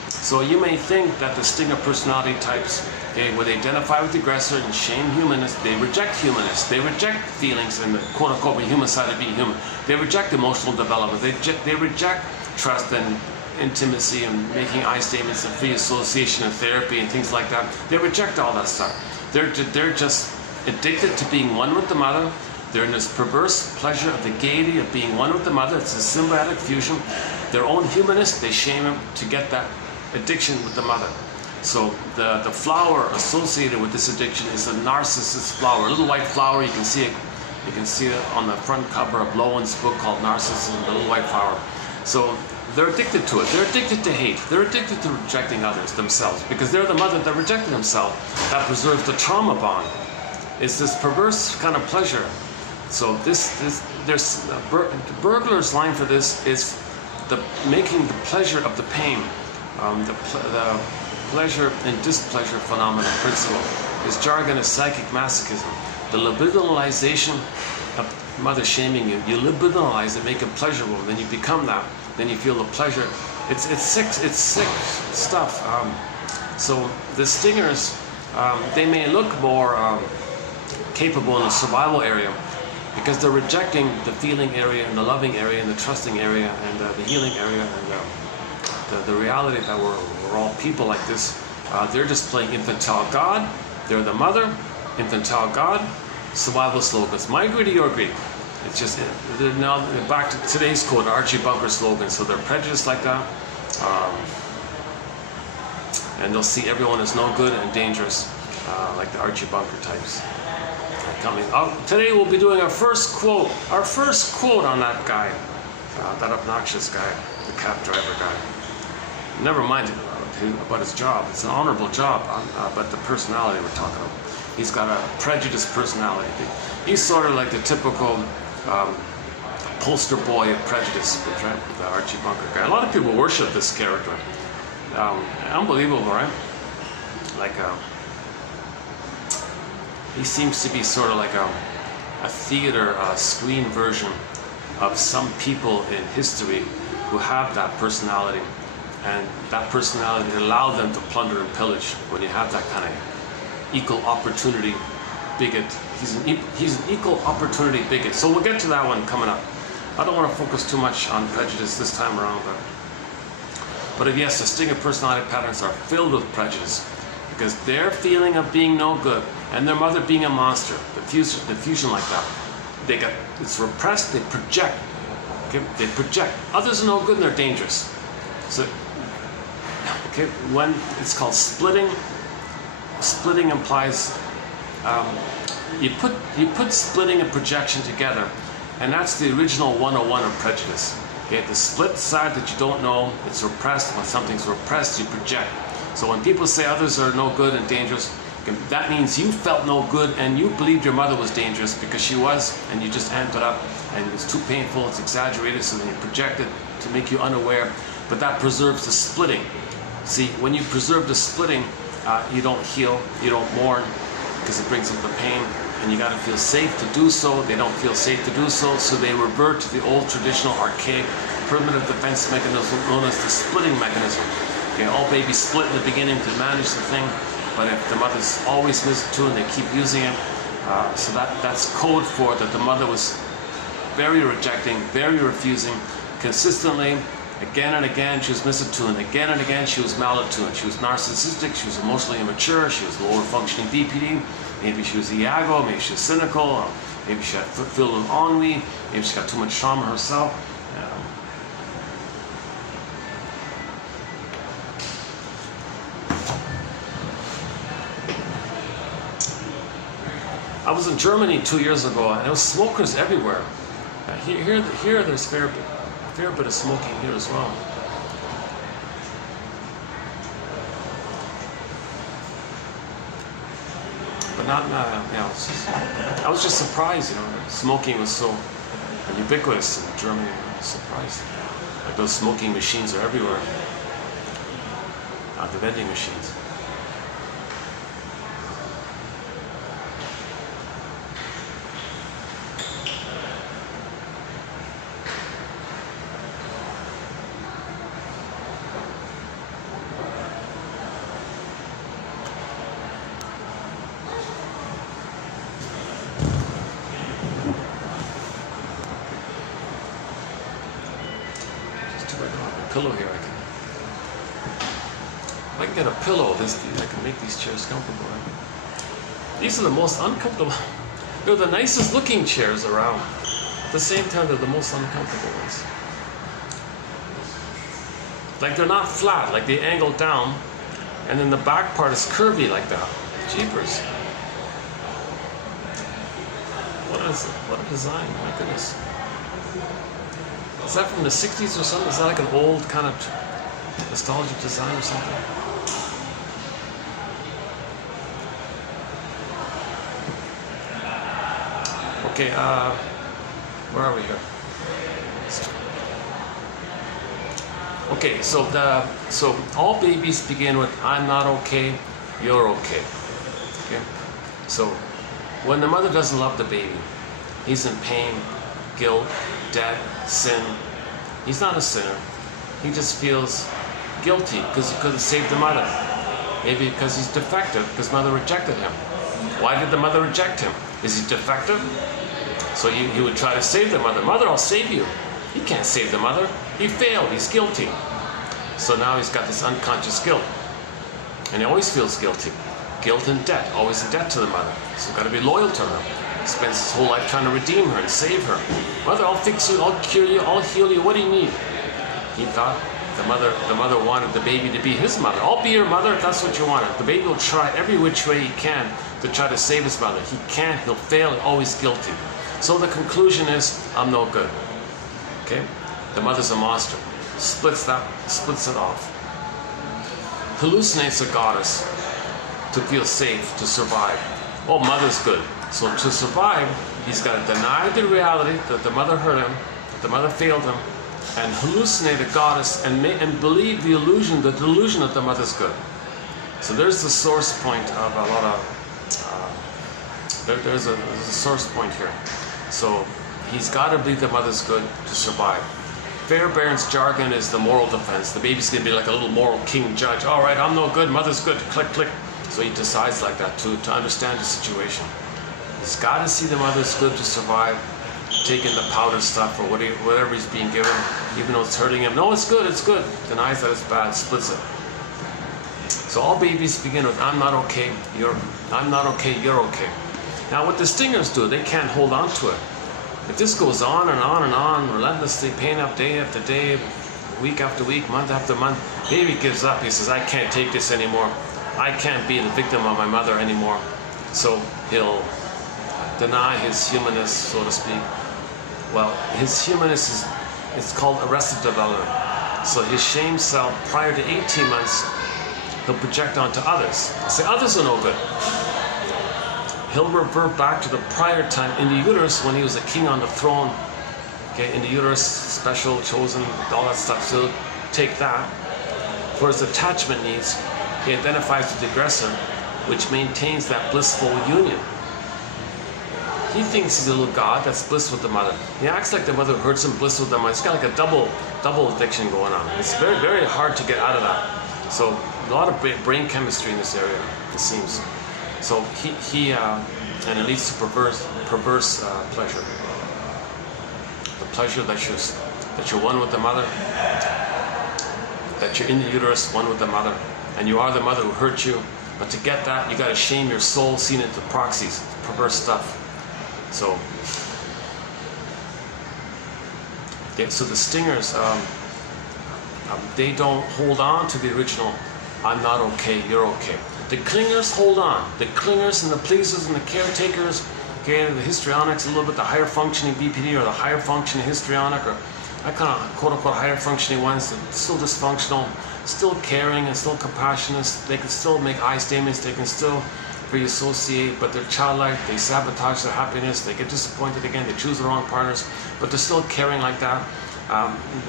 So you may think that the Stinger personality types, okay, where they identify with the aggressor and shame humanists, they reject humanists, they reject feelings and the quote-unquote human side of being human. They reject emotional development. They reject trust and intimacy and making I statements and free association and therapy and things like that. They reject all that stuff. They're just addicted to being one with the mother. They're in this perverse pleasure of the gaiety of being one with the mother. It's a symbiotic fusion. Their own humanists, they shame them to get that addiction with the mother. So the flower associated with this addiction is a narcissus flower, a little white flower. You can see it. You can see it on the front cover of Lowen's book called Narcissism, the little white flower. So they're addicted to it. They're addicted to hate. They're addicted to rejecting others themselves, because they're the mother that rejected themselves. That preserves the trauma bond. It's this perverse kind of pleasure. So there's Burglar's line for this is making the pleasure of the pain, the pleasure and displeasure phenomenon principle. His jargon is psychic masochism. The libidinalization of mother shaming you. You libidinalize it, make it pleasurable, then you become that. Then you feel the pleasure. It's sick stuff. So the stingers, they may look more capable in the survival area, because they're rejecting the feeling area and the loving area and the trusting area and the healing area and the reality that we're all people like this. They're just playing infantile God. They're the mother, infantile God, survival slogans. My agree to your agree. It's just, they're now back to today's quote, Archie Bunker slogan. So they're prejudiced like that. And they'll see everyone as no good and dangerous, like the Archie Bunker types. Coming out today, we'll be doing our first quote on that guy, that obnoxious guy, the cab driver guy. Never mind about his job. It's an honorable job, but the personality we're talking about. He's got a prejudiced personality. He's sort of like the typical poster boy of prejudice, right? The Archie Bunker guy. A lot of people worship this character. Unbelievable, right? Like he seems to be sort of like a theater screen version of some people in history who have that personality, and that personality allowed them to plunder and pillage. When you have that kind of equal opportunity bigot, he's an equal opportunity bigot. So we'll get to that one coming up. I don't want to focus too much on prejudice this time around, but yes, the sting of personality patterns are filled with prejudice, because their feeling of being no good and their mother being a monster, the fusion like that, it's repressed, they project. Okay? They project. Others are no good and they're dangerous. So, okay, when it's called splitting, splitting implies you put splitting and projection together, and that's the original 101 of prejudice. Okay, the split side that you don't know, it's repressed. When something's repressed, you project. So when people say others are no good and dangerous, that means you felt no good and you believed your mother was dangerous because she was, and you just amped it up, and it's too painful, it's exaggerated, so then you project it to make you unaware. But that preserves the splitting. See, when you preserve the splitting, you don't heal, you don't mourn, because it brings up the pain, and you got to feel safe to do so. They don't feel safe to do so, so they revert to the old traditional archaic primitive defense mechanism known as the splitting mechanism. Okay, all babies split in the beginning to manage the thing, but if the mother's always listened to and they keep using it, so that's code for that the mother was very rejecting, very refusing, consistently, again and again she was misattuned, again and again she was malattuned, she was narcissistic, she was emotionally immature, she was lower functioning BPD, maybe she was Iago, maybe she was cynical, maybe she had filled with ennui, maybe she got too much trauma herself. I was in Germany 2 years ago, and there was smokers everywhere. Here there's a fair bit of smoking here as well. But not, I was just surprised, smoking was so ubiquitous in Germany. I was surprised. Like those smoking machines are everywhere. The vending machines. Pillow here. I can get a pillow. I can make these chairs comfortable. These are the most uncomfortable. They're the nicest looking chairs around. At the same time, they're the most uncomfortable ones. Like they're not flat, like they angle down, and then the back part is curvy like that. Jeepers. What a design, my goodness. Is that from the 60s or something? Is that like an old kind of nostalgic design or something? Okay, where are we here? Okay, so all babies begin with "I'm not okay, you're okay." Okay, so when the mother doesn't love the baby, he's in pain, guilt, debt, sin. He's not a sinner. He just feels guilty because he couldn't save the mother. Maybe because he's defective, because mother rejected him. Why did the mother reject him? Is he defective? So he would try to save the mother. Mother, I'll save you. He can't save the mother. He failed. He's guilty. So now he's got this unconscious guilt. And he always feels guilty. Guilt and debt. Always in debt to the mother. So he's got to be loyal to her. He spends his whole life trying to redeem her and save her. Mother, I'll fix you. I'll cure you. I'll heal you. What do you need? He thought the mother wanted the baby to be his mother. I'll be your mother if that's what you wanted. The baby will try every which way he can to try to save his mother. He can't. He'll fail. Always guilty. So the conclusion is, I'm no good. Okay? The mother's a monster. Splits it off. Hallucinates a goddess to feel safe, to survive. Oh, mother's good. So to survive, he's got to deny the reality that the mother hurt him, that the mother failed him, and hallucinate a goddess and believe the delusion that the mother's good. So there's the source point of a lot of, there's a source point here. So he's got to believe the mother's good to survive. Fairbairn's jargon is the moral defense. The baby's going to be like a little moral king judge. All right, I'm no good, mother's good, click, click. So he decides like that to understand the situation. He's got to see the mother's good to survive, taking the powder stuff or whatever he's being given, even though it's hurting him. No, it's good, denies that it's bad, splits it. So all babies begin with, I'm not okay, I'm not okay, you're okay. Now what the stingers do, they can't hold on to it. If this goes on and on and on, relentlessly, pain up day after day, week after week, month after month, baby gives up. He says, I can't take this anymore. I can't be the victim of my mother anymore. So he'll deny his humanness, so to speak. Well, his humanness is called arrested development. So his shame self, prior to 18 months, he'll project onto others. Say, others are no good. He'll revert back to the prior time in the uterus when he was a king on the throne. Okay, in the uterus, special, chosen, all that stuff. So he'll take that. For his attachment needs, he identifies with the aggressor, which maintains that blissful union. He thinks he's a little god that's bliss with the mother. He acts like the mother hurts him, bliss with the mother. It's got like a double addiction going on. It's very, very hard to get out of that. So a lot of brain chemistry in this area, it seems. So and it leads to perverse pleasure. The pleasure that you're one with the mother, that you're in the uterus, one with the mother, and you are the mother who hurt you. But to get that, you got to shame your soul, seen into proxies, perverse stuff. So, yeah, so the stingers, they don't hold on to the original, I'm not okay, you're okay. The clingers hold on. The clingers and the pleasers and the caretakers, okay, the histrionics, a little bit the higher functioning BPD or the higher functioning histrionic, or that kind of quote-unquote higher functioning ones, still dysfunctional, still caring and still compassionate. They can still make I statements, they can still reassociate, but they're childlike, they sabotage their happiness, they get disappointed again, they choose the wrong partners, but they're still caring like that.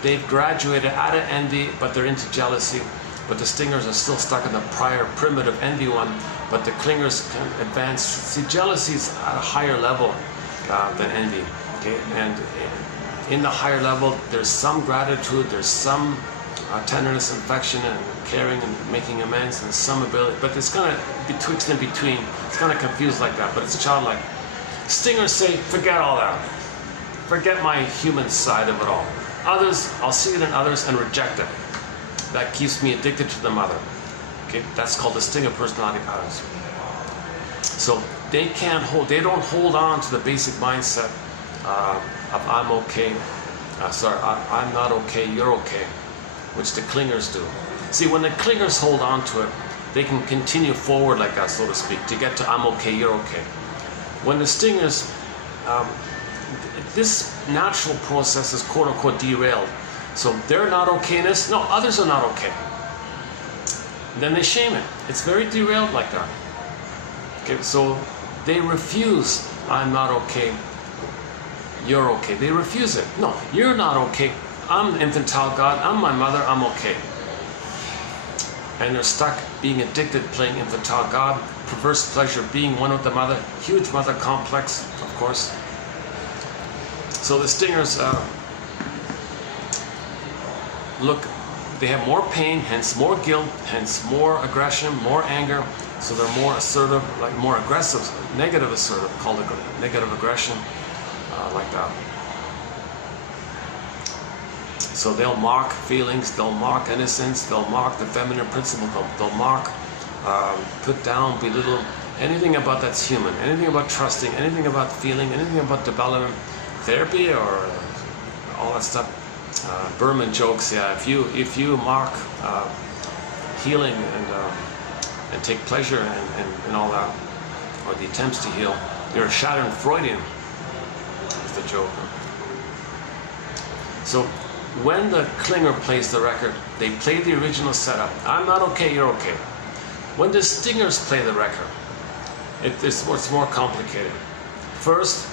They've graduated out of envy, but they're into jealousy. But the stingers are still stuck in the prior primitive envy one, but the clingers can advance. See, jealousy is at a higher level than envy, okay? And in the higher level, there's some gratitude, there's some tenderness, affection, and caring, and making amends, and some ability, but it's kind of betwixt and between. It's kind of confused like that, but it's childlike. Stingers say, forget all that. Forget my human side of it all. Others, I'll see it in others and reject it. That keeps me addicted to the mother. Okay, that's called the stinger personality patterns. So they don't hold on to the basic mindset of I'm okay, I'm not okay, you're okay, which the clingers do. See, when the clingers hold on to it, they can continue forward like that, so to speak, to get to I'm okay, you're okay. When the stingers, this natural process is quote unquote derailed. So they're not okayness, no, others are not okay. Then they shame it. It's very derailed like that. Okay, so they refuse, I'm not okay, you're okay. They refuse it. No, you're not okay. I'm the infantile God, I'm my mother, I'm okay. And they're stuck being addicted, playing infantile God, perverse pleasure, being one with the mother, huge mother complex, of course. So the stingers, look, they have more pain, hence more guilt, hence more aggression, more anger, so they're more assertive, like more aggressive, negative assertive, called negative aggression, like that. So they'll mock feelings, they'll mock innocence, they'll mock the feminine principle, they'll mock, put down, belittle, anything about that's human, anything about trusting, anything about feeling, anything about development, therapy, or all that stuff. Berman jokes, yeah, if you mock healing and take pleasure in all that, or the attempts to heal, you're a shattered Freudian, is the joke. So when the clinger plays the record, they play the original setup. I'm not okay, you're okay. When the stingers play the record, it's more complicated. First,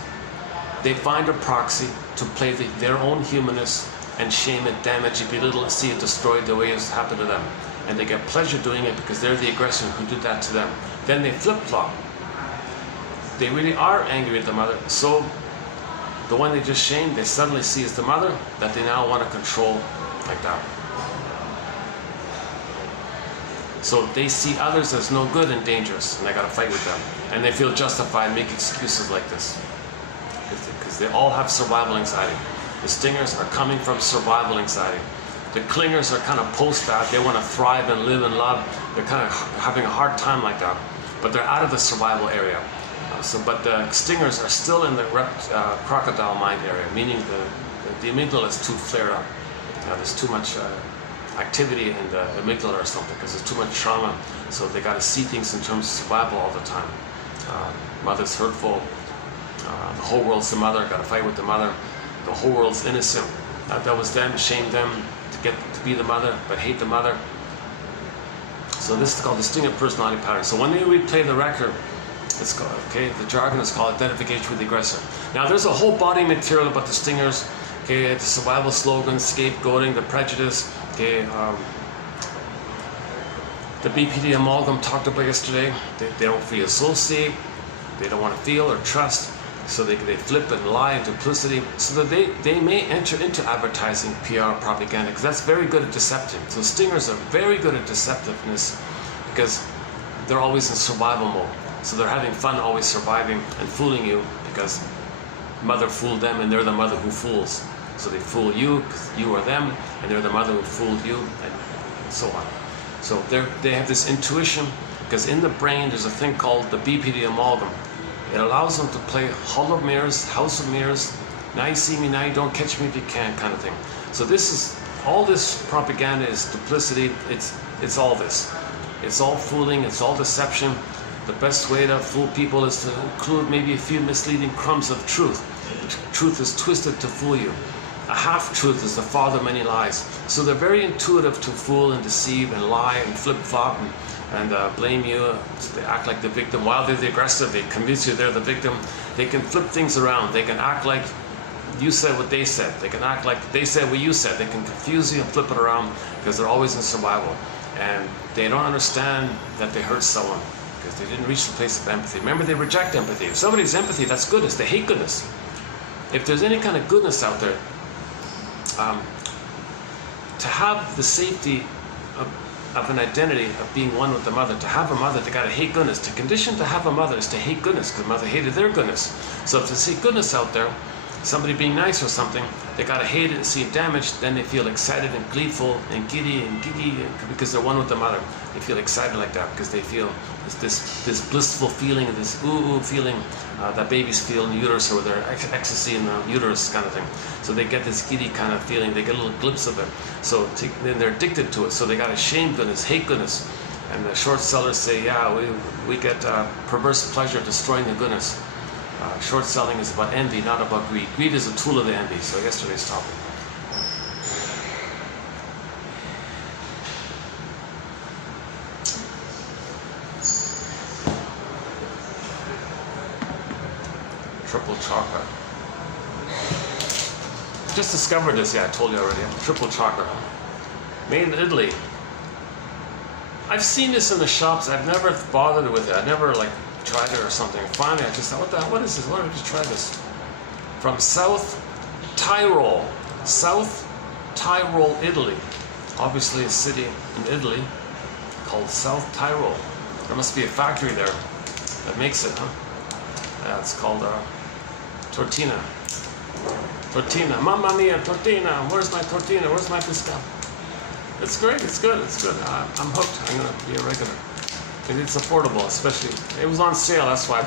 they find a proxy to play their own humanness and shame it, damage it, belittle it, see it destroyed the way it's happened to them. And they get pleasure doing it because they're the aggressor who did that to them. Then they flip-flop. They really are angry at the mother, so The one they just shamed, they suddenly see as the mother that they now want to control like that. So they see others as no good and dangerous, and they got to fight with them. And they feel justified and make excuses like this. Because they all have survival anxiety. The stingers are coming from survival anxiety. The clingers are kind of post that. They want to thrive and live and love. They're kind of having a hard time like that. But they're out of the survival area. But the stingers are still in the crocodile mind area, meaning the amygdala is too flared up. There's too much activity in the amygdala or something because there's too much trauma. So they got to see things in terms of survival all the time. Mother's hurtful. The whole world's the mother. Got to fight with the mother. The whole world's innocent. That was them. Shame them to be the mother, but hate the mother. So this is called the stinger personality pattern. So when they replay the record, it's called, okay, the jargon is called identification with the aggressor. Now there's a whole body material about the stingers, okay, the survival slogans, scapegoating, the prejudice, okay, the BPD amalgam talked about yesterday. They don't feel associate, they don't want to feel or trust, so they flip and lie and duplicity, so that they may enter into advertising, PR, propaganda, because that's very good at decepting. So stingers are very good at deceptiveness because they're always in survival mode. So they're having fun always surviving and fooling you because mother fooled them and they're the mother who fools. So they fool you because you are them and they're the mother who fooled you and so on. So they have this intuition because in the brain there's a thing called the BPD amalgam. It allows them to play hollow mirrors, house of mirrors, now you see me, now you don't catch me if you can kind of thing. So this is, all this propaganda is duplicity, it's all this. It's all fooling, it's all deception. The best way to fool people is to include maybe a few misleading crumbs of truth. Truth is twisted to fool you. A half-truth is the father of many lies. So they're very intuitive to fool and deceive and lie and flip-flop and blame you. So they act like the victim. While they're the aggressor, they convince you they're the victim. They can flip things around. They can act like you said what they said. They can act like they said what you said. They can confuse you and flip it around because they're always in survival. And they don't understand that they hurt someone, because they didn't reach the place of empathy. Remember, they reject empathy. If somebody's empathy, that's goodness. They hate goodness. If there's any kind of goodness out there, to have the safety of an identity of being one with the mother, to have a mother, they gotta hate goodness. To condition to have a mother is to hate goodness, because mother hated their goodness. So if they see goodness out there, somebody being nice or something, they gotta hate it and see it damaged, then they feel excited and gleeful and giddy and giggy because they're one with the mother. They feel excited like that because they feel this blissful feeling, this ooh feeling that babies feel in the uterus, or their ecstasy in the uterus kind of thing. So they get this giddy kind of feeling, they get a little glimpse of it. So then they're addicted to it. So they gotta shame goodness, hate goodness. And the short sellers say, yeah, we get perverse pleasure destroying the goodness. Short selling is about envy, not about greed. Greed is a tool of the envy. So yesterday's topic. Triple chocolate. Just discovered this. Yeah, I told you already. Triple chocolate, made in Italy. I've seen this in the shops. I've never bothered with it. I never tried it or something. Finally, I just thought, what is this? Why don't I just try this? From South Tyrol, Italy. Obviously a city in Italy called South Tyrol. There must be a factory there that makes it, huh? Yeah, it's called tortina. Tortina, mamma mia, tortina. Where's my tortina? Where's my pesca? It's great, it's good, it's good. I'm hooked. I'm gonna be a regular. And it's affordable, especially, it was on sale, that's why.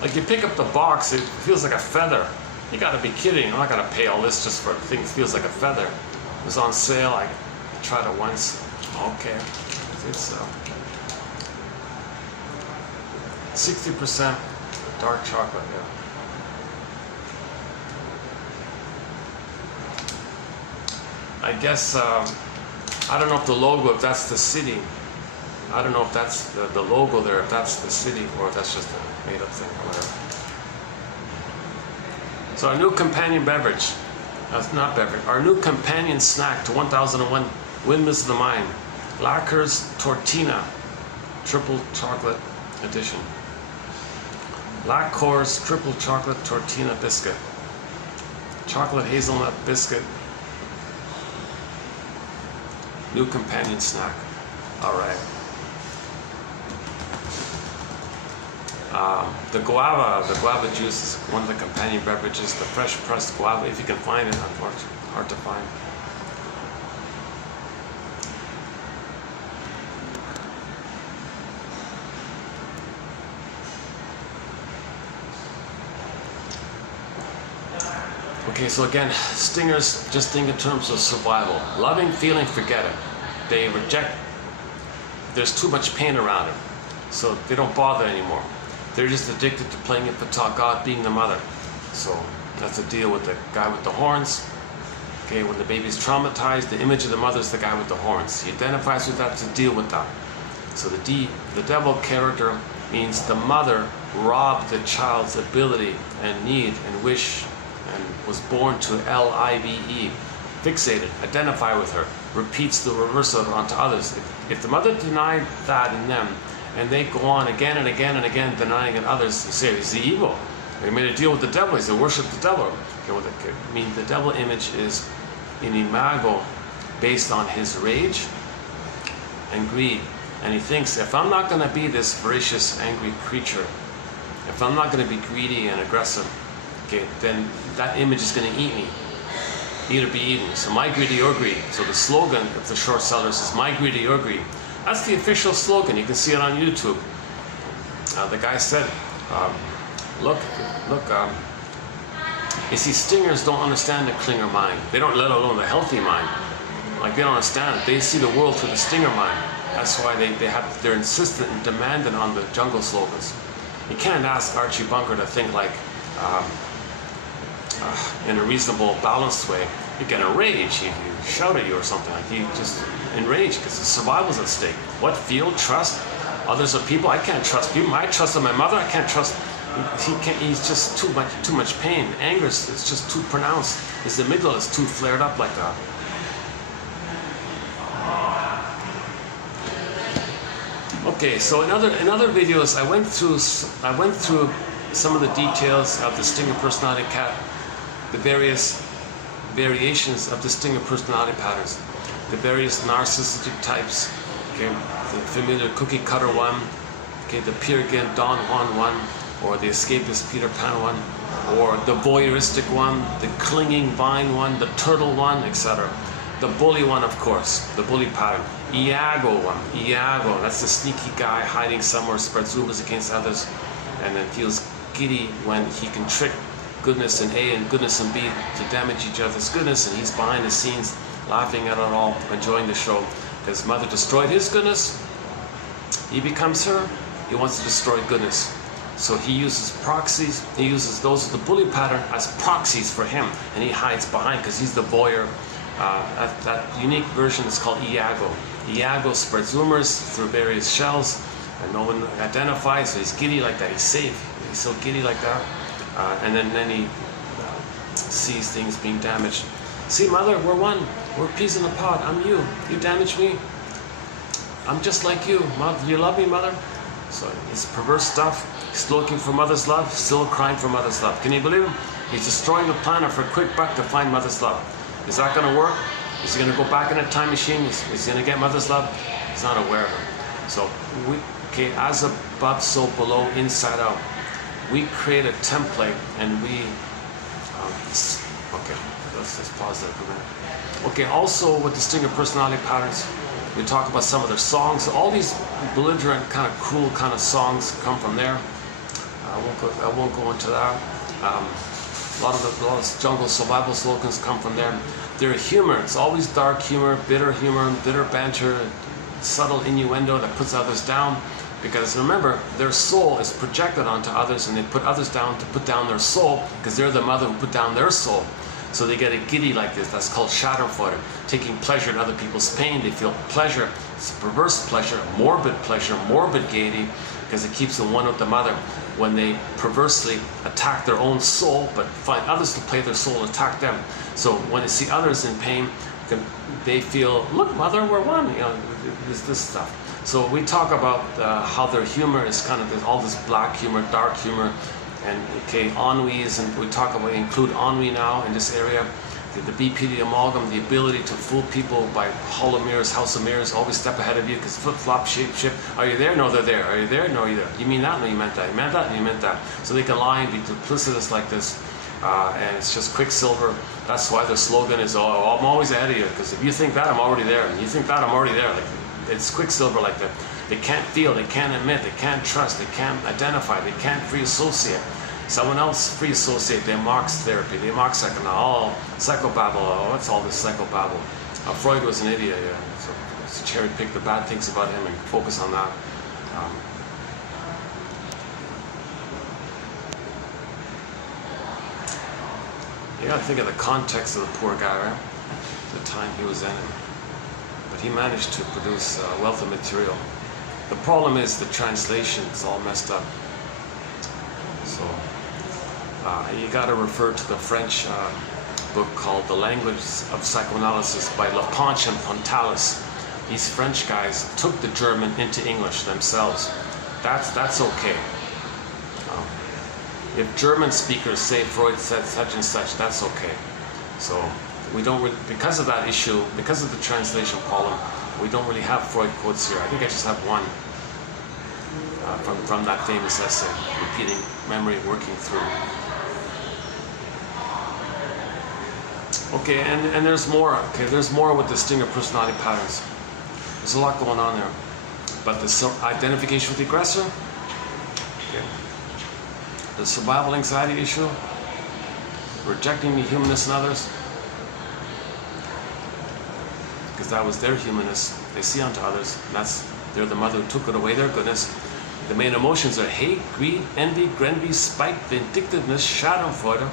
Like you pick up the box, it feels like a feather. You gotta be kidding, I'm not gonna pay all this just for a thing that feels like a feather. It was on sale, I tried it once. Okay, it's 60% dark chocolate, yeah. I guess, I don't know if the logo, if that's the city. I don't know if that's the logo there, if that's the city, or if that's just a made up thing or whatever. So our new companion beverage, not beverage, our new companion snack to 1001 Windmills of the Mind. Lacquer's Tortina, triple chocolate, edition. Black Coors triple chocolate tortilla biscuit. Chocolate hazelnut biscuit. New companion snack. All right. The guava juice is one of the companion beverages. The fresh pressed guava, if you can find it, unfortunately, hard to find. Okay, so again, stingers just think in terms of survival. Loving, feeling, forget it. They reject, there's too much pain around it, so they don't bother anymore. They're just addicted to playing it for God being the mother. So that's the deal with the guy with the horns. Okay, when the baby's traumatized, the image of the mother is the guy with the horns. He identifies with that to deal with that. So the devil character means the mother robbed the child's ability and need and wish and was born to live, fixated, identify with her, repeats the reverse of it onto others. If the mother denied that in them, and they go on again and again and again denying in others, you say, he's the evil. They made a deal with the devil, he said, worship the devil. Okay, well, I mean, the devil image is an imago based on his rage and greed. And he thinks, if I'm not going to be this voracious, angry creature, if I'm not going to be greedy and aggressive, okay, then that image is going to eat me. Eat or be eaten. So my greed or your greed. So the slogan of the short sellers is my greed or your greed. That's the official slogan. You can see it on YouTube. The guy said, look, you see, stingers don't understand the clinger mind. They don't, let alone the healthy mind. Like, they don't understand it. They see the world through the stinger mind. That's why they're insistent and demanding on the jungle slogans. You can't ask Archie Bunker to think like, in a reasonable, balanced way. You get enraged, he shout at you or something. Like, he just enraged because his survival's at stake. What? Feel, trust others are people? I can't trust people. I trusted my mother. I can't trust. He's just too much pain. Anger is just too pronounced. His amygdala is too flared up like that. Okay, so in other videos, I went through some of the details of the stinger personality cat, the various variations of the stinger personality patterns, the various narcissistic types, okay, the familiar cookie cutter one, okay, the Peer Gynt Don Juan one, or the escapist Peter Pan one, or the voyeuristic one, the clinging vine one, the turtle one, etc. The bully one, of course, the bully pattern. Iago one, Iago, that's the sneaky guy hiding somewhere, spreads rumors against others, and then feels giddy when he can trick goodness in A and goodness in B to damage each other's goodness, and he's behind the scenes laughing at it all, enjoying the show. His mother destroyed his goodness, he becomes her, he wants to destroy goodness. So he uses proxies, he uses those of the bully pattern as proxies for him, and he hides behind because he's the voyeur. That unique version is called Iago. Iago spreads rumors through various shells, and no one identifies, so he's giddy like that, he's safe, he's so giddy like that, and then he sees things being damaged. See, mother, we're one, we're peas in a pod, I'm you damage me, I'm just like you, mother, you love me, mother? So it's perverse stuff. He's looking for mother's love, still crying for mother's love. Can you believe him? He's destroying the planet for a quick buck to find mother's love. Is that going to work? Is he going to go back in a time machine? Is he going to get mother's love? He's not aware of it. So, as above, so below, inside out. We create a template and we, okay, let's just pause there for a minute. Okay, also with the stinger personality patterns, we talk about some of their songs. All these belligerent, kind of cruel kind of songs come from there. I won't go into that. A lot of jungle survival slogans come from there. Their humor, it's always dark humor, bitter banter, subtle innuendo that puts others down. Because remember, their soul is projected onto others, and they put others down to put down their soul, because they're the mother who put down their soul. So they get a giddy like this. That's called Schadenfreude, taking pleasure in other people's pain. They feel pleasure. It's perverse pleasure, morbid gaiety, because it keeps them one with the mother. When they perversely attack their own soul, but find others to play their soul, attack them. So when they see others in pain, they feel, look, mother, we're one. You know, this stuff. So we talk about how their humor is kind of all this black humor, dark humor, and okay, ennui is, and we talk about include ennui now in this area. The BPD amalgam, the ability to fool people by hollow mirrors, house of mirrors, always step ahead of you because flip-flop, shape. Are you there? No, they're there. Are you there? No, you're there. You mean that? No, you meant that. You meant that? And you meant that. So they can lie and be duplicitous like this. And it's just quicksilver. That's why their slogan is, oh, I'm always ahead of you. Because if you think that, I'm already there. And you think that, I'm already there. Like, it's quicksilver like that. They can't feel, they can't admit, they can't trust, they can't identify, they can't free associate. Someone else free associate, they mock therapy, they mock psychobabble, what's all this psychobabble? Freud was an idiot, yeah. So let's cherry pick the bad things about him and focus on that. You gotta think of the context of the poor guy, right? The time he was in. But he managed to produce a wealth of material. The problem is the translation is all messed up. So you got to refer to the French book called The Language of Psychoanalysis by Laponche and Pontalis. These French guys took the German into English themselves. That's okay. If German speakers say Freud said such and such, that's okay. So we don't really, because of that issue, because of the translation problem, we don't really have Freud quotes here. I think I just have one from that famous essay, Repeating Memory, Working Through. Okay, and there's more. Okay, there's more with the Stinger personality patterns. There's a lot going on there. But the identification with the aggressor, okay. The survival anxiety issue, rejecting the humanness in others, because that was their humanness. They see onto others, and they're the mother who took it away, their goodness. The main emotions are hate, greed, envy, grenvy, spite, vindictiveness, schadenfreude,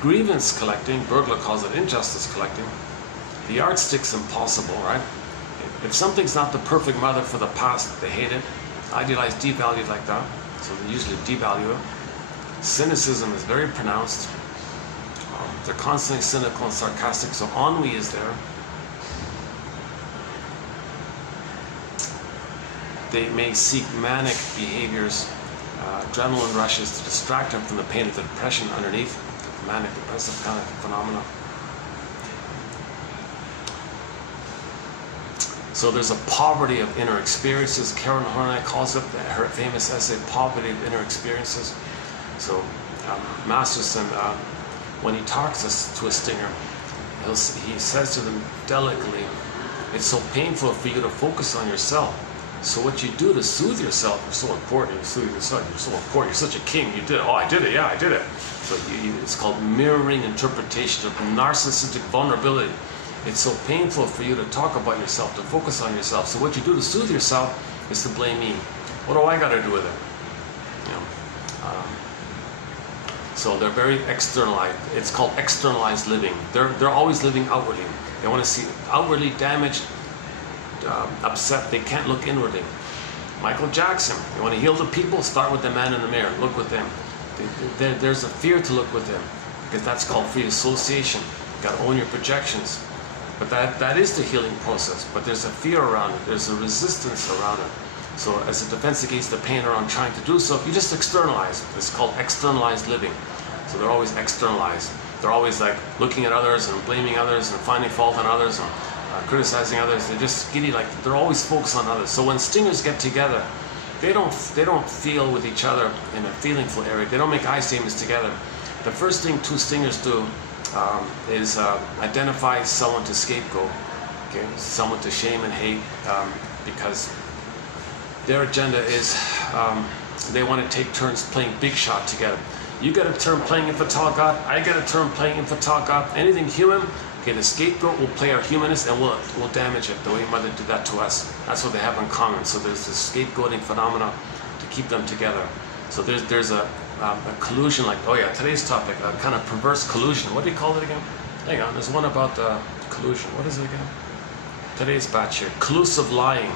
grievance collecting, Bergler calls it injustice collecting. The yardstick's impossible, right? If something's not the perfect mother for the past, they hate it. Idealized, devalued like that, so they usually devalue it. Cynicism is very pronounced. They're constantly cynical and sarcastic, so ennui is there. They may seek manic behaviors, adrenaline rushes to distract them from the pain of the depression underneath, manic depressive kind of phenomena. So there's a poverty of inner experiences. Karen Horney calls it her famous essay, Poverty of Inner Experiences. So Masterson, when he talks to a stinger, he says to them delicately, it's so painful for you to focus on yourself. So what you do to soothe yourself, you're so important, you soothe yourself, you're so important, you're such a king, you did it, oh I did it, yeah I did it. So it's called mirroring interpretation of narcissistic vulnerability. It's so painful for you to talk about yourself, to focus on yourself. So what you do to soothe yourself is to blame me. What do I got to do with it? You know, so they're very externalized. It's called externalized living. They're always living outwardly. They want to see outwardly damaged, upset. They can't look inwardly. Michael Jackson. You want to heal the people? Start with the man in the mirror. Look with them. There's a fear to look with them, because that's called free association. You got to own your projections. But that is the healing process. But there's a fear around it. There's a resistance around it. So as a defense against the pain around trying to do so, you just externalize. It's called externalized living. So they're always externalized. They're always like looking at others and blaming others and finding fault on others and criticizing others. They're just giddy, like they're always focused on others. So when stingers get together, they don't feel with each other in a feelingful area. They don't make eye statements together. The first thing two stingers do is identify someone to scapegoat, okay, someone to shame and hate, because their agenda is they want to take turns playing big shot together. You get a turn playing infantile God, I get a turn playing infantile God. Anything human, okay, the scapegoat will play our humanness and we'll damage it the way Mother did that to us. That's what they have in common. So there's this scapegoating phenomena to keep them together. So there's a collusion, like, oh yeah, today's topic, a kind of perverse collusion. What do you call it again? Hang on, there's one about collusion. What is it again? Today's batch here. Collusive lying.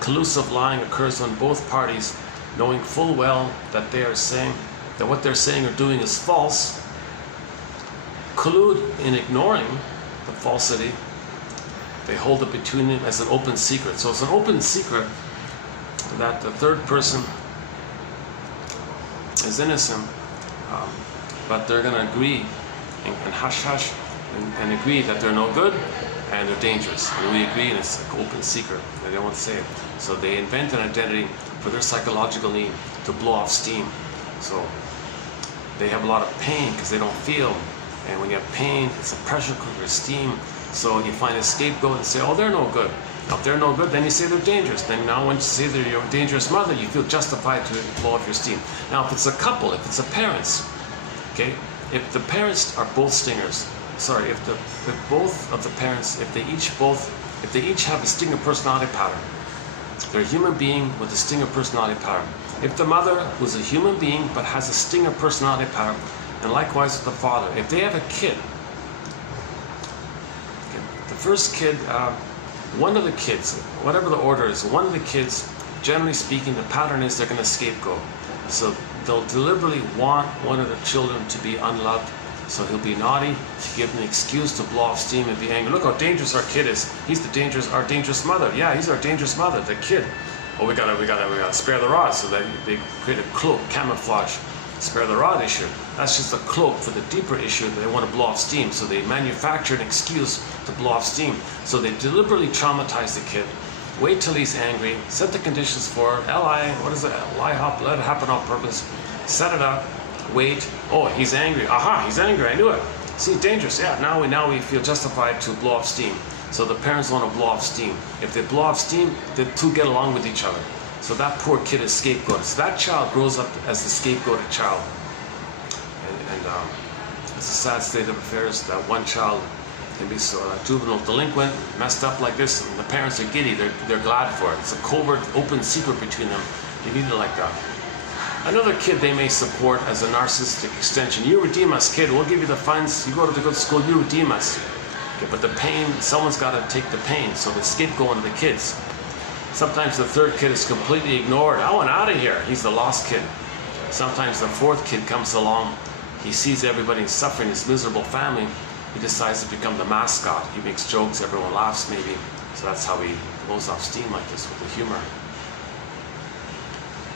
Collusive lying occurs when both parties, knowing full well that that what they're saying or doing is false, collude in ignoring the falsity They hold it between them as an open secret. So it's an open secret that the third person is innocent, but they're going to agree and hush hush and agree that they're no good and they're dangerous. And we agree, and it's an open secret. They don't want to say it. So they invent an identity for their psychological need to blow off steam. So they have a lot of pain because they don't feel. And when you have pain, it's a pressure cooker, steam. So you find a scapegoat and say, oh, they're no good. Now, if they're no good, then you say they're dangerous. Then now when you say they're your dangerous mother, you feel justified to blow off your steam. Now, if it's a couple, if it's a parents, okay, if the parents are both stingers, sorry, if both of the parents, if they each have a stinger personality pattern, they're a human being with a stinger personality pattern. If the mother was a human being but has a stinger personality pattern, and likewise with the father, if they have a kid, okay, the first kid, one of the kids, whatever the order is, one of the kids, generally speaking, the pattern is they're going to scapegoat. So they'll deliberately want one of the children to be unloved. So he'll be naughty to give them an excuse to blow off steam and be angry. Look how dangerous our kid is. He's our dangerous mother. Yeah, he's our dangerous mother, the kid. Oh, we gotta spare the rod. So they create a cloak, camouflage, spare the rod issue. That's just a cloak for the deeper issue that they want to blow off steam. So they manufacture an excuse to blow off steam. So they deliberately traumatize the kid. Wait till he's angry. Set the conditions for it. Lie hop, let it happen on purpose. Set it up. Wait. Oh, he's angry. Aha, he's angry. I knew it. See, dangerous. Yeah, now we feel justified to blow off steam. So the parents want to blow off steam. If they blow off steam, the two get along with each other. So that poor kid is scapegoated. So that child grows up as the scapegoated child. And it's a sad state of affairs that one child can be so juvenile delinquent, messed up like this, and the parents are giddy. They're glad for it. It's a covert, open secret between them. You need it like that. Another kid they may support as a narcissistic extension. You redeem us, kid. We'll give you the funds. You go to the good school. You redeem us. Okay, but the pain, someone's got to take the pain. So they scapegoat onto the kids. Sometimes the third kid is completely ignored. I want out of here. He's the lost kid. Sometimes the fourth kid comes along. He sees everybody suffering, his miserable family. He decides to become the mascot. He makes jokes. Everyone laughs maybe. So that's how he blows off steam like this with the humor.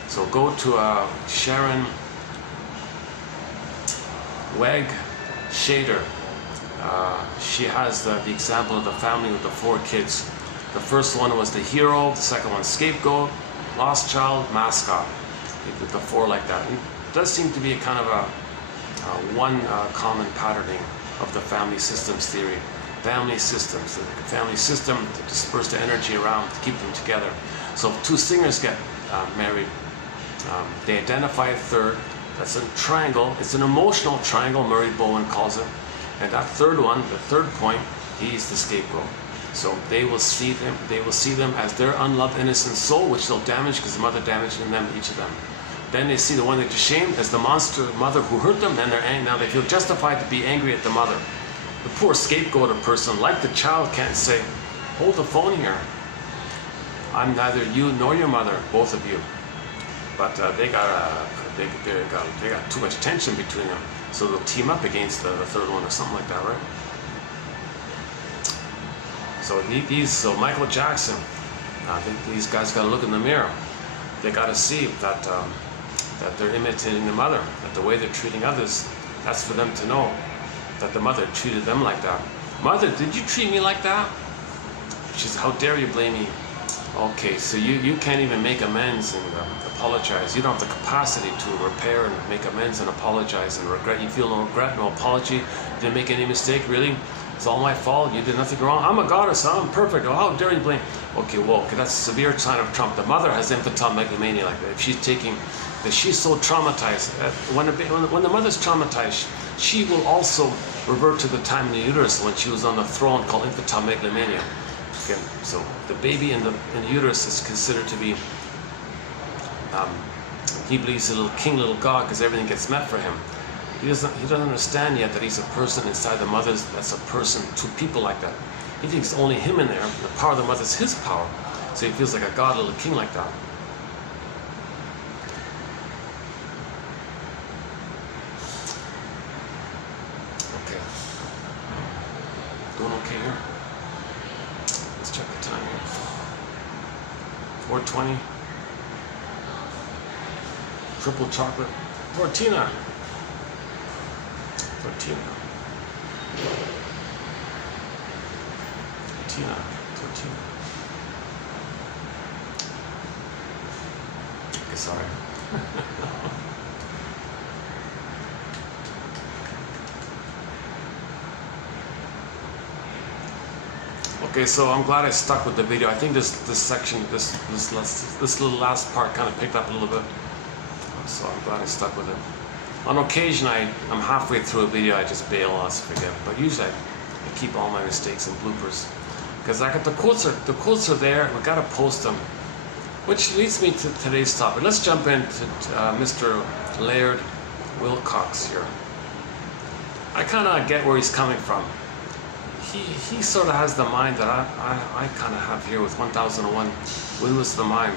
So go to Sharon Weg Shader. She has the example of the family with the 4 kids. The first one was the hero, the second one scapegoat, lost child, mascot. With the 4 like that. And it does seem to be a kind of one common patterning of the family systems theory. Family systems. The family system to disperse the energy around to keep them together. So if 2 singers get married, they identify a third. That's a triangle. It's an emotional triangle, Murray Bowen calls it. And that third one, the third point, he's the scapegoat. So they will see them as their unloved innocent soul, which they'll damage because the mother damaged them, each of them. Then they see the one they're ashamed as the monster mother who hurt them. Then they're angry. Now they feel justified to be angry at the mother. The poor scapegoated person, like the child, can't say, "Hold the phone here. I'm neither you nor your mother, both of you." But they got too much tension between them, so they'll team up against the third one or something like that, right? So Michael Jackson, I think these guys got to look in the mirror. They got to see that they're imitating the mother, that the way they're treating others, that's for them to know that the mother treated them like that. Mother, did you treat me like that? She said, "How dare you blame me?" Okay, so you can't even make amends and apologize. You don't have the capacity to repair and make amends and apologize and regret. You feel no regret, no apology. You didn't make any mistake, really? It's all my fault. You did nothing wrong. I'm a goddess. I'm perfect. Oh, how dare you blame? Okay, well, that's a severe sign of Trump. The mother has infantile megalomania like that. If she's so traumatized, when the mother's traumatized, she will also revert to the time in the uterus when she was on the throne called infantile megalomania. Okay, so the baby in the uterus is considered to be, he believes a little king, little god, because everything gets met for him. He doesn't understand yet that he's a person inside the mother's, that's a person, 2 people like that. He thinks only him in there, the power of the mother is his power. So he feels like a god, little king like that. Okay. Doing okay here? 20. Triple chocolate. Tortina. Tortina. Tortina. Tortina. Okay, sorry. Okay, so I'm glad I stuck with the video. I think this section, this little last part kind of picked up a little bit. So I'm glad I stuck with it. On occasion, I'm halfway through a video, I just bail, I forget. But usually I keep all my mistakes and bloopers. Because I got the quotes are there, we gotta post them. Which leads me to today's topic. Let's jump into Mr. Laird Wilcox here. I kind of get where he's coming from. He sort of has the mind that I kind of have here with 1001 Windmills to the Mind.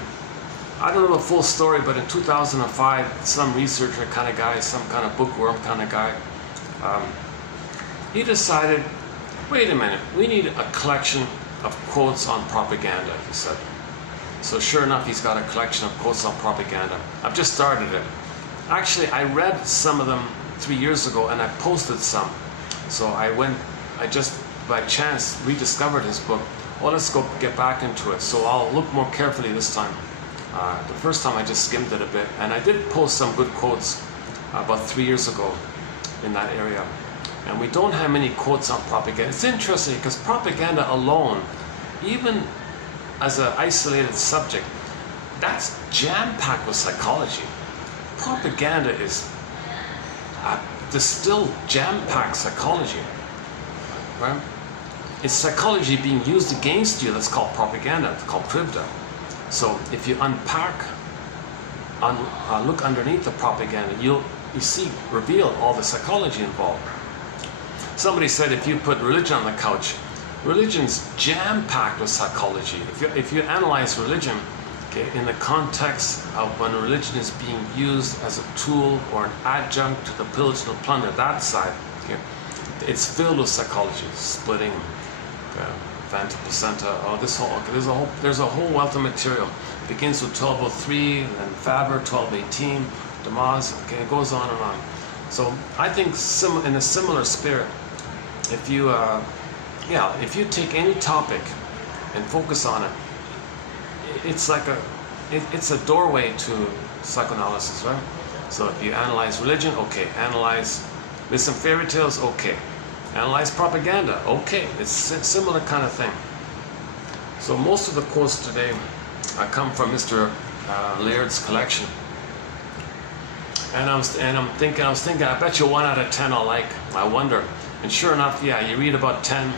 I don't know the full story, but in 2005, some researcher kind of guy, some kind of bookworm kind of guy, he decided, wait a minute, we need a collection of quotes on propaganda, he said. So sure enough, he's got a collection of quotes on propaganda. I've just started it. Actually, I read some of them 3 years ago, and I posted some. So I just by chance rediscovered his book. Well, let's go get back into it. So I'll look more carefully this time. The first time I just skimmed it a bit, and I did post some good quotes about 3 years ago in that area. And we don't have many quotes on propaganda. It's interesting because propaganda alone, even as an isolated subject, that's jam-packed with psychology. Propaganda is distilled, jam-packed psychology, right? It's psychology being used against you. That's called propaganda. It's called pravda. So if you unpack, look underneath the propaganda, you see, reveal all the psychology involved. Somebody said if you put religion on the couch, religion's jam-packed with psychology. If you analyze religion, okay, in the context of when religion is being used as a tool or an adjunct to the pillage and the plunder, that side, okay, it's filled with psychology, splitting, vanta, placenta, there's a whole wealth of material. It begins with 1203, and then Faber, 1218, Damas, okay, it goes on and on. So I think in a similar spirit, if you take any topic and focus on it, it's like it's a doorway to psychoanalysis, right? So if you analyze religion, okay. Analyze myths and fairy tales, okay. Analyze propaganda, okay. It's a similar kind of thing. So most of the quotes today come from Mr. Laird's collection. And I was thinking, I bet you 1 out of 10 I'll like. I wonder. And sure enough, yeah, you read about 10.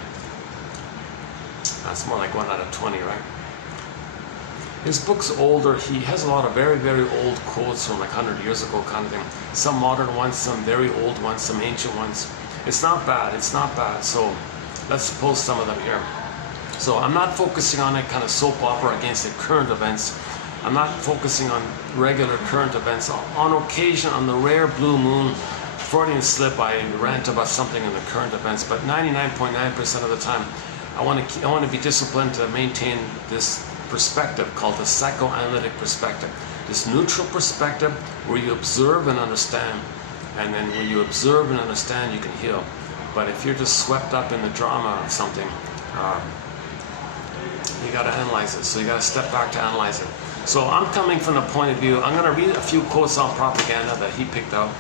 That's more like 1 out of 20, right? His book's older. He has a lot of very, very old quotes from like 100 years ago kind of thing. Some modern ones, some very old ones, some ancient ones. It's not bad, it's not bad. So let's post some of them here. So I'm not focusing on a kind of soap opera against the current events. I'm not focusing on regular current events. On occasion, on the rare blue moon, Freudian slip, I rant about something in the current events, but 99.9% of the time, I want to be disciplined to maintain this perspective called the psychoanalytic perspective. This neutral perspective where you observe and understand, and then when you observe and understand, you can heal. But if you're just swept up in the drama of something, you got to analyze it. So you got to step back to analyze it. So I'm coming from the point of view, I'm going to read a few quotes on propaganda that he picked out,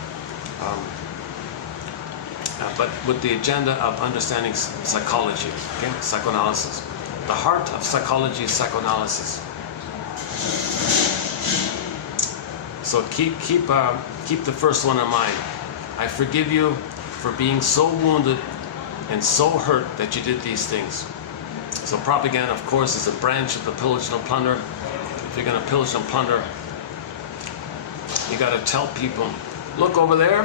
but with the agenda of understanding psychology, okay, psychoanalysis. The heart of psychology is psychoanalysis. So keep the first one in mind. I forgive you for being so wounded and so hurt that you did these things. So propaganda, of course, is a branch of the pillage and plunder. If you're going to pillage and plunder, you got to tell people, look over there.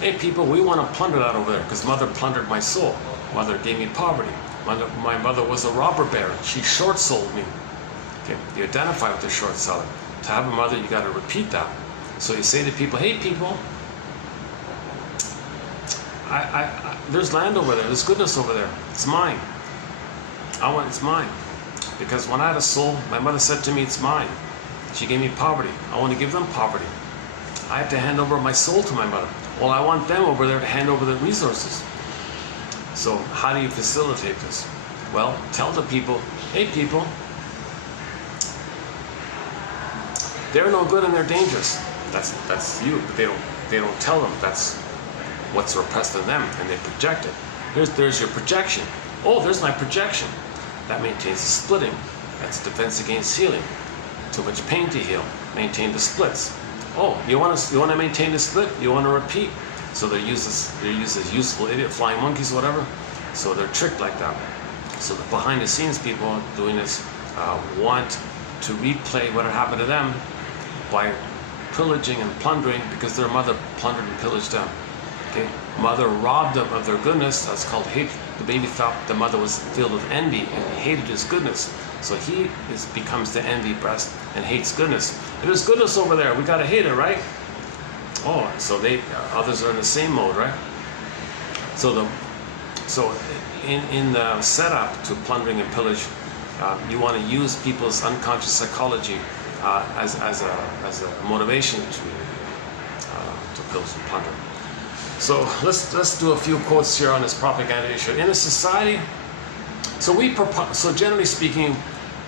Hey people, we want to plunder that over there because mother plundered my soul. Mother gave me poverty. My mother was a robber baron. She short sold me. Okay, you identify with the short seller. To have a mother, you got to repeat that. So you say to people, hey people, there's land over there. There's goodness over there. It's mine. It's mine. Because when I had a soul, my mother said to me, it's mine. She gave me poverty. I want to give them poverty. I have to hand over my soul to my mother. Well, I want them over there to hand over the resources. So how do you facilitate this? Well, tell the people, hey people, they're no good and they're dangerous. That's you, but they don't tell them that's what's repressed in them, and they project it. There's your projection. Oh, there's my projection. That maintains the splitting. That's defense against healing. Too much pain to heal. Maintain the splits. Oh, you want to maintain the split? You want to repeat? So they're used as useful idiot flying monkeys, whatever. So they're tricked like that. So the behind the scenes people doing this want to replay what had happened to them by pillaging and plundering, because their mother plundered and pillaged them. Okay, mother robbed them of their goodness. That's called hate. The baby thought the mother was filled with envy and he hated his goodness. So he becomes the envy breast and hates goodness. There's goodness over there. We gotta hate it, right? Oh, so others are in the same mode, right? So in the setup to plundering and pillage, you want to use people's unconscious psychology as a motivation to pillage and plunder. So let's do a few quotes here on this propaganda issue. In a society, so generally speaking,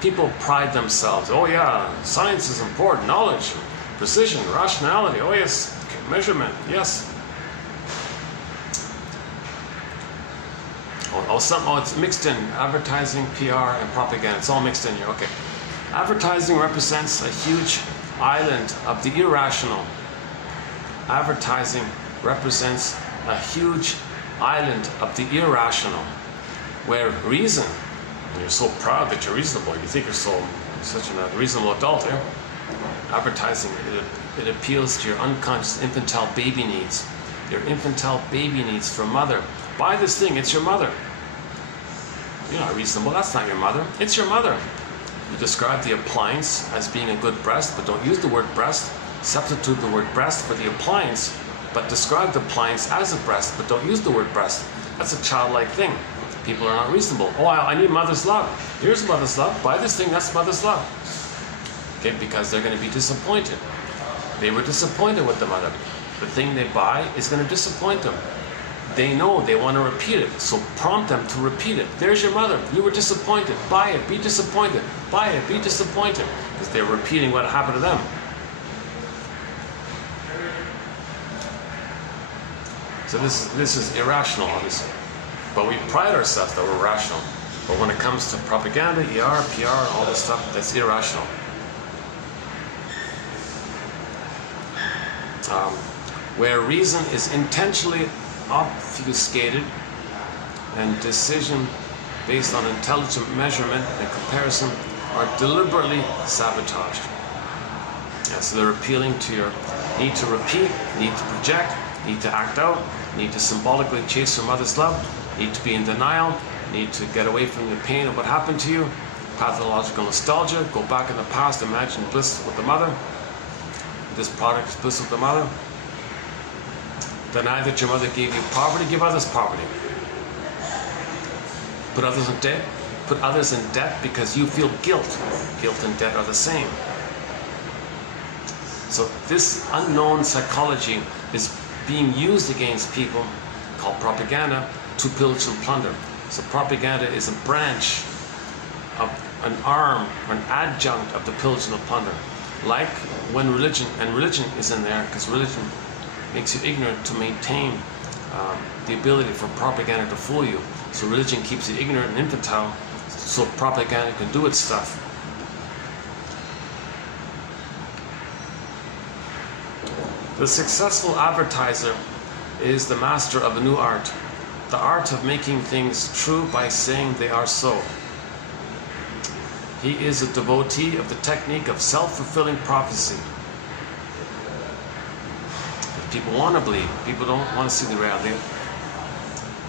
people pride themselves. Oh yeah, science is important, knowledge, precision, rationality. Oh yes, measurement, yes. It's mixed in advertising, PR, and propaganda. It's all mixed in here. Okay. Advertising represents a huge island of the irrational. Advertising represents a huge island of the irrational, where reason, and you're so proud that you're reasonable, you think you're such a reasonable adult, yeah? Advertising, it appeals to your unconscious infantile baby needs. Your infantile baby needs for mother. Buy this thing, it's your mother. You're not reasonable, that's not your mother, it's your mother. You describe the appliance as being a good breast, but don't use the word breast. Substitute the word breast for the appliance, but describe the appliance as a breast, but don't use the word breast. That's a childlike thing. People are not reasonable. Oh, I need mother's love. Here's mother's love. Buy this thing, that's mother's love. Okay, because they're going to be disappointed. They were disappointed with the mother. The thing they buy is going to disappoint them. They know they want to repeat it, so prompt them to repeat it. There's your mother. You were disappointed. Buy it. Be disappointed. Buy it. Be disappointed. Because they're repeating what happened to them. So this is irrational, obviously. But we pride ourselves that we're rational. But when it comes to propaganda, ER, PR, all this stuff, that's irrational. Where reason is intentionally obfuscated and decision based on intelligent measurement and comparison are deliberately sabotaged. Yeah, so they're appealing to your need to repeat, need to project, need to act out, need to symbolically chase your mother's love, need to be in denial, need to get away from the pain of what happened to you, pathological nostalgia, go back in the past, imagine bliss with the mother. This product is bliss with the mother. Deny that your mother gave you poverty, give others poverty. Put others in debt. Put others in debt because you feel guilt. Guilt and debt are the same. So this unknown psychology is being used against people, called propaganda, to pillage and plunder. So propaganda is a branch of an arm, or an adjunct of the pillage and the plunder. Like when religion is in there, because religion makes you ignorant to maintain the ability for propaganda to fool you. So religion keeps you ignorant and infantile, so propaganda can do its stuff. The successful advertiser is the master of a new art, the art of making things true by saying they are so. He is a devotee of the technique of self-fulfilling prophecy. People want to believe. People don't want to see the reality.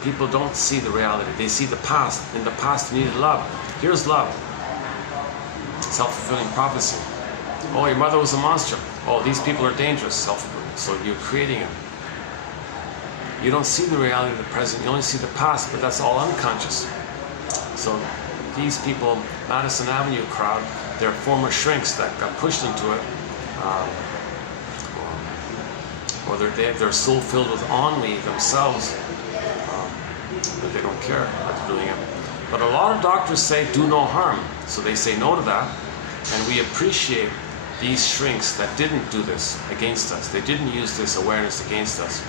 People don't see the reality. They see the past. In the past, you needed love. Here's love. Self-fulfilling prophecy. Oh, your mother was a monster. Oh, these people are dangerous. So you're creating it. You don't see the reality of the present. You only see the past, but that's all unconscious. So these people Madison Avenue crowd, they're former shrinks that got pushed into it, or they're so filled with ennui themselves that they don't care about doing it. But a lot of doctors say do no harm, so they say no to that, and we appreciate these shrinks that didn't do this against us. They didn't use this awareness against us.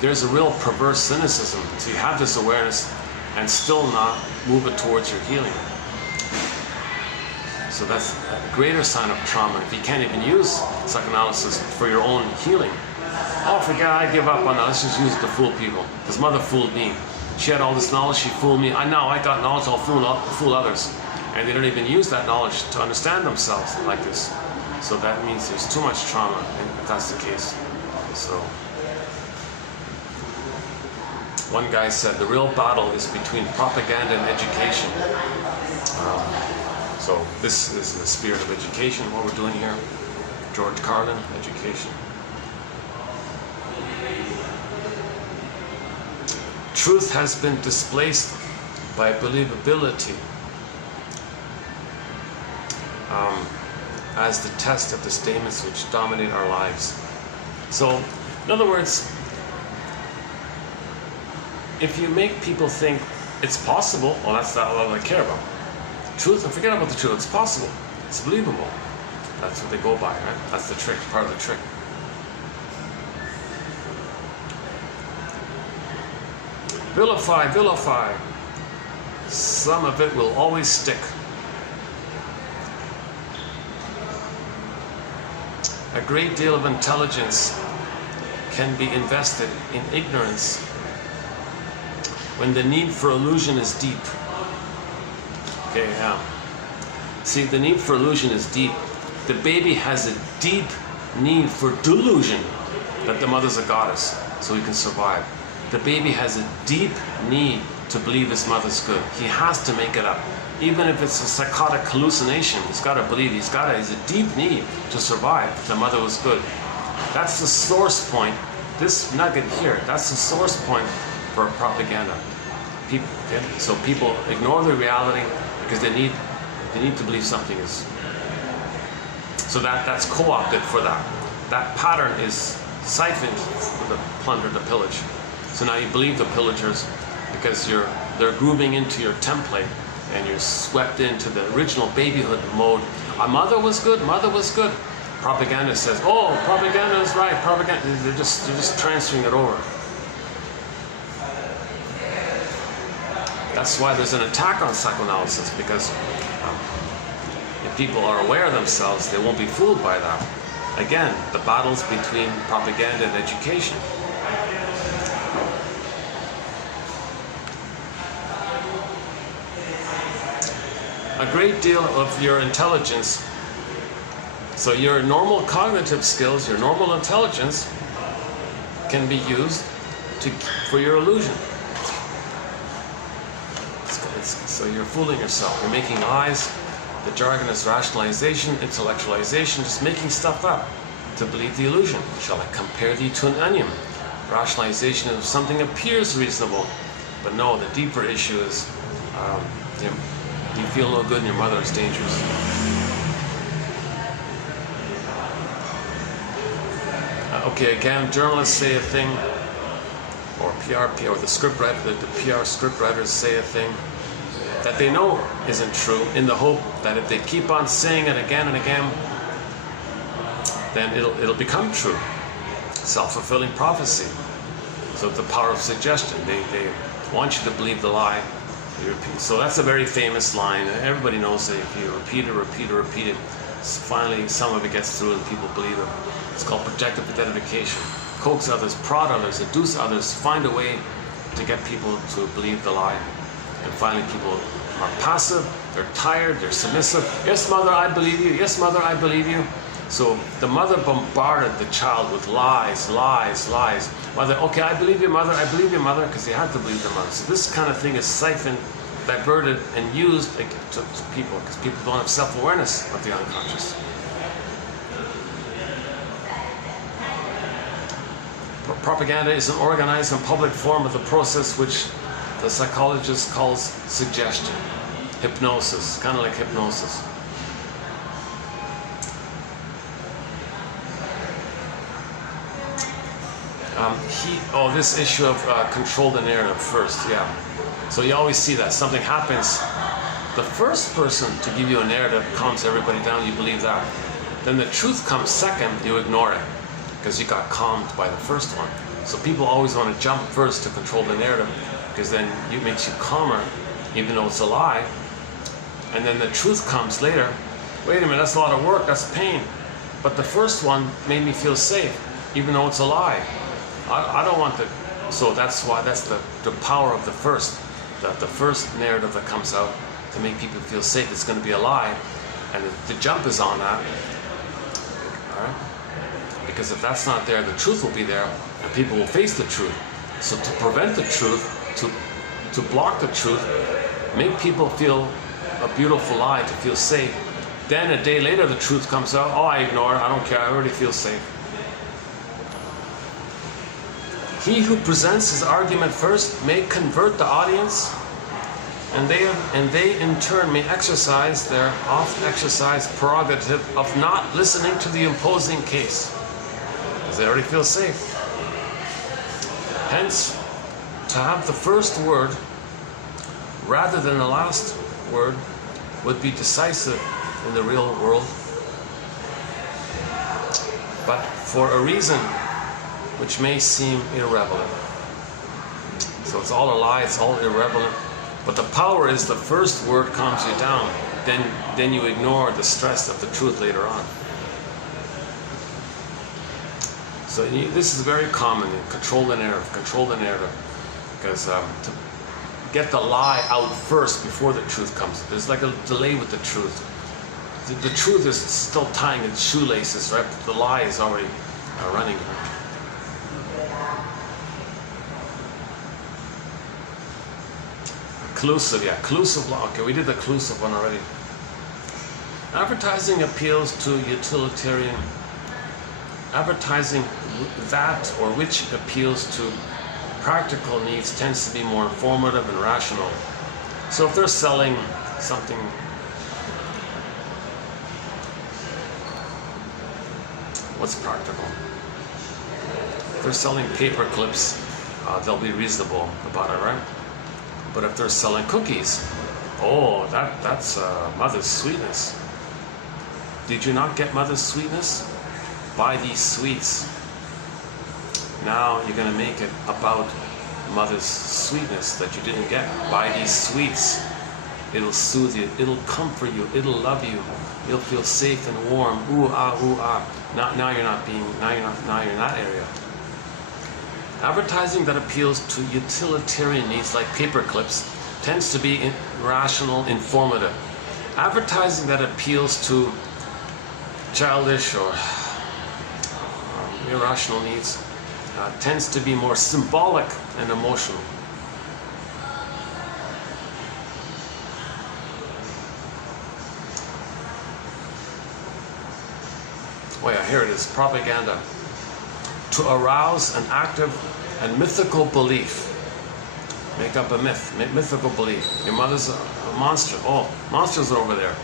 There's a real perverse cynicism to have this awareness and still not move it towards your healing. So that's a greater sign of trauma. If you can't even use psychoanalysis for your own healing. Oh, forget it, I give up on that. Let's just use it to fool people. Because mother fooled me. She had all this knowledge, she fooled me. I got knowledge, I'll fool others. And they don't even use that knowledge to understand themselves like this. So that means there's too much trauma, if that's the case. So one guy said the real battle is between propaganda and education. So this is the spirit of education, what we're doing here. George Carlin, education. Truth has been displaced by believability as the test of the statements which dominate our lives. So, in other words, if you make people think it's possible, well, that's not what I care about. Truth, and forget about the truth, it's possible, it's believable. That's what they go by, right? That's the trick, part of the trick. Vilify, vilify. Some of it will always stick. A great deal of intelligence can be invested in ignorance when the need for illusion is deep. Okay, yeah. See, the need for illusion is deep. The baby has a deep need for delusion that the mother's a goddess so he can survive. The baby has a deep need to believe his mother's good. He has to make it up. Even if it's a psychotic hallucination, he's got to believe, he's a deep need to survive. The mother was good. That's the source point. This nugget here, that's the source point for propaganda. So people ignore the reality because they need to believe something is. So that's co-opted for that. That pattern is siphoned for the plunder, the pillage. So now you believe the pillagers because they're grooving into your template and you're swept into the original babyhood mode. Our mother was good, mother was good. Propaganda says, oh, propaganda is right, propaganda. They're just transferring it over. That's why there's an attack on psychoanalysis, because if people are aware of themselves, they won't be fooled by that. Again, the battle's between propaganda and education. A great deal of your intelligence, so your normal cognitive skills, your normal intelligence, can be used for your illusion. So you're fooling yourself. You're making lies. The jargon is rationalization, intellectualization, just making stuff up to believe the illusion. Shall I compare thee to an onion? Rationalization is if something appears reasonable, but no, the deeper issue is you feel no good and your mother is dangerous. Okay, again, journalists say a thing, or PRP, or the scriptwriter, the PR scriptwriters say a thing that they know isn't true, in the hope that if they keep on saying it again and again, then it'll become true. Self-fulfilling prophecy. So the power of suggestion. They want you to believe the lie. So that's a very famous line. Everybody knows that if you repeat it, finally some of it gets through and people believe it. It's called projective identification. Coax others, prod others, seduce others, find a way to get people to believe the lie. And finally people are passive, they're tired, they're submissive. Yes, mother, I believe you. Yes, mother, I believe you. So the mother bombarded the child with lies, lies, lies. Mother, okay, I believe your mother, because they had to believe their mother. So this kind of thing is siphoned, diverted, and used to people, because people don't have self-awareness of the unconscious. Propaganda is an organized and public form of the process which the psychologist calls suggestion. Hypnosis, kind of like hypnosis. This issue of control the narrative first, yeah. So you always see that something happens. The first person to give you a narrative calms everybody down, you believe that. Then the truth comes second, you ignore it because you got calmed by the first one. So people always want to jump first to control the narrative because then it makes you calmer, even though it's a lie. And then the truth comes later. Wait a minute, that's a lot of work, that's pain. But the first one made me feel safe, even though it's a lie. I don't want to. So that's why that's the power of the first. That the first narrative that comes out to make people feel safe, it's going to be a lie, and the jump is on that. All right? Because if that's not there, the truth will be there, and people will face the truth. So to prevent the truth, to block the truth, make people feel a beautiful lie, to feel safe. Then a day later, the truth comes out. Oh, I ignore it. I don't care. I already feel safe. He who presents his argument first may convert the audience, and they in turn may exercise their oft-exercised prerogative of not listening to the opposing case, because they already feel safe. Hence, to have the first word rather than the last word would be decisive in the real world, but for a reason which may seem irrelevant. So it's all a lie, it's all irrelevant. But the power is the first word calms you down. Then you ignore the stress of the truth later on. So this is very common. Control the narrative. Because to get the lie out first before the truth comes. There's like a delay with the truth. The truth is still tying its shoelaces, right? The lie is already running. Clusive, yeah, clusive law. Okay, we did the clusive one already. Advertising appeals to utilitarian. Advertising that or which appeals to practical needs tends to be more informative and rational. So if they're selling something, what's practical? If they're selling paper clips, they'll be reasonable about it, right? But if they're selling cookies, oh, that's mother's sweetness. Did you not get mother's sweetness? Buy these sweets. Now you're going to make it about mother's sweetness that you didn't get. Buy these sweets. It'll soothe you. It'll comfort you. It'll love you. You'll feel safe and warm. Ooh ah, ooh ah. Now you're not being. Now you're in that area. Advertising that appeals to utilitarian needs like paper clips tends to be rational, informative. Advertising that appeals to childish or irrational needs tends to be more symbolic and emotional. Oh yeah, here it is, propaganda. To arouse an active and mythical belief. Make up a myth, mythical belief. Your mother's a monster. Oh, monsters are over there.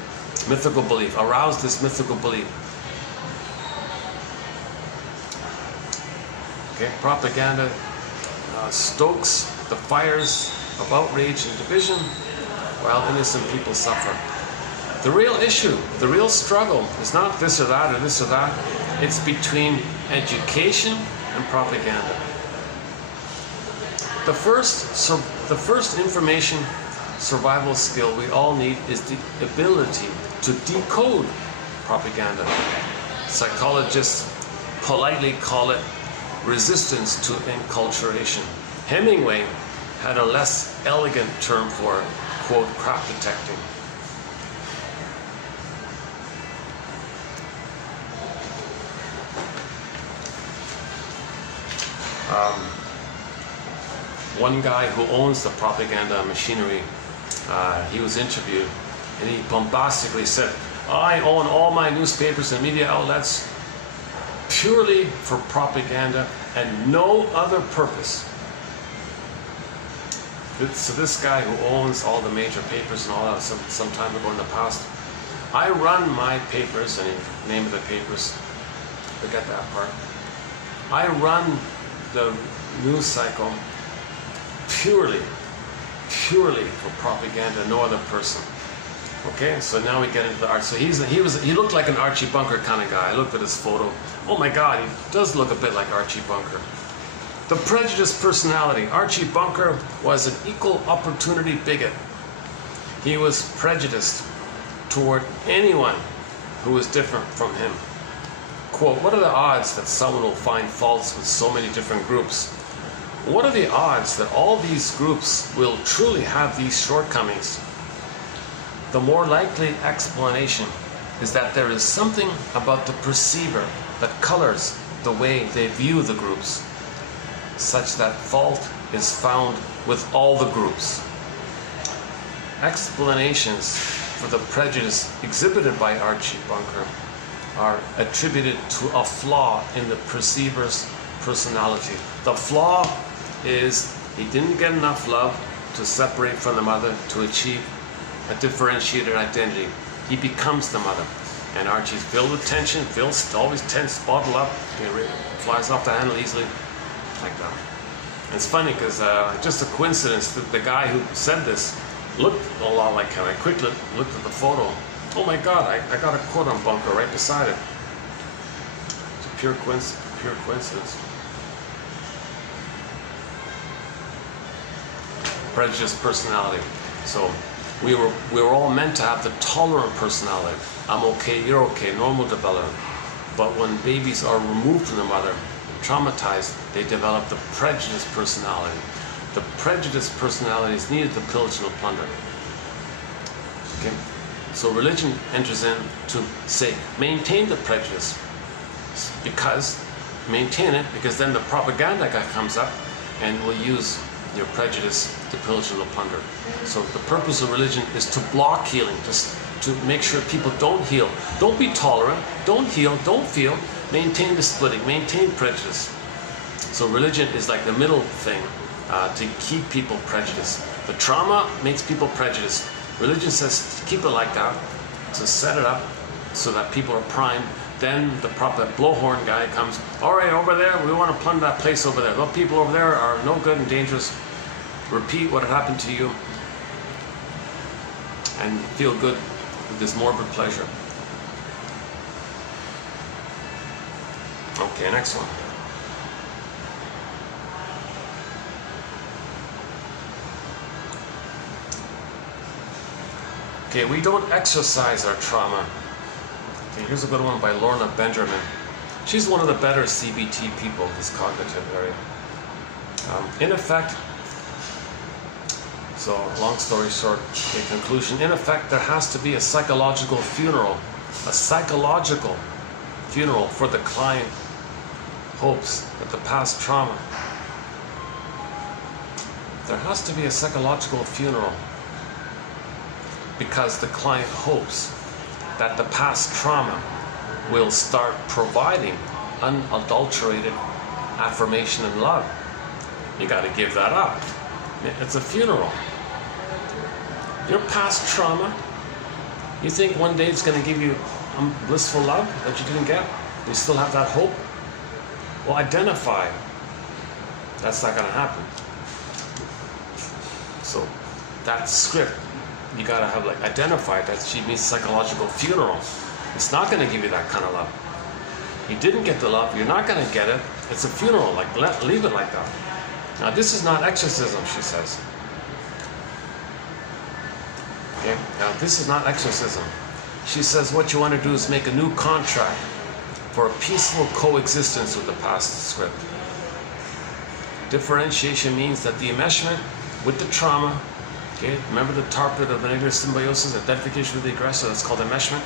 Mythical belief. Arouse this mythical belief. Okay, propaganda stokes the fires of outrage and division while innocent people suffer. The real issue, the real struggle is not this or that or this or that. It's between education and propaganda. The first information survival skill we all need is the ability to decode propaganda. Psychologists politely call it resistance to enculturation. Hemingway had a less elegant term for, quote, crap detecting. One guy who owns the propaganda machinery, he was interviewed and he bombastically said, I own all my newspapers and media outlets purely for propaganda and no other purpose. So this guy who owns all the major papers and all that, some time ago in the past, I run my papers, and he named the papers, forget that part. I run the news cycle purely for propaganda, no other person. Okay, so now we get into the art. So he looked like an Archie Bunker kind of guy. I looked at his photo. Oh my God, he does look a bit like Archie Bunker. The prejudiced personality. Archie Bunker was an equal opportunity bigot. He was prejudiced toward anyone who was different from him. Quote, what are the odds that someone will find faults with so many different groups? What are the odds that all these groups will truly have these shortcomings? The more likely explanation is that there is something about the perceiver that colors the way they view the groups, such that fault is found with all the groups. Explanations for the prejudice exhibited by Archie Bunker are attributed to a flaw in the perceiver's personality. The flaw is he didn't get enough love to separate from the mother to achieve a differentiated identity. He becomes the mother. And Archie's filled with tension, always tense, bottled up, flies off the handle easily, like that. And it's funny because just a coincidence that the guy who said this looked a lot like him. I quickly looked at the photo. Oh my God, I got a quote on Bunker right beside it. It's a pure coincidence. Prejudiced personality. So we were all meant to have the tolerant personality. I'm okay, you're okay, normal development. But when babies are removed from the mother, traumatized, they develop the prejudiced personality. The prejudiced personality is needed to pillage and plunder. Okay? So religion enters in to say, maintain the prejudice, maintain it, because then the propaganda guy comes up and will use your prejudice to pillage and plunder. So the purpose of religion is to block healing, just to make sure people don't heal. Don't be tolerant, don't heal, don't feel, maintain the splitting, maintain prejudice. So religion is like the middle thing to keep people prejudiced. The trauma makes people prejudiced. Religion says keep it like that, to set it up so that people are primed. Then the proper blowhorn guy comes, all right, over there, we want to plunder that place over there. Those people over there are no good and dangerous. Repeat what had happened to you and feel good with this morbid pleasure. Okay, next one. Okay, we don't exercise our trauma. Okay, here's a good one by Lorna Benjamin. She's one of the better CBT people, this cognitive area. In effect, so long story short, in conclusion, in effect, there has to be a psychological funeral for the client hopes that the past trauma. There has to be a psychological funeral because the client hopes that the past trauma will start providing unadulterated affirmation and love. You got to give that up. It's a funeral. Your past trauma, you think one day it's going to give you blissful love that you didn't get? You still have that hope? Well, identify. That's not going to happen. So that script, you got to have like identified that she means psychological funeral. It's not going to give you that kind of love. You didn't get the love, you're not going to get it. It's a funeral, like leave it like that. Now this is not exorcism, she says. Okay, now this is not exorcism. She says what you want to do is make a new contract for a peaceful coexistence with the past script. Differentiation means that the enmeshment with the trauma, okay, remember the target of the negative symbiosis, identification with the aggressor, that's called enmeshment.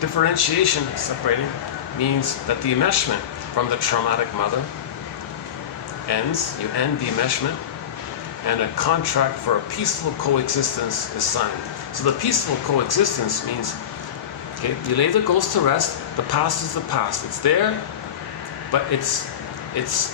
Differentiation, separating, means that the enmeshment from the traumatic mother ends, you end the enmeshment, and a contract for a peaceful coexistence is signed. So the peaceful coexistence means, okay, you lay the ghost to rest, the past is the past. It's there, but it's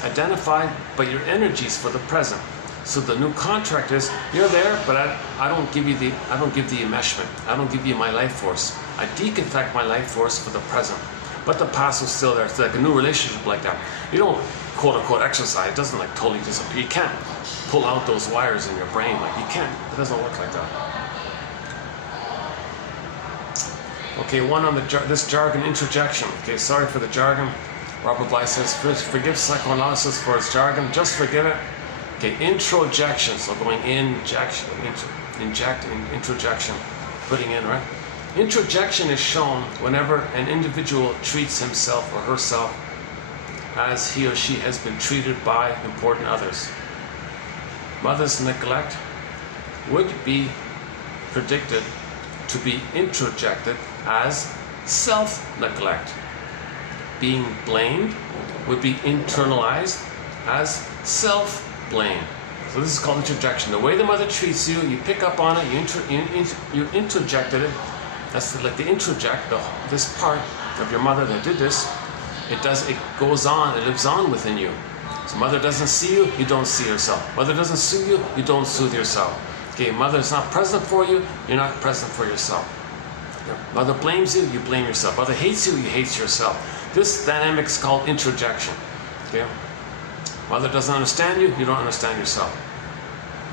identified by your energies for the present. So the new contract is, you're there, but I don't give the enmeshment. I don't give you my life force. I deconfect my life force for the present. But the past is still there. It's like a new relationship like that. You don't quote unquote exercise. It doesn't like totally disappear. You can't pull out those wires in your brain. Like you can't. It doesn't work like that. Okay, one on this jargon interjection. Okay, sorry for the jargon. Robert Bly says, forgive psychoanalysis for its jargon. Just forgive it. Okay, introjection. So going injection, introjection, putting in, right? Introjection is shown whenever an individual treats himself or herself as he or she has been treated by important others. Mother's neglect would be predicted to be introjected as self-neglect. Being blamed would be internalized as self-blame. So this is called introjection. The way the mother treats you, you pick up on it, you introjected it. That's like the introject, this part of your mother that did this, it goes on, it lives on within you. So mother doesn't see you, you don't see yourself. Mother doesn't soothe you, you don't soothe yourself. Okay, mother is not present for you, you're not present for yourself. Mother blames you, you blame yourself. Mother hates you, you hate yourself. This dynamic is called introjection. Okay? Mother doesn't understand you, you don't understand yourself.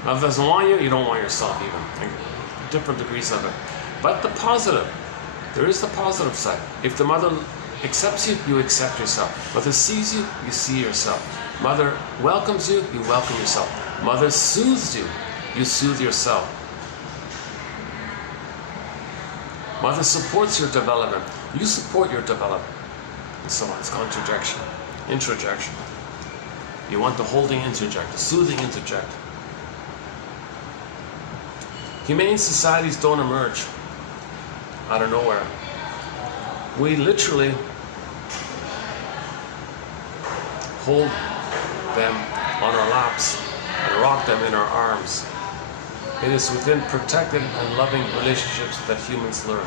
Mother doesn't want you, you don't want yourself even. Like, different degrees of it. But the positive, there is the positive side. If the mother accepts you, you accept yourself. Mother sees you, you see yourself. Mother welcomes you, you welcome yourself. Mother soothes you, you soothe yourself. Mother supports your development, you support your development. And so on. It's called introjection. Introjection. You want the holding interject, the soothing interject. Humane societies don't emerge out of nowhere. We literally hold them on our laps and rock them in our arms. It is within protected and loving relationships that humans learn.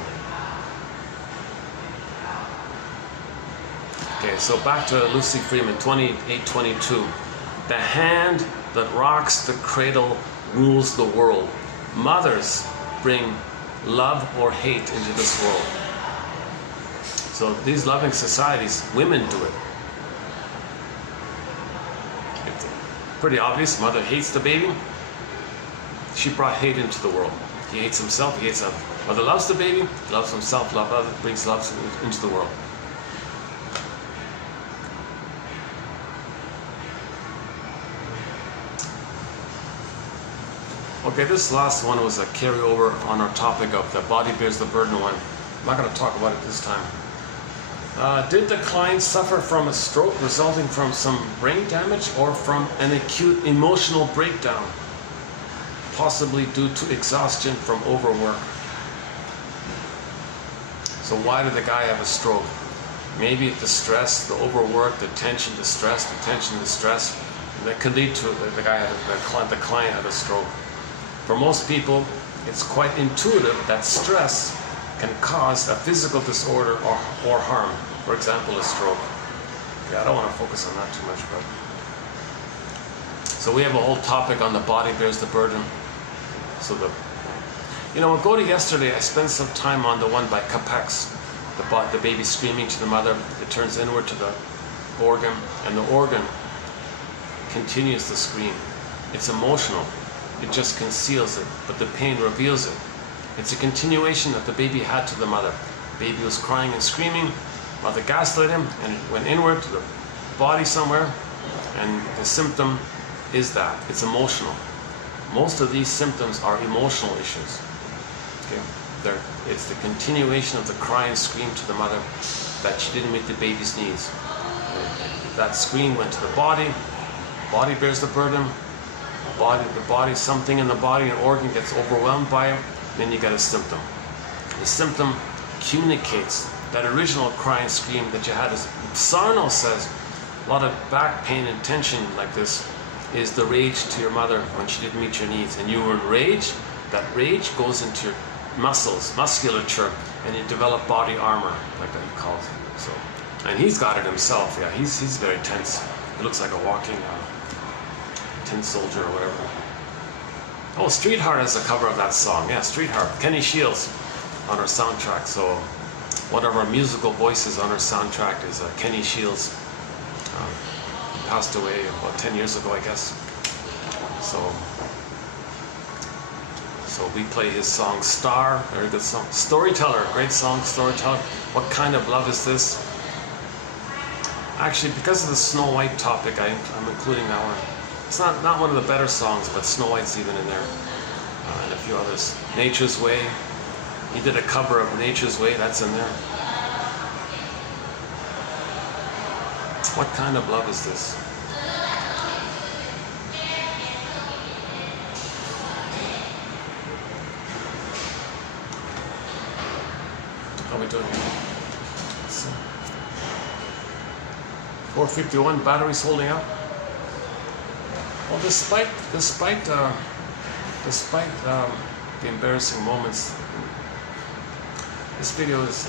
Okay, so back to Lucy Freeman, 28:22. The hand that rocks the cradle rules the world. Mothers bring love or hate into this world. So these loving societies, women do it. It's pretty obvious. Mother hates the baby. She brought hate into the world. He hates himself, he hates others. Mother loves the baby, loves himself, loves others, brings love into the world. Okay, this last one was a carryover on our topic of the body bears the burden one. I'm not going to talk about it this time. Did the client suffer from a stroke resulting from some brain damage or from an acute emotional breakdown, possibly due to exhaustion from overwork? So why did the guy have a stroke? Maybe the stress, the overwork, the tension, the stress, that could lead to the client had a stroke. For most people, it's quite intuitive that stress can cause a physical disorder or harm. For example, a stroke. Okay, I don't want to focus on that too much, but so we have a whole topic on the body bears the burden. So we'll go to yesterday. I spent some time on the one by Capex, the baby screaming to the mother. It turns inward to the organ, and the organ continues to scream. It's emotional. It just conceals it, but the pain reveals it. It's a continuation that the baby had to the mother. The baby was crying and screaming. Mother gaslit him, and it went inward to the body somewhere, and the symptom is that. It's emotional. Most of these symptoms are emotional issues. Okay? It's the continuation of the cry and scream to the mother that she didn't meet the baby's needs. That scream went to the body bears the burden. Something in the body, an organ gets overwhelmed by it, then you get a symptom. The symptom communicates that original cry and scream that you had. As Sarno says, a lot of back pain and tension like this is the rage to your mother when she didn't meet your needs, and you were in rage. That rage goes into your muscles, musculature, and you develop body armor, like that he calls it. So, and he's got it himself. Yeah, he's very tense. He looks like a walking Tin Soldier or whatever. Oh, Streetheart has a cover of that song. Yeah, Streetheart. Kenny Shields on her soundtrack. So one of our musical voices on her soundtrack is Kenny Shields. He passed away about 10 years ago, I guess. So we play his song Star, very good song. Storyteller, great song, Storyteller. What kind of love is this? Actually, because of the Snow White topic, I'm including that one. It's not one of the better songs, but Snow White's even in there. And a few others. Nature's Way. He did a cover of Nature's Way, that's in there. What kind of love is this? How are we doing? 451, batteries holding up. Well, despite the embarrassing moments, this video is.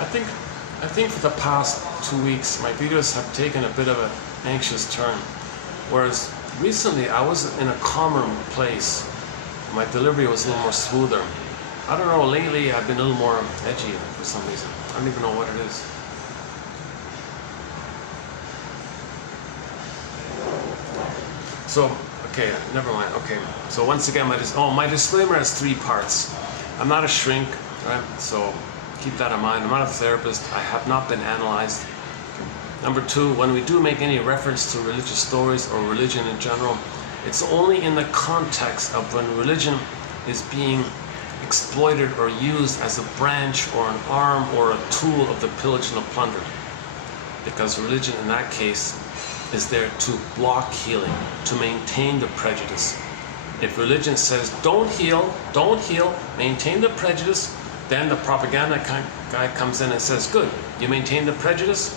I think for the past 2 weeks, my videos have taken a bit of an anxious turn. Whereas recently, I was in a calmer place. My delivery was a little more smoother. I don't know, lately I've been a little more edgy for some reason. I don't even know what it is. So, okay, never mind. Okay, so once again, my disclaimer has 3 parts. I'm not a shrink, right? So keep that in mind. I'm not a therapist. I have not been analyzed. Number 2, when we do make any reference to religious stories or religion in general, it's only in the context of when religion is being exploited or used as a branch or an arm or a tool of the pillage and the plunder. Because religion in that case is there to block healing, to maintain the prejudice. If religion says don't heal, maintain the prejudice, then the propaganda guy comes in and says, good, you maintain the prejudice,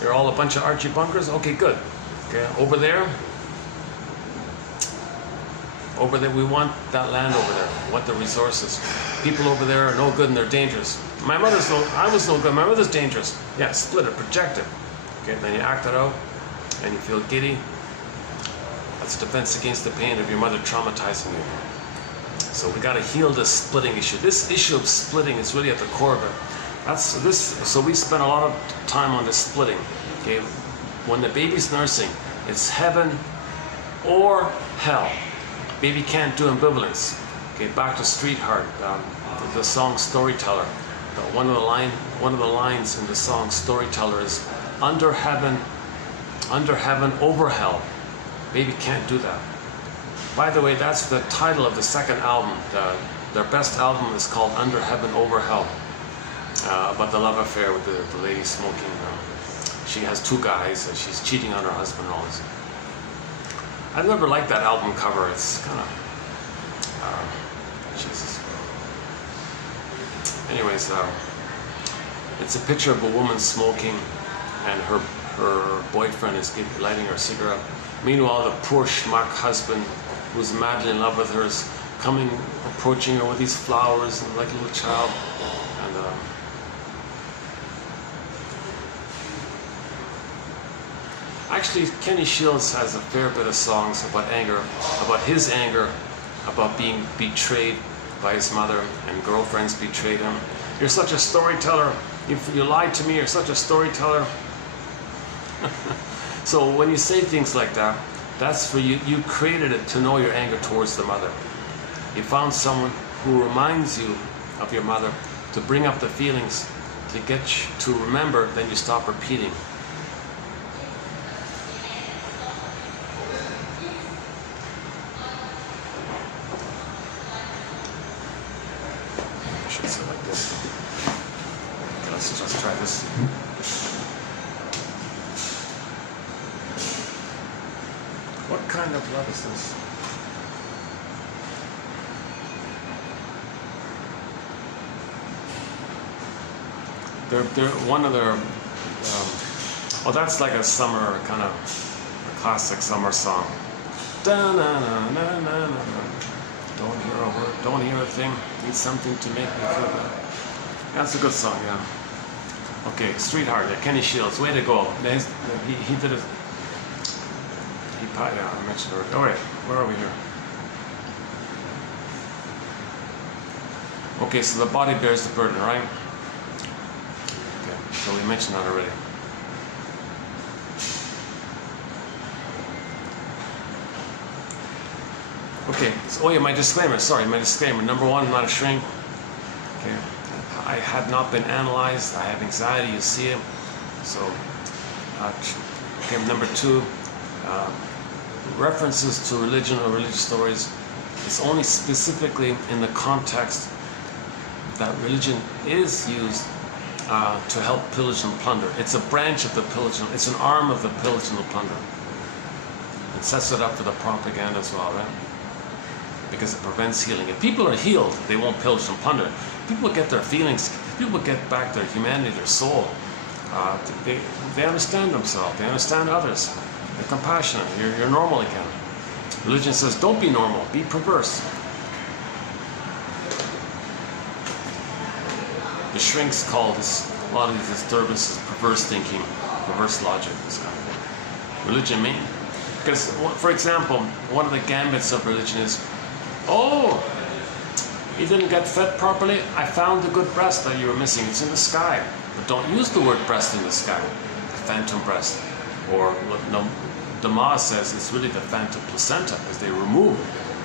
you're all a bunch of Archie bunkers, okay, good. Okay, over there, we want that land over there, we want the resources. People over there are no good and they're dangerous. I was no good, my mother's dangerous. Yeah, split it, project it. Okay, then you act it out and you feel giddy. That's defense against the pain of your mother traumatizing you. So we got to heal this splitting issue. This issue of splitting is really at the core of it. So we spent a lot of time on this splitting. Okay, when the baby's nursing, it's heaven or hell. Baby can't do ambivalence. Okay, back to Streetheart, the song Storyteller. One of the lines in the song Storyteller is under heaven, over hell. Baby can't do that. By the way, that's the title of the second album. Their best album is called Under Heaven, Over Hell. About the love affair with the lady smoking. She has 2 guys, and she's cheating on her husband and all this. I never liked that album cover. It's kind of Jesus. Anyways, it's a picture of a woman smoking, and her boyfriend is lighting her a cigarette. Meanwhile, the poor schmuck husband, who's madly in love with her, is approaching her with these flowers and like a little child. And actually, Kenny Shields has a fair bit of songs about anger, about his anger, about being betrayed by his mother, and girlfriends betrayed him. You're such a storyteller. You lied to me. You're such a storyteller. So when you say things like that, that's for you. You created it to know your anger towards the mother. You found someone who reminds you of your mother, to bring up the feelings, to get you to remember, then you stop repeating. I should say like this. Okay, let's try this. What kind of love is this? They're one of their. Well, that's like a summer kind of a classic summer song. Da na na na na na. Don't hear a word. Don't hear a thing. Need something to make me feel good. That's a good song, yeah. Okay, Streetheart, Kenny Shields, way to go. He did it. Yeah, I mentioned already. All right, where are we here? Okay, so the body bears the burden, right? Okay, so we mentioned that already. Okay, so, oh yeah, my disclaimer, sorry, my disclaimer. Number one, I'm not a shrink. Okay, I have not been analyzed. I have anxiety, you see it. So, okay, number two, references to religion or religious stories is only specifically in the context that religion is used to help pillage and plunder. It's a branch of the pillage, it's an arm of the pillage and the plunder. It sets it up for the propaganda as well, right? Because it prevents healing. If people are healed, they won't pillage and plunder. People get their feelings, people get back their humanity, their soul. They understand themselves, they understand others. They're compassionate, you're normal again. Religion says, don't be normal, be perverse. The shrinks call this, a lot of these disturbances, perverse thinking, perverse logic, this kind of thing. Religion mean. Because, for example, one of the gambits of religion is, oh, you didn't get fed properly? I found the good breast that you were missing. It's in the sky. But don't use the word breast in the sky. The phantom breast. Or, no, Damas says it's really the phantom placenta, because they remove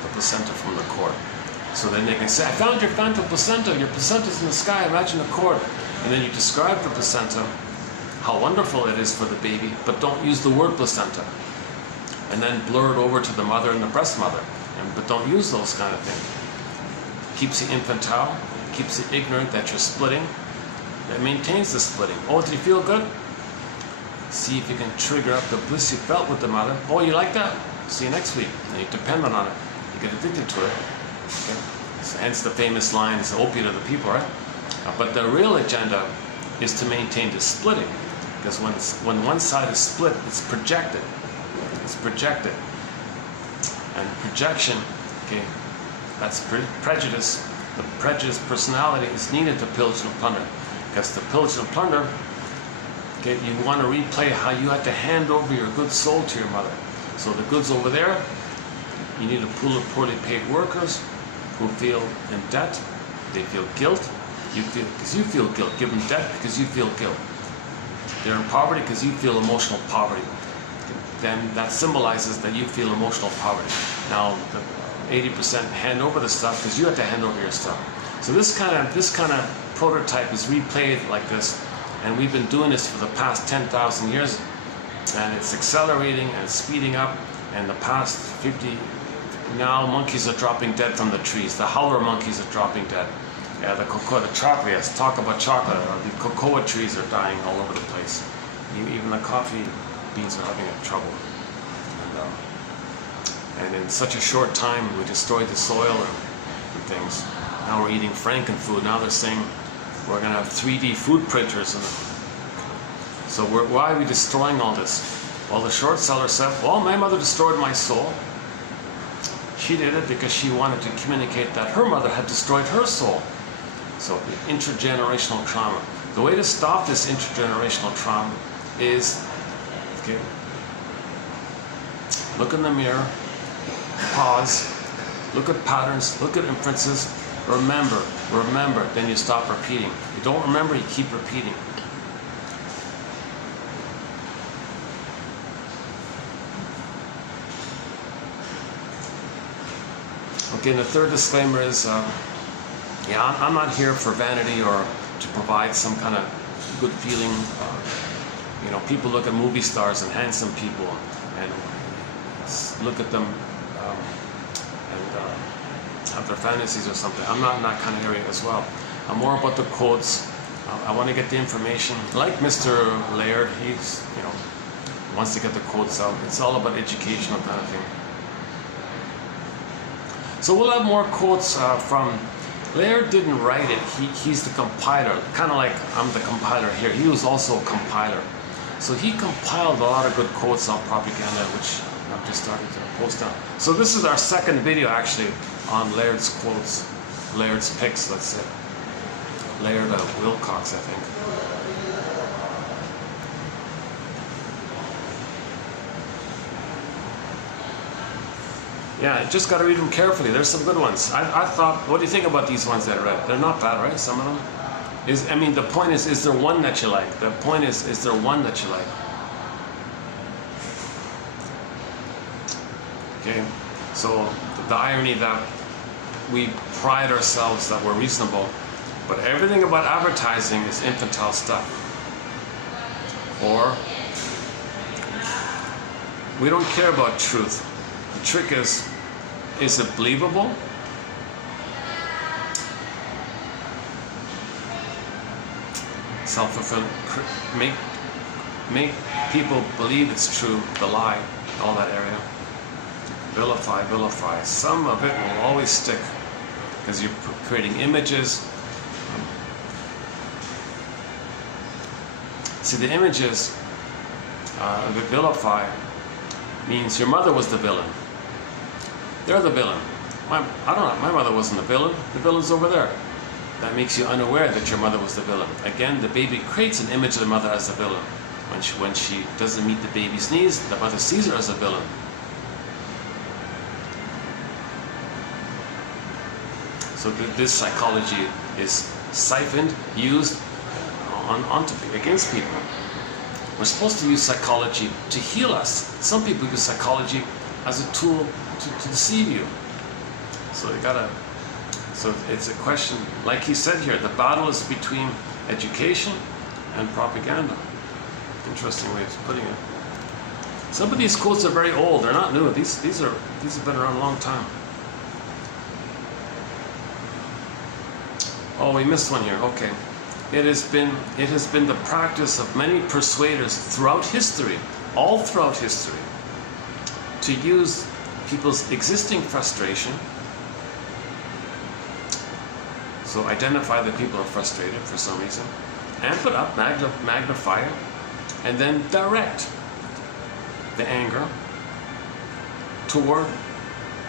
the placenta from the cord. So then they can say, I found your phantom placenta. Your placenta's in the sky. Imagine a cord. And then you describe the placenta, how wonderful it is for the baby, but don't use the word placenta. And then blur it over to the mother and the breast mother. But don't use those kind of things. Keeps you infantile, keeps you ignorant that you're splitting. It maintains the splitting. Oh, did you feel good? See if you can trigger up the bliss you felt with the mother. Oh, you like that? See you next week. And you depend on it. You get addicted to it. Okay? So hence the famous line, it's the opiate of the people, right? But the real agenda is to maintain the splitting. Because when one side is split, it's projected. It's projected. And projection, okay, that's prejudice. The prejudiced personality is needed to pillage and plunder. Because to pillage and plunder, okay, you want to replay how you had to hand over your good soul to your mother. So the goods over there, you need a pool of poorly paid workers who feel in debt. They feel guilt. You feel because you feel guilt. Give them debt because you feel guilt. They're in poverty because you feel emotional poverty. Then that symbolizes that you feel emotional poverty. Now, the 80% hand over the stuff because you have to hand over your stuff. So this kind of prototype is replayed like this, and we've been doing this for the past 10,000 years, and it's accelerating and speeding up. And the past 50, now monkeys are dropping dead from the trees. The howler monkeys are dropping dead. Yeah, the cocoa, the chocolate. Yes, talk about chocolate. The cocoa trees are dying all over the place. Even the coffee beans are having trouble. And in such a short time, we destroyed the soil and things. Now we're eating frankenfood. Now they're saying we're going to have 3D food printers. So why are we destroying all this? Well, the short seller said, well, my mother destroyed my soul. She did it because she wanted to communicate that her mother had destroyed her soul. So the intergenerational trauma. The way to stop this intergenerational trauma is, okay, look in the mirror, pause, look at patterns, look at inferences, remember, then you stop repeating. You don't remember, you keep repeating. Okay, and the third disclaimer is, yeah, I'm not here for vanity or to provide some kind of good feeling. You know, people look at movie stars and handsome people and look at them and have their fantasies or something. I'm not in that kind of area as well. I'm more about the quotes. I want to get the information. Like Mr. Laird, he's, you know, wants to get the quotes out. It's all about educational kind of thing. So we'll have more quotes from, Laird didn't write it, he's the compiler, kind of like I'm the compiler here. He was also a compiler. So he compiled a lot of good quotes on propaganda, which I've just started to post down. So this is our second video actually on Laird's quotes, Laird's picks, let's say. Laird Wilcox, I think. Yeah, just got to read them carefully. There's some good ones. I thought, what do you think about these ones that I read? They're not bad, right? Some of them. I mean, the point is there one that you like? The point is there one that you like? Okay, so the irony that we pride ourselves that we're reasonable, but everything about advertising is infantile stuff. Or we don't care about truth. The trick is it believable? Self-fulfilling, make people believe it's true, the lie, all that area. Vilify, vilify. Some of it will always stick because you're creating images. See, the images, the vilify means your mother was the villain. They're the villain. I don't know, my mother wasn't the villain. The villain's over there. That makes you unaware that your mother was the villain. Again, the baby creates an image of the mother as the villain. When she doesn't meet the baby's needs, the mother sees her as a villain. So this psychology is siphoned, used against people. We're supposed to use psychology to heal us. Some people use psychology as a tool to deceive you. So it's a question, like he said here, the battle is between education and propaganda. Interesting way of putting it. Some of these quotes are very old, they're not new. These have been around a long time. Oh, we missed one here. Okay. It has been the practice of many persuaders throughout history, all throughout history, to use people's existing frustration. So identify that people are frustrated for some reason, amp it up, magnify it, and then direct the anger toward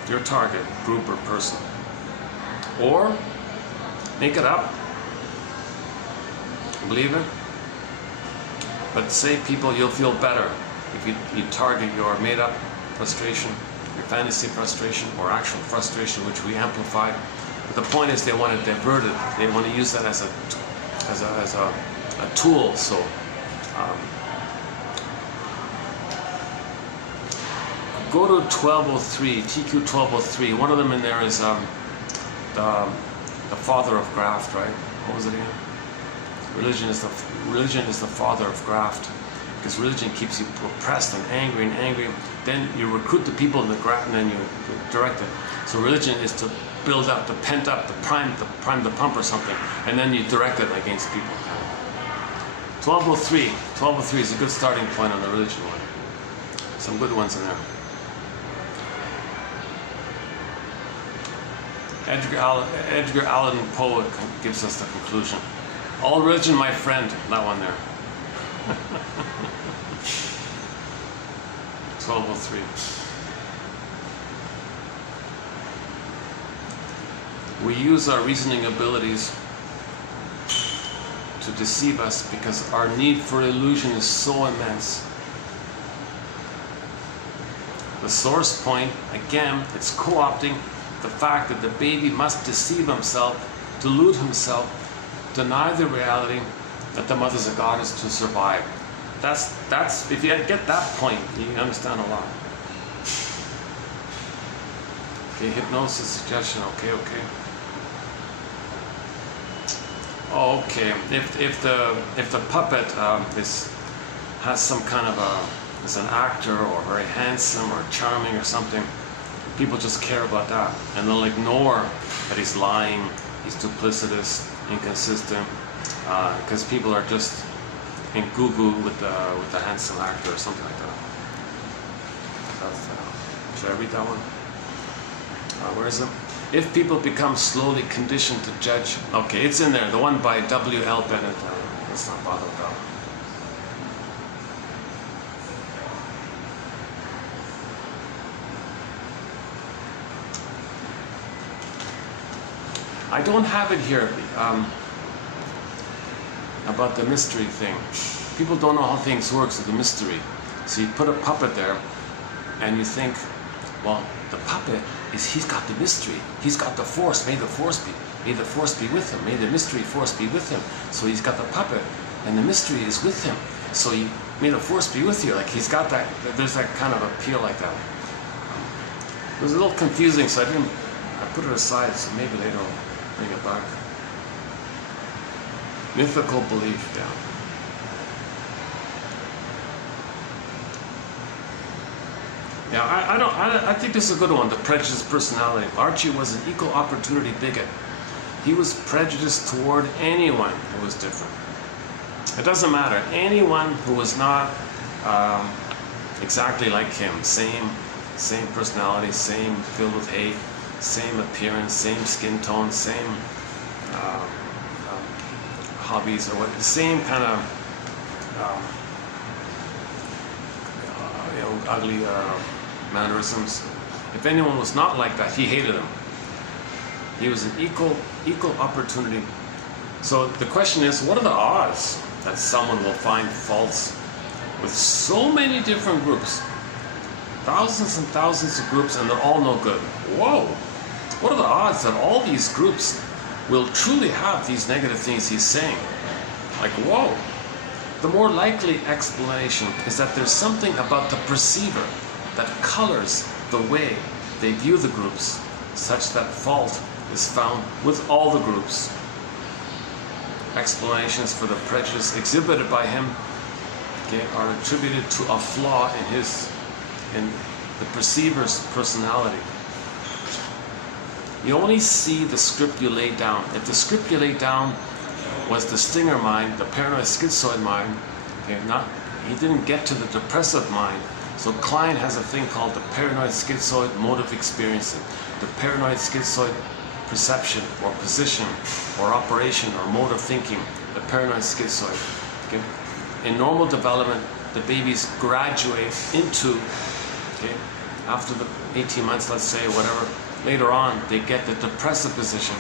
your target, group or person. Or make it up, believe it, but say people you'll feel better if you target your made-up frustration, your fantasy frustration, or actual frustration, which we amplify. But the point is they want to divert it. They want to use that as a tool. So go to 1203, TQ 1203. One of them in there is the father of graft, right? What was it again? Religion is the father of graft, because religion keeps you oppressed and angry. Then you recruit the people in the graft, and then you direct it. So religion is to build up, the pent up, the prime the pump or something, and then you direct it against people. 1203. 1203 is a good starting point on the religion one. Some good ones in there. Edgar Allan Poe gives us the conclusion. All religion, my friend. That one there. 1203. We use our reasoning abilities to deceive us because our need for illusion is so immense. The source point, again, it's co-opting the fact that the baby must deceive himself, delude himself, deny the reality that the mother's a goddess to survive. That's if you get that point, you understand a lot. Okay, hypnosis, suggestion, okay. Oh, okay. If the puppet has some kind of is an actor or very handsome or charming or something, people just care about that, and they'll ignore that he's lying, he's duplicitous, inconsistent, because people are just in goo-goo with the handsome actor or something like that. Should I read that one? Where is it? If people become slowly conditioned to judge. Okay, it's in there. The one by W.L. Bennett. Let's not bother with that one. I don't have it here about the mystery thing. People don't know how things work, so the mystery. So you put a puppet there, and you think Well, the puppet he's got the mystery. He's got the force. May the force be with him. May the mystery force be with him. So he's got the puppet, and the mystery is with him. So may the force be with you. Like he's got that. There's that kind of appeal like that. It was a little confusing, so I put it aside. So maybe later I'll bring it back. Mythical belief, yeah. Yeah, I think this is a good one, the prejudiced personality. Archie was an equal opportunity bigot. He was prejudiced toward anyone who was different. It doesn't matter, anyone who was not exactly like him, same personality, same filled with hate, same appearance, same skin tone, same hobbies, or what, the same kind of ugly mannerisms. If anyone was not like that, he hated them. He was an equal opportunity. So the question is, what are the odds that someone will find faults with so many different groups? Thousands and thousands of groups, and they're all no good. Whoa! What are the odds that all these groups will truly have these negative things he's saying? Like, whoa! The more likely explanation is that there's something about the perceiver that colors the way they view the groups, such that fault is found with all the groups. Explanations for the prejudice exhibited by him, okay, are attributed to a flaw in the perceiver's personality. You only see the script you lay down. If the script you lay down was the stinger mind, the paranoid schizoid mind, okay, he didn't get to the depressive mind. So Klein has a thing called the paranoid schizoid motive experiencing, the paranoid schizoid perception or position or operation or mode of thinking, the paranoid schizoid. Okay? In normal development, the babies graduate into, okay, after the 18 months, let's say, whatever, later on, they get the depressive position,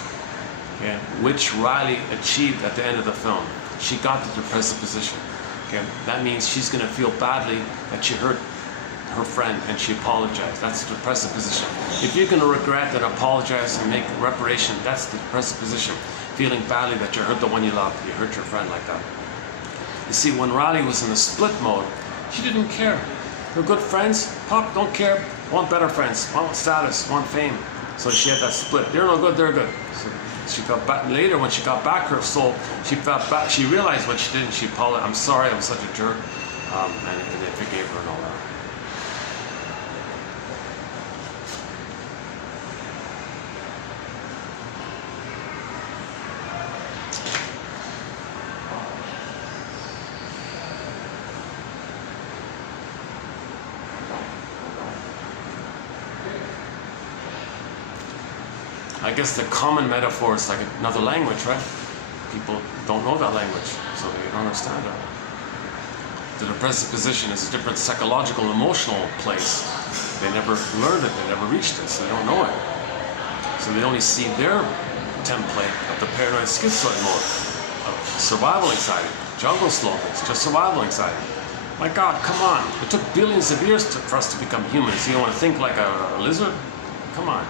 okay, which Riley achieved at the end of the film. She got the depressive position. Okay? That means she's going to feel badly that she hurt her friend and she apologized. That's the depressive position. If you're going to regret and apologize and make reparation, that's the depressive position. Feeling badly that you hurt the one you love, you hurt your friend like that. You see, when Riley was in the split mode, she didn't care. Her good friends, Pop, don't care, want better friends, want status, want fame. So she had that split. They're no good, they're good. So she felt back. Later, when she got back her soul, she felt back. She realized what she did and she apologized. I'm sorry, I was such a jerk. And they forgave her and all that. I guess the common metaphor is like another language, right? People don't know that language, so they don't understand it. The depressive position is a different psychological, emotional place. They never learned it, they never reached it, so they don't know it. So they only see their template of the paranoid schizoid mode of survival anxiety, jungle slogans, just survival anxiety. My God, come on! It took billions of years for us to become humans. You don't want to think like a lizard? Come on.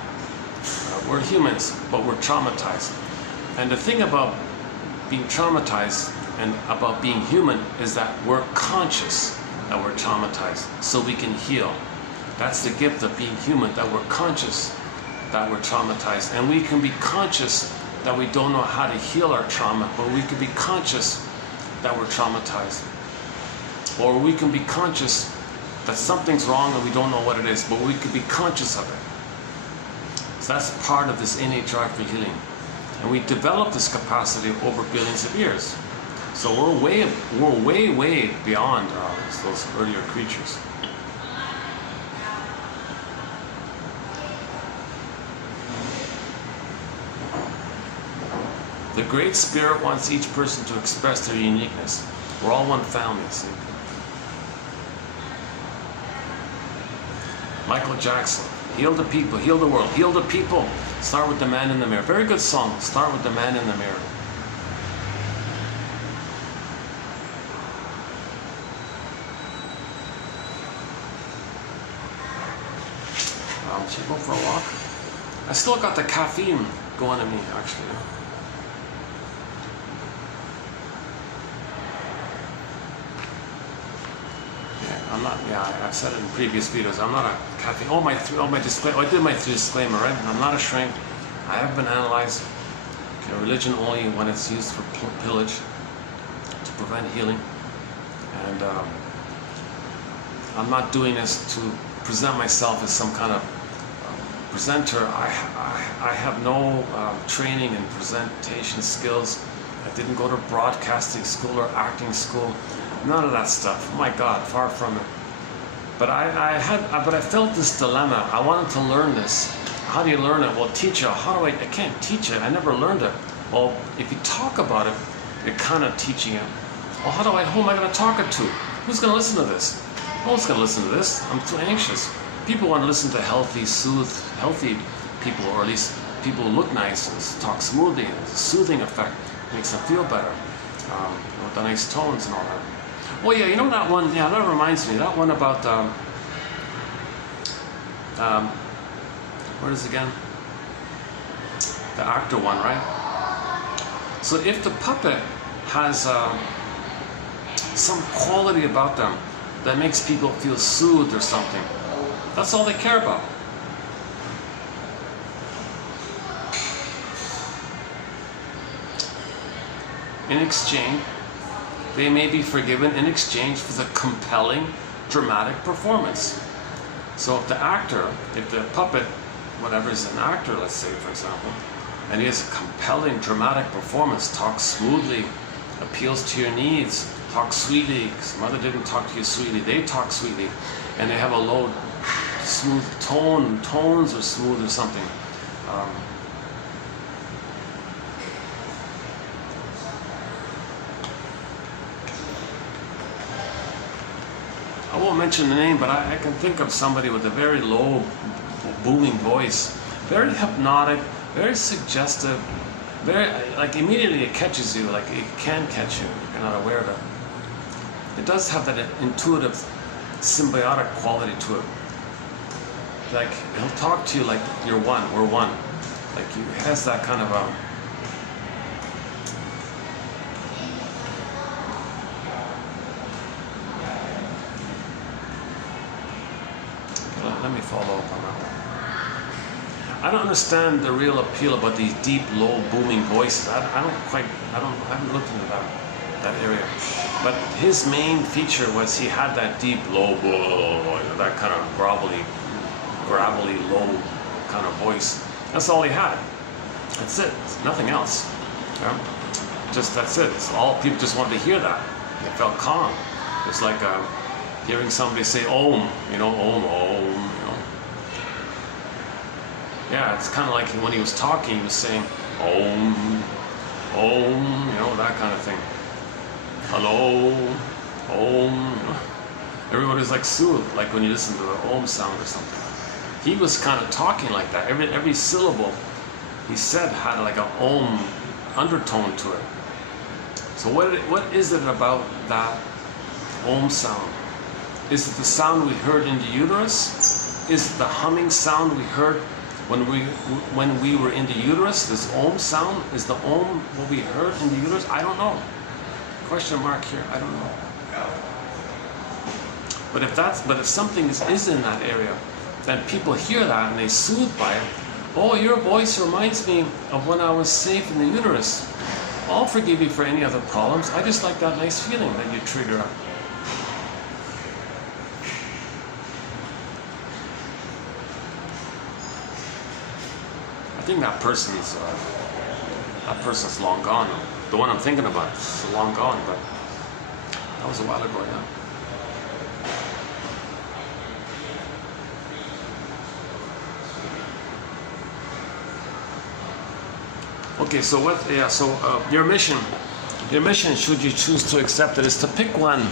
We're humans, but we're traumatized. And the thing about being traumatized and about being human is that we're conscious that we're traumatized, so we can heal. That's the gift of being human, that we're conscious that we're traumatized. And we can be conscious that we don't know how to heal our trauma, but we can be conscious that we're traumatized. Or we can be conscious that something's wrong and we don't know what it is, but we can be conscious of it. So that's part of this innate drive for healing. And we develop this capacity over billions of years. So we're way beyond those earlier creatures. The Great Spirit wants each person to express their uniqueness. We're all one family, see? Michael Jackson. Heal the people, heal the world, heal the people. Start with the man in the mirror. Very good song. Start with the man in the mirror. Should I go for a walk? I still got the caffeine going in me, actually. Yeah, I'm not. Yeah, I've said it in previous videos. I'm not a caffeine. My disclaimer. I did my disclaimer, right? I'm not a shrink. I have been analyzed. Okay, religion only when it's used for pillage to prevent healing, and I'm not doing this to present myself as some kind of presenter. I have no training in presentation skills. I didn't go to broadcasting school or acting school. None of that stuff. My God, far from it. But I felt this dilemma. I wanted to learn this. How do you learn it? Well, teach it. How do I can't teach it. I never learned it. Well, if you talk about it, you're kind of teaching it. Well, who am I going to talk it to? Who's going to listen to this? No one's going to listen to this. I'm too anxious. People want to listen to healthy people, or at least people who look nice and talk smoothly. It's a soothing effect. It makes them feel better. With the nice tones and all that. Oh yeah, you know that one? Yeah, that reminds me. That one about what is it again? The actor one, right? So if the puppet has some quality about them that makes people feel soothed or something, that's all they care about. In exchange, they may be forgiven in exchange for the compelling, dramatic performance. So if the puppet, whatever is an actor, let's say for example, and he has a compelling, dramatic performance, talks smoothly, appeals to your needs, talks sweetly, because mother didn't talk to you sweetly, they talk sweetly, and they have a low, smooth tones are smooth or something. I won't mention the name, but I can think of somebody with a very low, booming voice, very hypnotic, very suggestive, very, like immediately it catches you, like it can catch you if you're not aware of it. It does have that intuitive, symbiotic quality to it. Like he'll talk to you like you're one, we're one. Like he has that kind of let me follow up on that one. I don't understand the real appeal about these deep, low, booming voices. I haven't looked into that area. But his main feature was he had that deep, low, that kind of gravelly, low kind of voice. That's all he had. That's it. Nothing else. Yeah? Just that's it. It's all people just wanted to hear that. They felt calm. It's like hearing somebody say Om, Om. Yeah, it's kind of like when he was talking, he was saying Om, that kind of thing. Hello, Om. Everybody's like soothed, like when you listen to the Om sound or something. He was kind of talking like that. Every syllable he said had like an Om undertone to it. So what is it about that Om sound? Is it the sound we heard in the uterus? Is it the humming sound we heard when we were in the uterus? This Om sound? Is the Om what we heard in the uterus? I don't know. Question mark here. I don't know. But if something is in that area, then people hear that and they soothe by it. Oh, your voice reminds me of when I was safe in the uterus. I'll forgive you for any other problems. I just like that nice feeling that you trigger up. I think that person's long gone. The one I'm thinking about is long gone, but that was a while ago, yeah. Okay, so your mission, should you choose to accept it, is to pick one.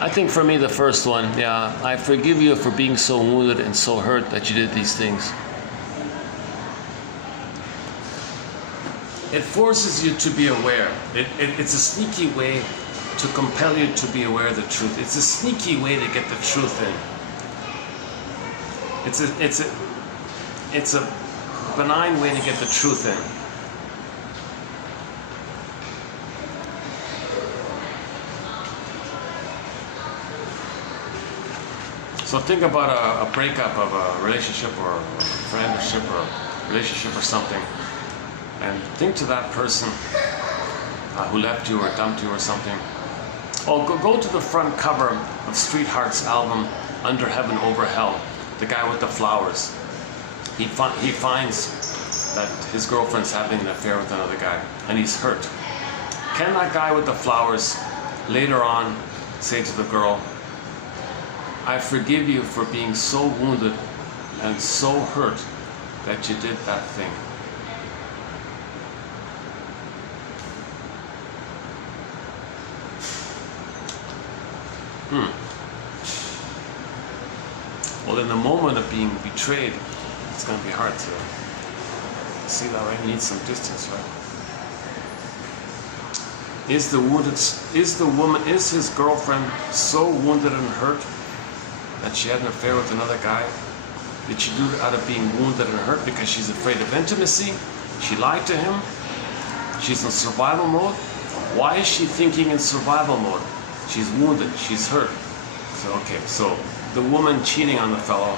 I think for me the first one, yeah, I forgive you for being so wounded and so hurt that you did these things. It forces you to be aware. It's a sneaky way to compel you to be aware of the truth. It's a sneaky way to get the truth in. It's a benign way to get the truth in. So think about a breakup of a relationship or a friendship or a relationship or something, and think to that person who left you or dumped you or something. Oh, go to the front cover of Streetheart's album, Under Heaven, Over Hell, the guy with the flowers. He finds that his girlfriend's having an affair with another guy, and he's hurt. Can that guy with the flowers later on say to the girl, I forgive you for being so wounded and so hurt that you did that thing? Well, in the moment of being betrayed, it's going to be hard to see that, right? You need some distance, right? Is his girlfriend so wounded and hurt that she had an affair with another guy? Did she do it out of being wounded and hurt because she's afraid of intimacy? She lied to him? She's in survival mode? Why is she thinking in survival mode? She's wounded, she's hurt. So the woman cheating on the fellow,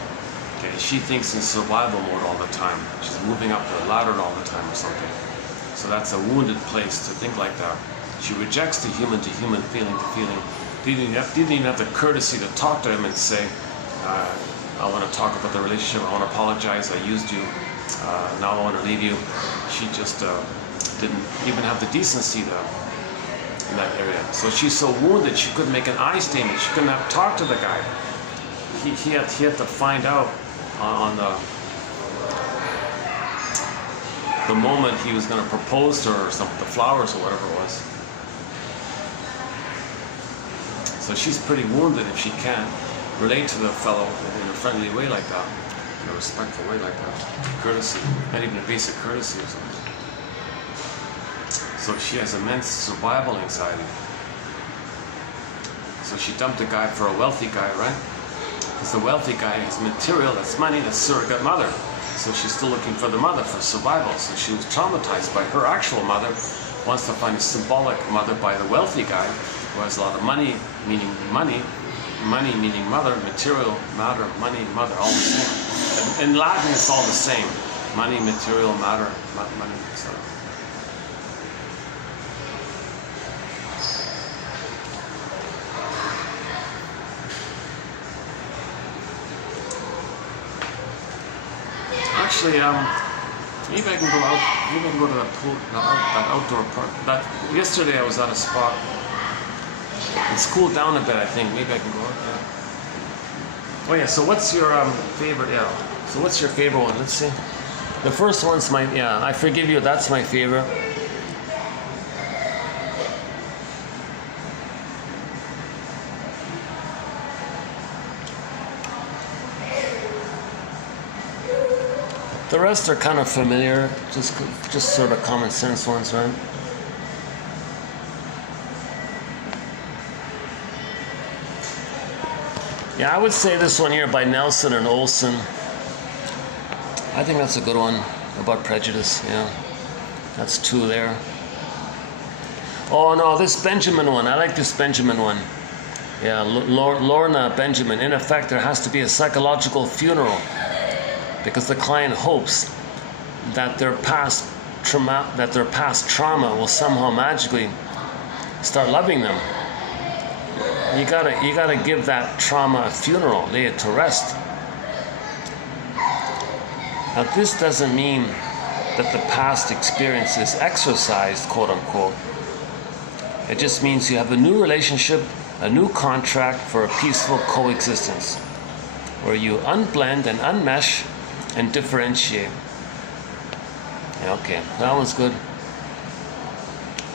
okay, she thinks in survival mode all the time. She's moving up the ladder all the time or something. So that's a wounded place to think like that. She rejects the human-to-human, feeling-to-feeling. Didn't even have the courtesy to talk to him and say, I want to talk about the relationship, I want to apologize, I used you, now I want to leave you. She just didn't even have the decency in that area. So she's so wounded she couldn't make an eye statement, she couldn't have talked to the guy. He had to find out on the moment he was going to propose to her or something, the flowers or whatever it was. So she's pretty wounded if she can't relate to the fellow in a friendly way like that, in a respectful way like that, courtesy, not even a basic courtesy or something. So she has immense survival anxiety. So she dumped a guy for a wealthy guy, right? Because the wealthy guy has material, that's money, that's surrogate mother. So she's still looking for the mother for survival. So she was traumatized by her actual mother, wants to find a symbolic mother by the wealthy guy who has a lot of money meaning mother, material, matter, money, mother, all the same. In Latin it's all the same. Money, material, matter, money, etc. Actually, maybe I can go out. Maybe I can go to that pool, that outdoor park. Yesterday I was at a spot. It's cooled down a bit, I think. Maybe I can go out there. Oh yeah. So what's your favorite? Yeah. So what's your favorite one? Let's see. The first one's my. Yeah. I forgive you. That's my favorite. The rest are kind of familiar, just sort of common sense ones, right? Yeah, I would say this one here by Nelson and Olson. I think that's a good one about prejudice, yeah. That's two there. Oh no, this Benjamin one, I like this Benjamin one. Yeah, Lorna Benjamin. In effect, there has to be a psychological funeral, because the client hopes that their past trauma will somehow magically start loving them. You gotta give that trauma a funeral, lay it to rest. Now this doesn't mean that the past experience is exorcised, quote unquote. It just means you have a new relationship, a new contract for a peaceful coexistence, where you unblend and unmesh and differentiate. Yeah, okay, that one's good.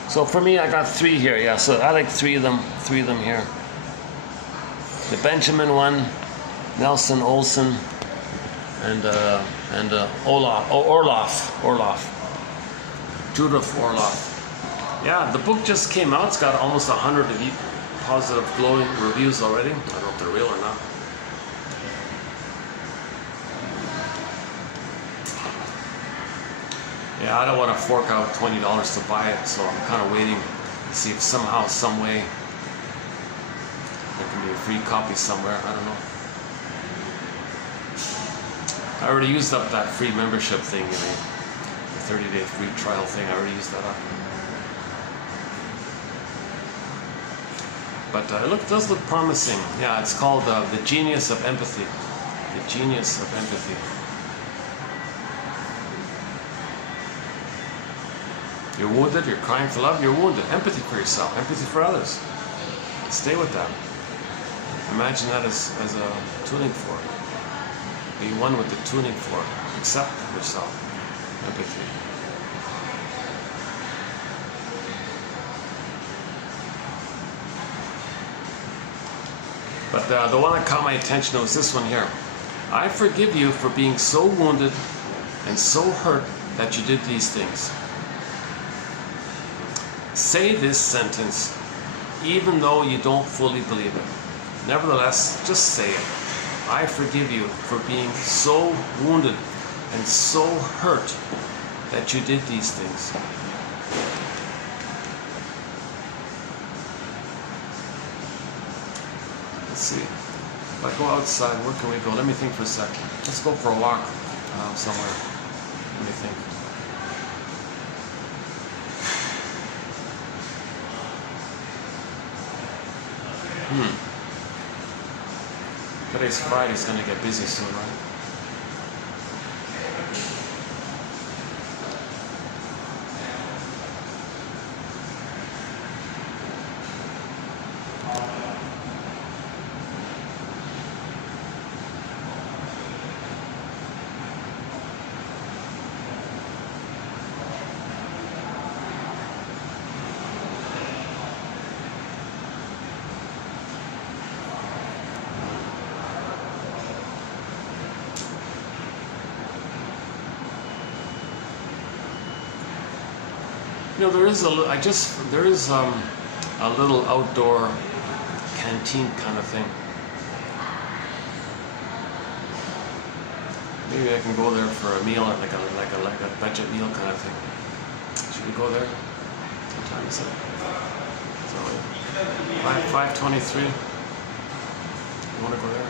So for me, I got three here. Yeah, so I like three of them here. The Benjamin one, Nelson, Olson, and Orloff. Judith Orloff. Yeah, the book just came out. It's got almost 100 positive, glowing reviews already. I don't know if they're real or not. Yeah, I don't want to fork out $20 to buy it, so I'm kind of waiting to see if somehow, some way, there can be a free copy somewhere. I don't know. I already used up that free membership thing, you know, the 30-day free trial thing. I already used that up. But it does look promising. Yeah, it's called The Genius of Empathy. The Genius of Empathy. You're wounded, you're crying for love, you're wounded. Empathy for yourself, empathy for others. Stay with that. Imagine that as a tuning fork. Be one with the tuning fork. Accept yourself. Empathy. But the one that caught my attention was this one here. I forgive you for being so wounded and so hurt that you did these things. Say this sentence even though you don't fully believe it. Nevertheless, just say it. I forgive you for being so wounded and so hurt that you did these things. Let's see. If I go outside, where can we go? Let me think for a second. Let's go for a walk somewhere. Let me think. Today's Friday, it's going to get busy soon, right? You know, there is a little outdoor canteen kind of thing. Maybe I can go there for a meal, like a budget meal kind of thing. Should we go there? What time is it? So 5:23. You want to go there?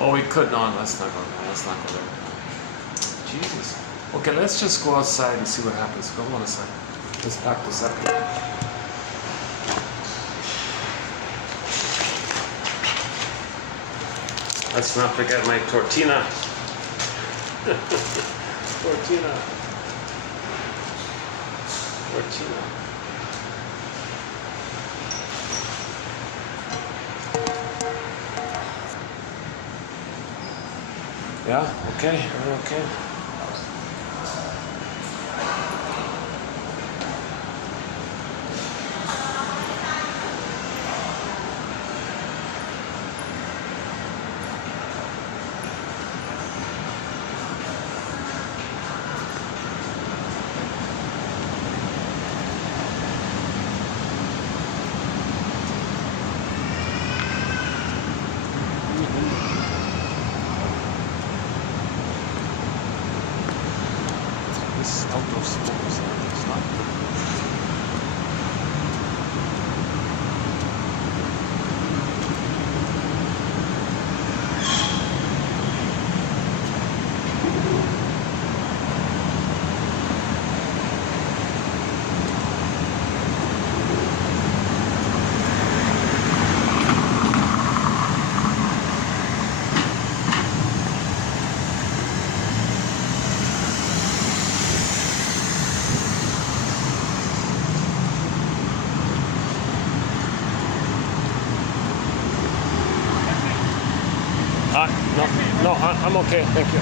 Oh, we could. No, let's not go there. Let's not go there. Jesus. Okay, let's just go outside and see what happens. Go on outside. Let's pack this up. Let's not forget my tortina. Tortina. Yeah, okay, everything okay? Outdoor sports, it's not good. No, I'm okay, thank you.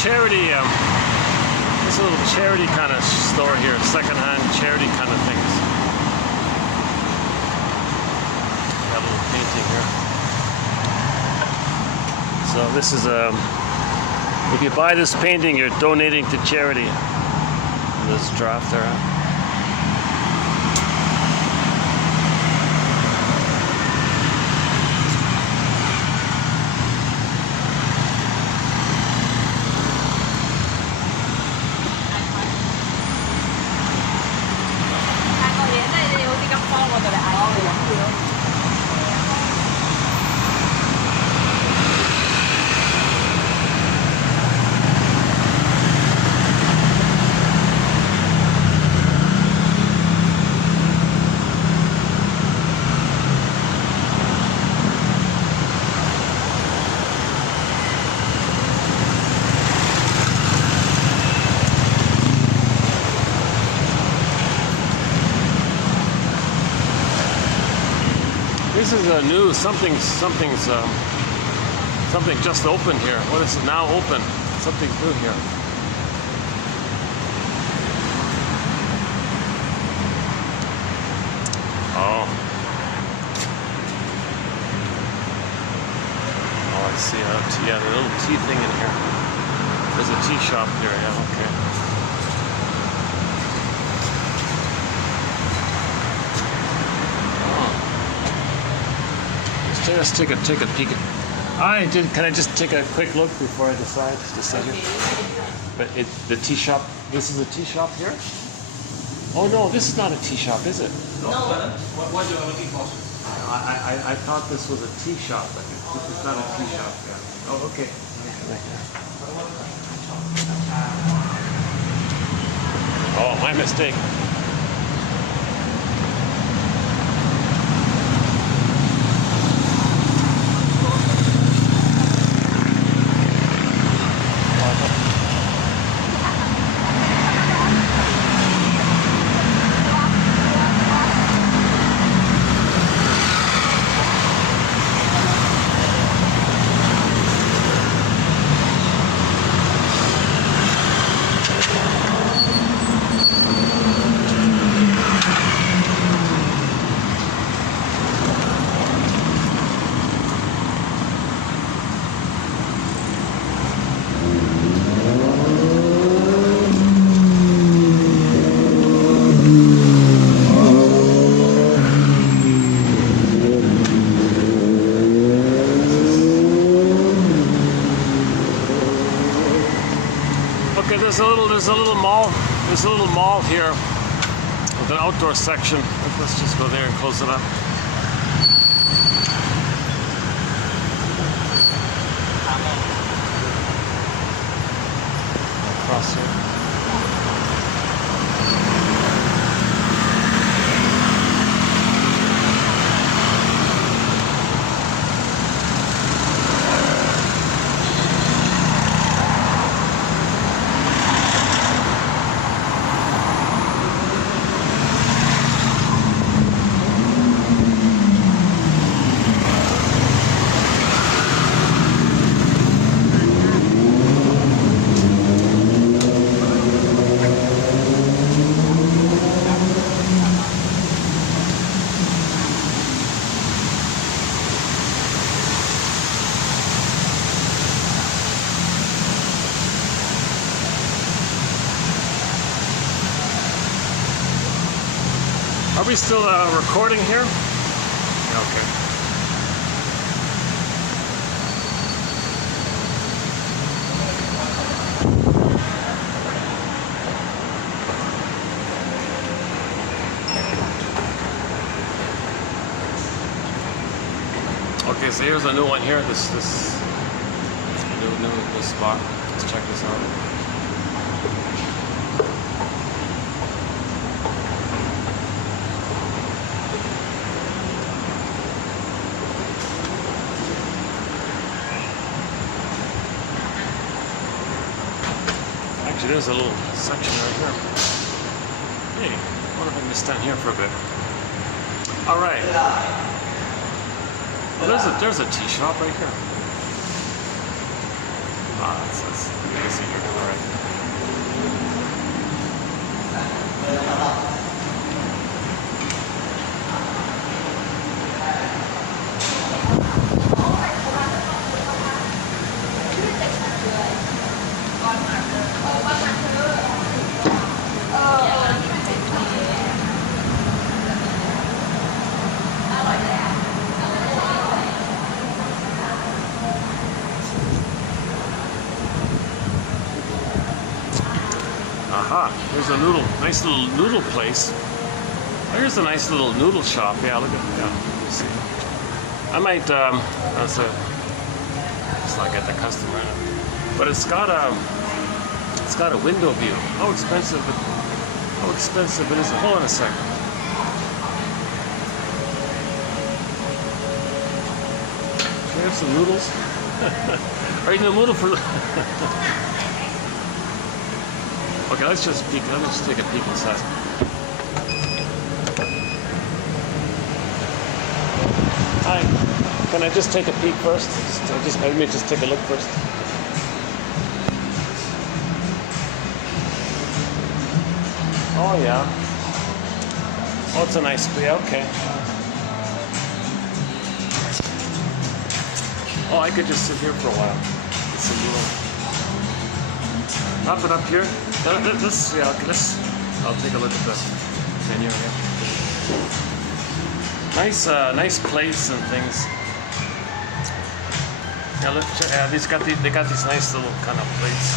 charity. This is a little charity kind of store here, secondhand charity kind of things. Got a little painting here. So this is if you buy this painting, you're donating to charity. This draft there. This is a new something just opened here. What is it now open? Something's new here. Oh, I see. Yeah, the little tea thing in here. There's a tea shop here. Yeah, okay. Let's take a peek. Can I just take a quick look before I decide to sit here? But the tea shop. This is a tea shop here. Oh no, this is not a tea shop, is it? No. What you are looking for? I thought this was a tea shop, but it's not a tea shop. Yeah. Oh, okay. Oh, my mistake. There's a little mall here with an outdoor section. Let's just go there and close it up. Across here. Are we still recording here? Okay. Okay, so here's a new one here. This new spot. Let's check this out. There's a little section right here. Hey, what if I can stand here for a bit? All right. Well, there's a tea shop right here. That's I guess you're doing right. Aha, there's a nice little noodle place. Here's a nice little noodle shop. Yeah, look at that. Let's see. I might, let's not get the customer, but it's got a window view. How expensive it is. Hold on a second. Can we have some noodles? Are you in the mood for? Okay, let's just peek. Let me just take a peek inside. Hi. Can I just take a peek first? Let me just take a look first. Oh yeah. Oh, it's a nice. Yeah, okay. Oh, I could just sit here for a while. It's a little. Wrap it up here. This, yeah, I'll take a look at the menu here. Nice plates and things. Yeah, look, they got these nice little kind of plates.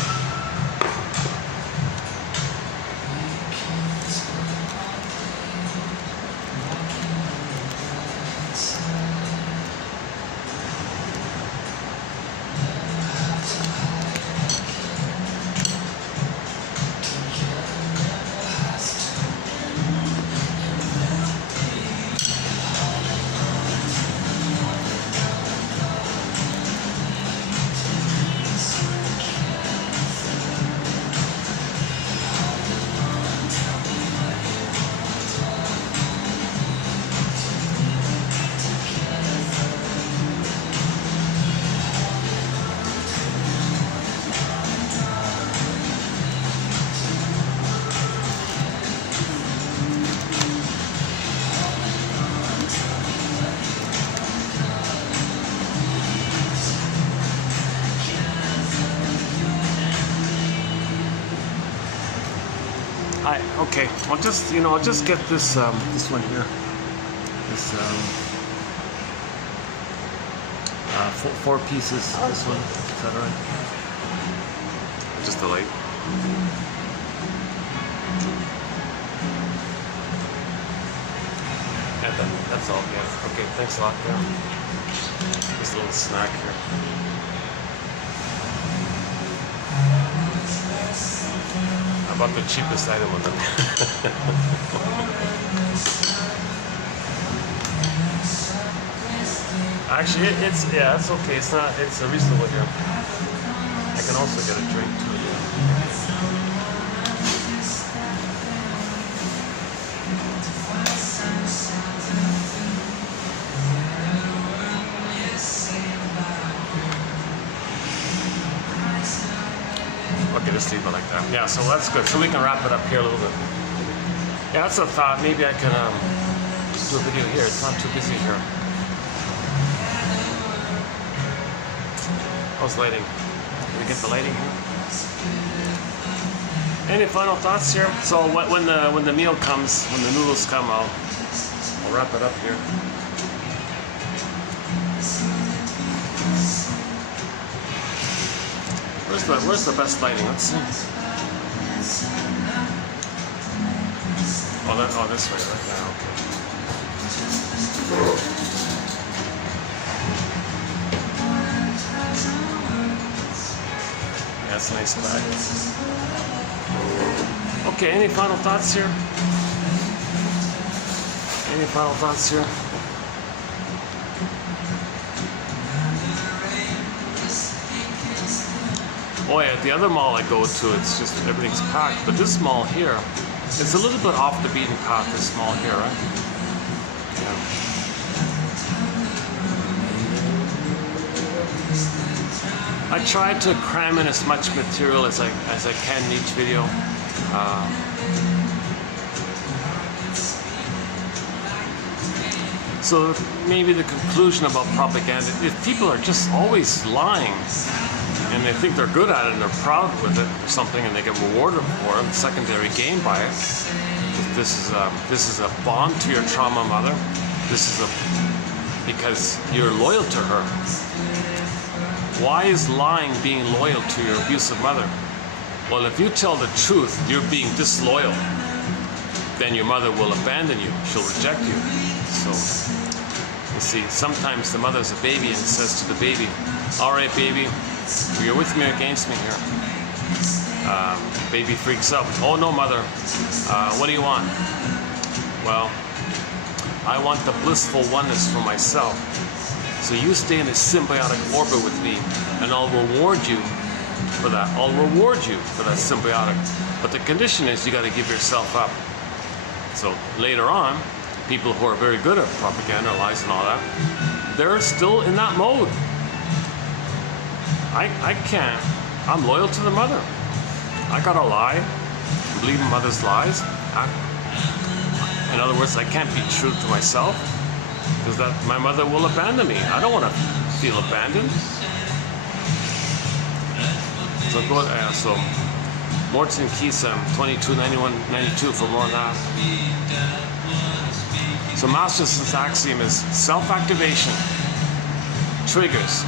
Okay, I'll just get this one here. This four pieces. This one, is that right? Just the light. That's all. Yeah. Okay, thanks a lot. Yeah. Just a little snack here. About the cheapest item on them. Actually, it's okay. It's a reasonable here. I can also get a drink too. Okay, just leave it like that. Yeah, so that's good. So we can wrap it up here a little bit. Yeah, that's a thought. Maybe I can do a video here. It's not too busy here. How's lighting? Can we get the lighting here? Any final thoughts here? So when the meal comes, when the noodles come, I'll wrap it up here. Where's the best lighting? Let's see. Oh, this way right now. Okay. Yeah, it's a nice bag. Okay, any final thoughts here? Any final thoughts here? Oh yeah, the other mall I go to, it's just everything's packed. But this mall here, it's a little bit off the beaten path. This mall here, right? Yeah. I try to cram in as much material as I can in each video. So maybe the conclusion about propaganda, if people are just always lying and they think they're good at it and they're proud with it or something and they get rewarded for it, secondary gain by it, this is a bond to your trauma mother. This is because you're loyal to her. Why is lying being loyal to your abusive mother? Well, if you tell the truth, you're being disloyal. Then your mother will abandon you. She'll reject you. So, you see, sometimes the mother's a baby and says to the baby, all right, baby, you're with me or against me here. Baby freaks out. Oh, no, mother. What do you want? Well, I want the blissful oneness for myself. So you stay in a symbiotic orbit with me, and I'll reward you for that. I'll reward you for that symbiotic. But the condition is you got to give yourself up. So later on, people who are very good at propaganda, lies and all that, they're still in that mode. I can't. I'm loyal to the mother. I gotta lie, believe in mother's lies. In other words, I can't be true to myself because that my mother will abandon me. I don't want to feel abandoned. So go. So Morton Keys 2291-92 for more on that. So Masterson's axiom is self-activation triggers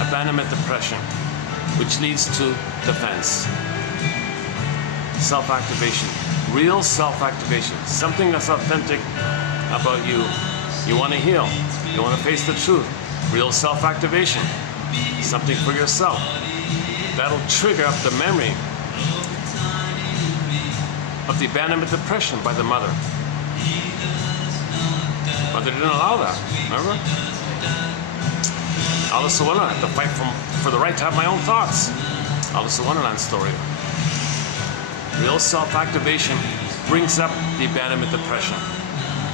abandonment depression, which leads to defense. Self-activation, real self-activation, something that's authentic about you. You want to heal, you want to face the truth. Real self-activation, something for yourself. That'll trigger up the memory of the abandonment depression by the mother. Mother didn't allow that, remember? Alice in Wonderland, to fight for the right to have my own thoughts. Alice in Wonderland story. Real self-activation brings up the abandonment depression,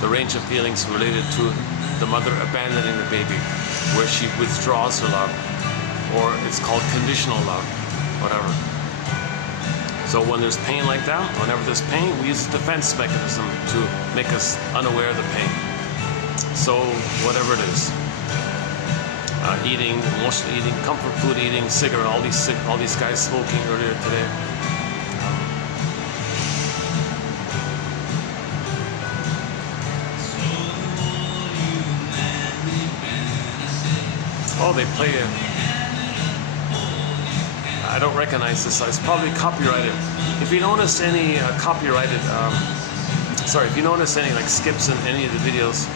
the range of feelings related to the mother abandoning the baby, where she withdraws her love, or it's called conditional love, whatever. So when there's pain like that, whenever there's pain, we use a defense mechanism to make us unaware of the pain. So whatever it is, eating, emotional eating, comfort food eating, cigarette, all these guys smoking earlier today. Oh, they play it. I don't recognize this. It's probably copyrighted. If you notice any copyrighted, if you notice any like skips in any of the videos,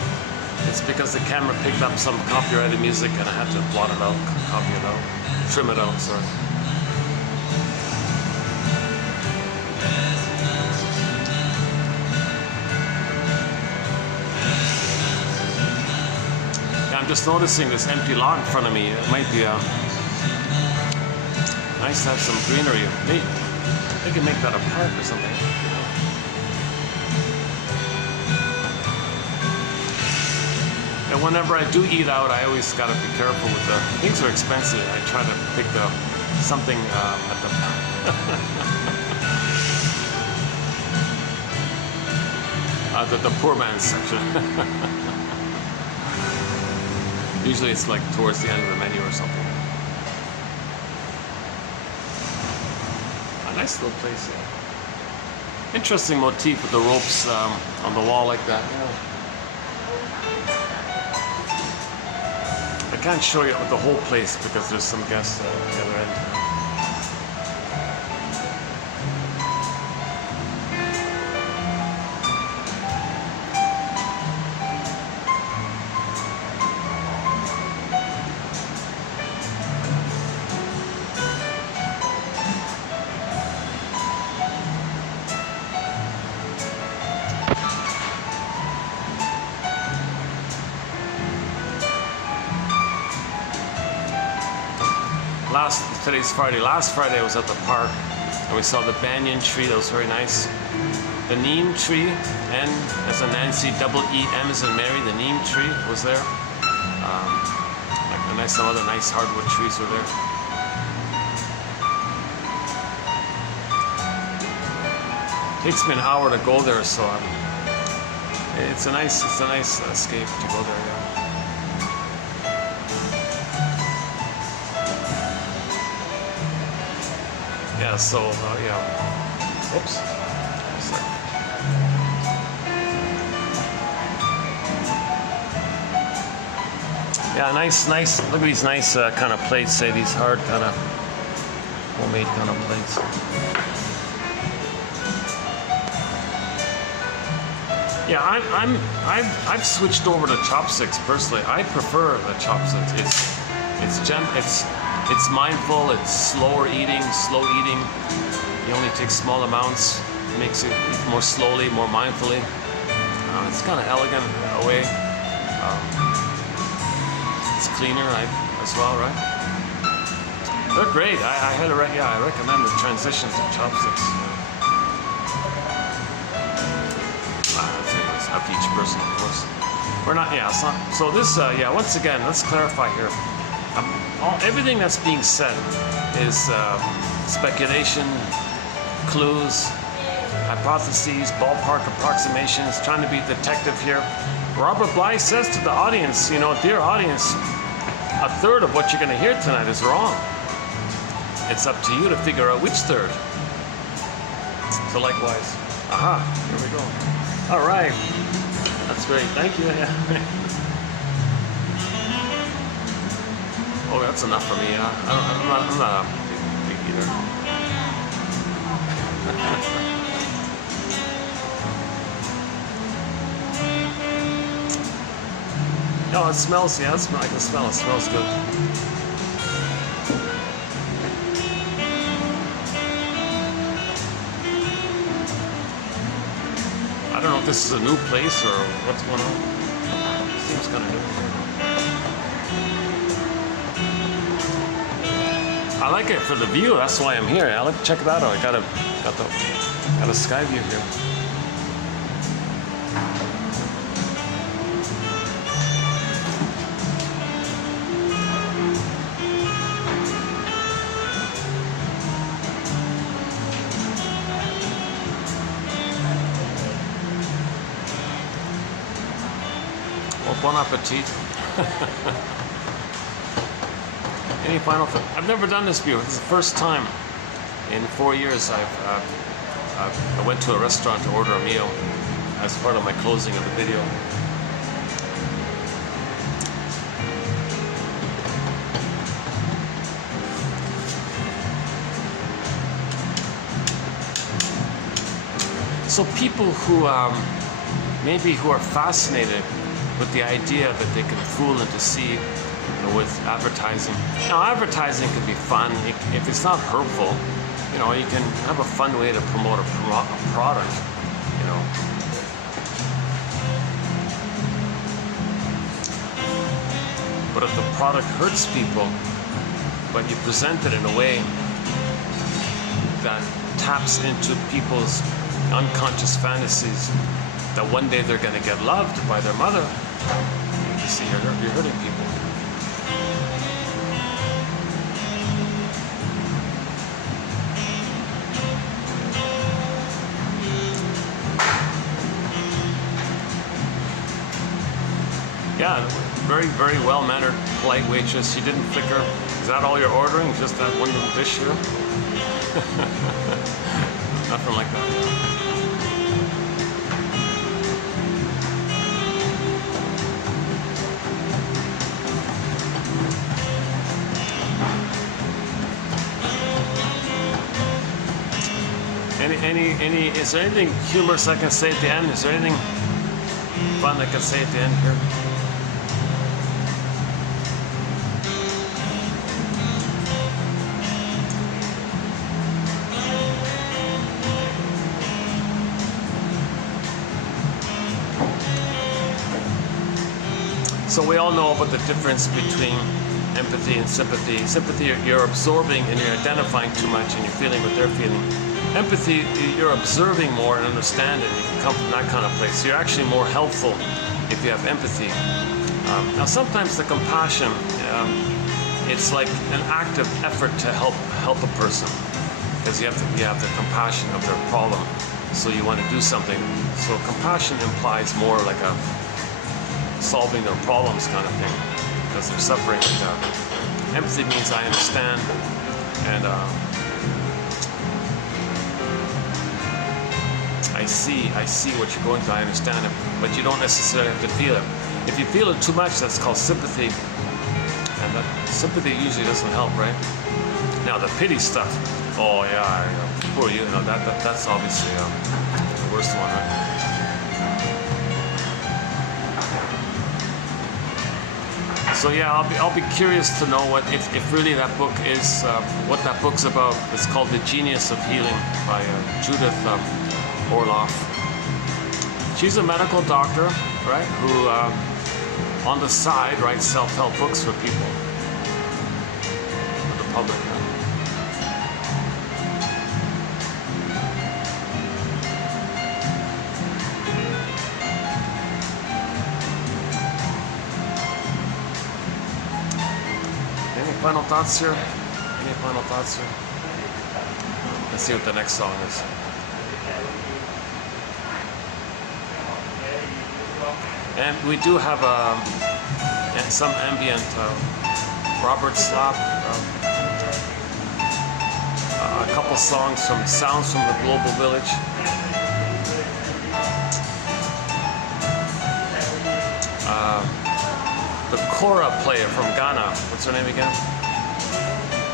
it's because the camera picked up some copyrighted music and I had to blot it out, copy it out, trim it out, sorry. I'm just noticing this empty lot in front of me. It might be nice to have some greenery. Maybe they can make that a park or something. And whenever I do eat out, I always gotta be careful with the things are expensive. I try to pick something at the poor man's section. Usually it's like towards the end of the menu or something. A nice little place, yeah. Interesting motif with the ropes on the wall like that. Yeah. I can't show you the whole place because there's some guests at the other end. Today's Friday. Last Friday I was at the park and we saw the banyan tree. That was very nice. The neem tree, N as in Nancy, double E, M as in Mary. The neem tree was there. And some other nice hardwood trees were there. takes me an hour to go there, so it's a nice escape to go there. Yeah. Yeah. So yeah. Oops. Yeah, nice. Look at these nice kind of plates. Say these hard kind of homemade kind of plates. Yeah, I've switched over to chopsticks personally. I prefer the chopsticks. It's mindful. It's slow eating. You only take small amounts. Makes it eat more slowly, more mindfully. It's kind of elegant in a way. It's cleaner as well, right? They're great. I recommend the transition to chopsticks. It's up to each person, of course. We're not. Yeah. It's not, so this. Once again, let's clarify here. Everything that's being said is speculation, clues, hypotheses, ballpark approximations. Trying to be a detective here. Robert Bly says to the audience, dear audience, a third of what you're going to hear tonight is wrong. It's up to you to figure out which third. So likewise. Aha, here we go. All right. That's great. Thank you. Oh, that's enough for me. I'm not a big eater. Oh, it smells, I can smell it. It smells good. I don't know if this is a new place or what's going on. It seems kind of new. I like it for the view, that's why I'm here. I'll check that out. I got a sky view here. Bon appetit. Any final thought? I've never done this before. This is the first time in 4 years I went to a restaurant to order a meal as part of my closing of the video. So people who who are fascinated with the idea that they can fool and deceive with advertising. Now, advertising can be fun if it's not hurtful. You can have a fun way to promote a product. But if the product hurts people, but you present it in a way that taps into people's unconscious fantasies that one day they're going to get loved by their mother, you see, you're hurting people. Yeah, very, very well-mannered, polite waitress. She didn't flicker. Is that all you're ordering? Just that one little dish here? Nothing like that. Is there anything humorous I can say at the end? Is there anything fun I can say at the end here? So we all know about the difference between empathy and sympathy. Sympathy, you're absorbing and you're identifying too much and you're feeling what they're feeling. Empathy, you're observing more and understanding. You can come from that kind of place. So you're actually more helpful if you have empathy. Now sometimes the compassion, it's like an active effort to help a person because you have the compassion of their problem. so you want to do something. So compassion implies more like a solving their problems kind of thing, because they're suffering like that. Empathy means I understand, and I see what you're going through, I understand it, but you don't necessarily have to feel it. If you feel it too much, that's called sympathy, and that sympathy usually doesn't help, right? Now the pity stuff, oh yeah, poor you, that's obviously the worst one, right? So yeah, I'll be curious to know what if really that book is what that book's about. It's called The Genius of Healing by Judith Orloff. She's a medical doctor, right? Who on the side writes self-help books for people, for the public. Final thoughts here? Any final thoughts here? Let's see what the next song is. And we do have some ambient Robert Slap, a couple songs from Sounds from the Global Village. The kora player from Ghana, what's her name again?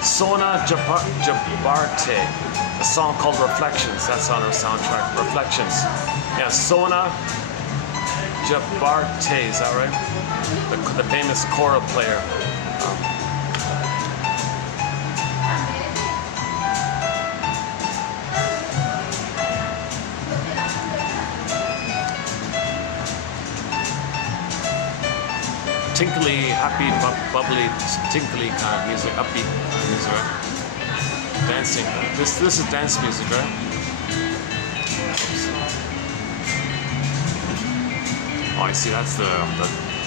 Sona Jabarte, a song called Reflections, that's on her soundtrack, Reflections. Yeah, Sona Jabarte, is that right? The famous kora player. Tinkly, happy, bubbly, tinkly kind of music, upbeat music, right? Dancing. This is dance music, right? Oh, I see. That's the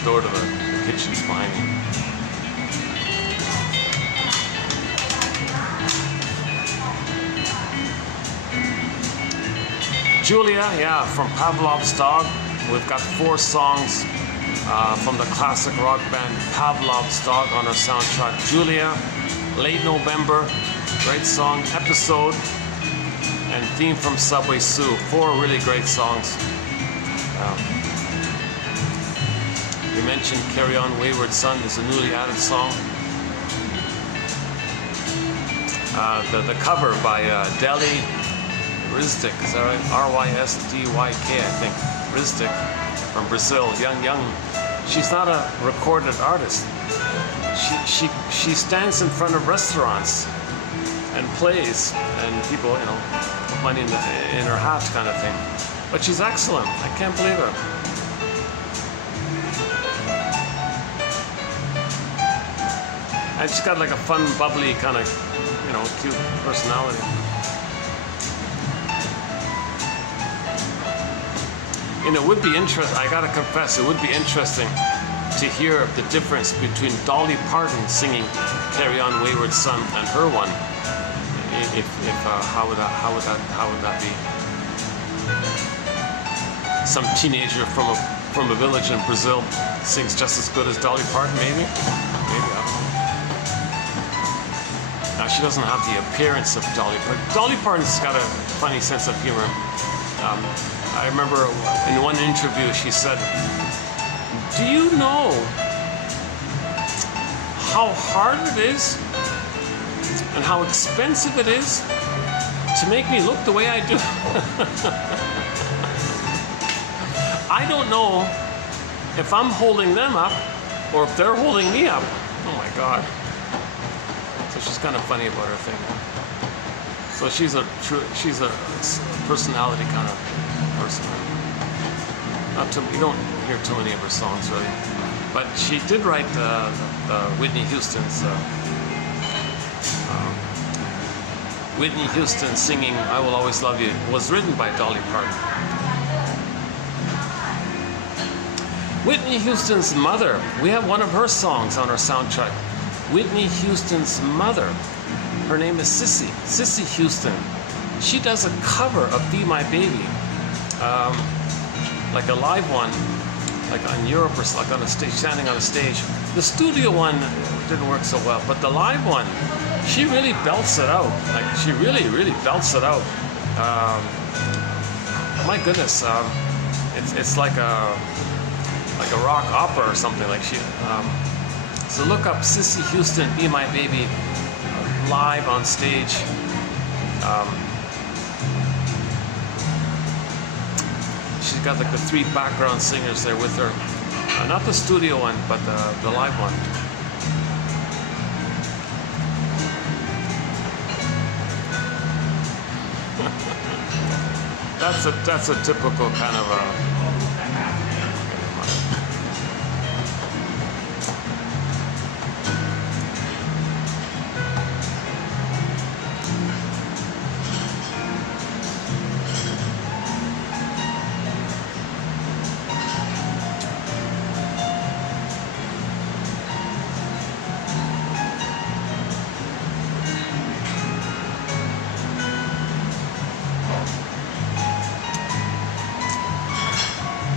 door to the kitchen's behind me. Julia, yeah, from Pavlov's Dog. We've got 4 songs. From the classic rock band Pavlov's Dog on our soundtrack. Julia, Late November, great song, Episode, and Theme from Subway Sue. 4 really great songs. We mentioned Carry On Wayward Son is a newly added song. The cover by Deli Rizdik, is that right? R-Y-S-D-Y-K, I think. Rizdik from Brazil, young. She's not a recorded artist. She stands in front of restaurants and plays, and people, put money in her hat, kind of thing. But she's excellent. I can't believe her. And she's got like a fun, bubbly kind of, cute personality. It would be interesting, I gotta confess, it would be interesting to hear the difference between Dolly Parton singing Carry On Wayward Son and her one. How would that be? Some teenager from a village in Brazil sings just as good as Dolly Parton, maybe? Maybe, I don't know. Now, she doesn't have the appearance of Dolly Parton. Dolly Parton's got a funny sense of humor. I remember in one interview she said, "Do you know how hard it is and how expensive it is to make me look the way I do?" I don't know if I'm holding them up or if they're holding me up. Oh my God. So she's kind of funny about her thing. So she's a personality kind of person. You don't hear too many of her songs, really. But she did write Whitney Houston's Whitney Houston singing "I Will Always Love You" was written by Dolly Parton. Whitney Houston's mother, we have one of her songs on our soundtrack. Whitney Houston's mother, her name is Cissy Houston. she does a cover of Be My Baby, like a live one, like in Europe or like on a stage, standing on a stage. The studio one didn't work so well, but the live one, she really belts it out. Like she really belts it out. My goodness, it's like a rock opera or something. Like she. So look up Sissy Houston, Be My Baby, live on stage. She's got like the 3 background singers there with her. Not the studio one, but the live one. That's a typical kind of a.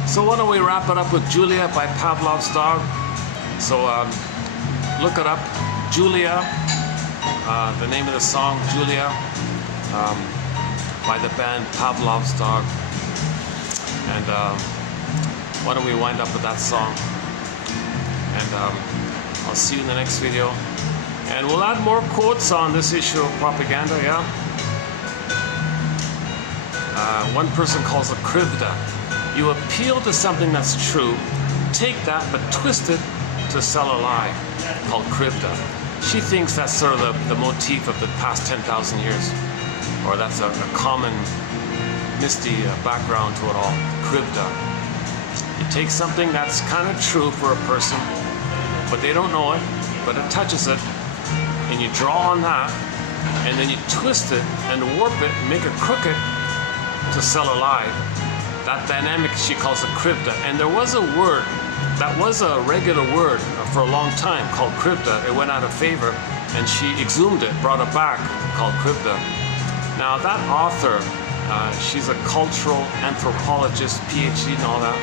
So why don't we wrap it up with Julia by Pavlov's Dog. So look it up, Julia, the name of the song, Julia, by the band Pavlov's Dog. And why don't we wind up with that song. And I'll see you in the next video. And we'll add more quotes on this issue of propaganda, yeah? One person calls it krivda. You appeal to something that's true, take that but twist it to sell a lie, called krivda. She thinks that's sort of the motif of the past 10,000 years, or that's a common misty background to it all, krivda. You take something that's kind of true for a person, but they don't know it, but it touches it, and you draw on that, and then you twist it and warp it and make it crooked to sell a lie. That dynamic she calls a krivda. And there was a word, that was a regular word for a long time called krivda. It went out of favor and she exhumed it, brought it back, called krivda. Now that author, she's a cultural anthropologist, PhD and all that.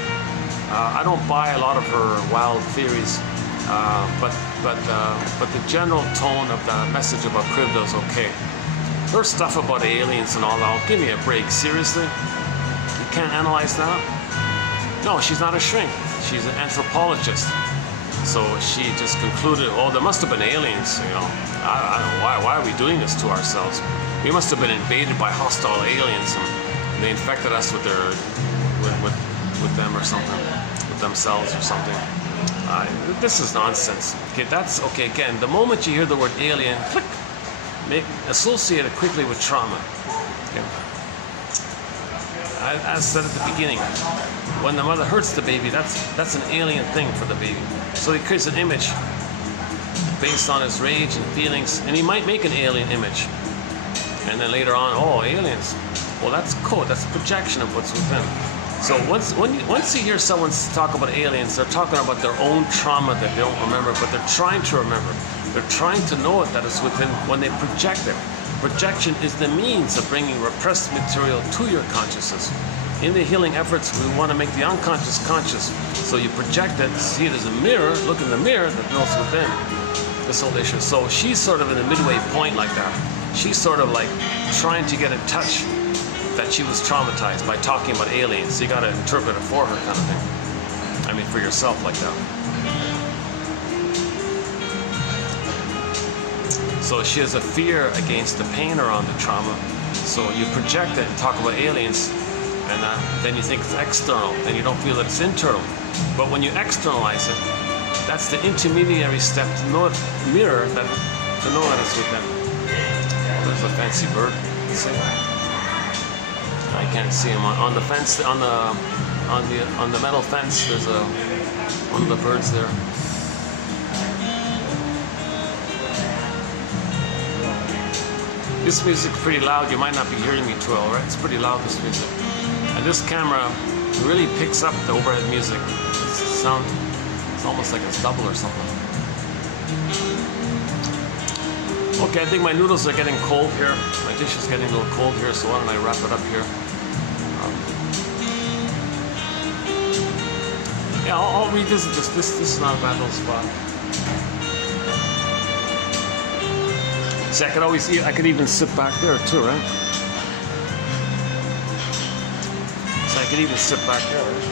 I don't buy a lot of her wild theories, but the general tone of the message about krivda is okay. Her stuff about aliens and all that, give me a break, seriously? Can't analyze that? No, she's not a shrink. She's an anthropologist. So she just concluded, oh, there must have been aliens, you know. I don't know, why are we doing this to ourselves? We must have been invaded by hostile aliens and they infected us with them or something, with themselves or something. This is nonsense. Okay, that's okay. Again, the moment you hear the word alien, click, associate it quickly with trauma. Okay. As said at the beginning, when the mother hurts the baby, that's an alien thing for the baby. So he creates an image based on his rage and feelings, and he might make an alien image. And then later on, oh, aliens. Well, that's code. That's projection of what's within. So once you hear someone talk about aliens, they're talking about their own trauma that they don't remember, but they're trying to remember. They're trying to know it, that it's within when they project it. Projection is the means of bringing repressed material to your consciousness. In the healing efforts, we want to make the unconscious conscious. So you project it, see it as a mirror, look in the mirror that knows within this whole issue. So she's sort of in a midway point like that. She's sort of like trying to get in touch that she was traumatized by talking about aliens. So you got to interpret it for her kind of thing. I mean, for yourself like that. So she has a fear against the pain around the trauma. So you project it and talk about aliens, and then you think it's external, and you don't feel that it's internal. But when you externalize it, that's the intermediary step to know it, mirror that, to know that it's within. Oh, there's a fancy bird. Let's see. I can't see him on the fence, on the metal fence. There's one of the birds there. This music's pretty loud. You might not be hearing me too well, right? It's pretty loud, this music. And this camera really picks up the overhead music. It's almost like it's double or something. Okay, I think my noodles are getting cold here. My dish is getting a little cold here, so why don't I wrap it up here? Yeah, I'll revisit this. This is not a bad little spot. See, I could even sit back there too, right? So I could even sit back there, right?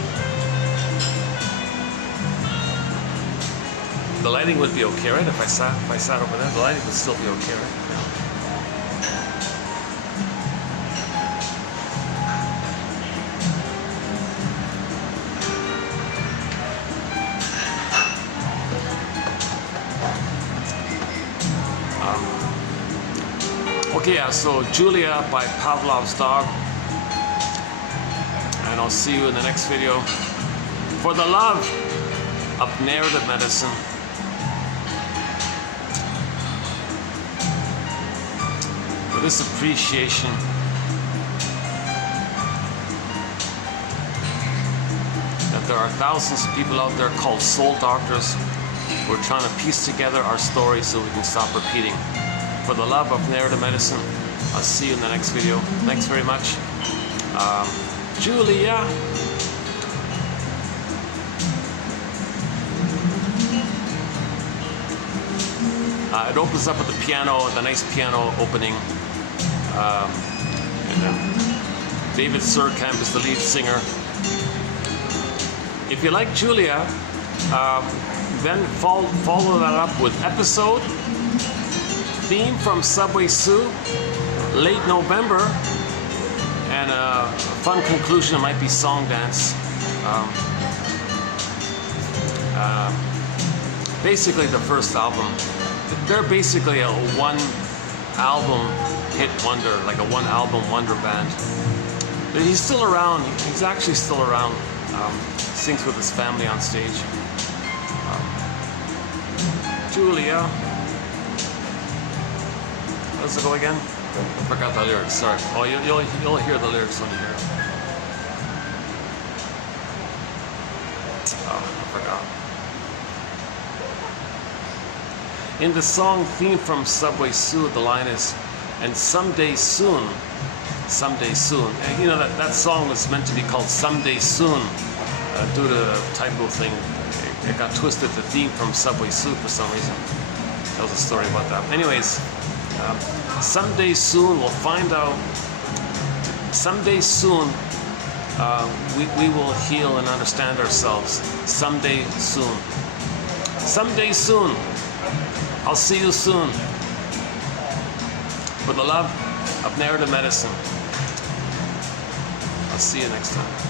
The lighting would be okay, right? If I sat over there, the lighting would still be okay, right? Okay, yeah, so Julia by Pavlov's dog. And I'll see you in the next video. For the love of narrative medicine, for this appreciation that there are thousands of people out there called soul doctors who are trying to piece together our stories so we can stop repeating. For the love of narrative medicine, I'll see you in the next video. Thanks very much. Julia. It opens up with the piano, the nice piano opening. And then David Surkamp is the lead singer. If you like Julia, then follow that up with episode, theme from Subway Sue, late November, and a fun conclusion might be song dance. Basically the first album. They're basically a one album hit wonder, like a one album wonder band. But he's still around. He's actually still around. Sings with his family on stage. Julia. How does it go again? I forgot the lyrics. Sorry. Oh, you'll hear the lyrics when you hear them. Oh, I forgot. In the song theme from Subway Sue, the line is, "And someday soon, someday soon." And you know that song was meant to be called "Someday Soon" due to a typo thing. It got twisted. The theme from Subway Sue for some reason. That was a story about that. Anyways, someday soon we'll find out. Someday soon we will heal and understand ourselves. Someday soon. Someday soon. I'll see you soon. For the love of narrative medicine. I'll see you next time.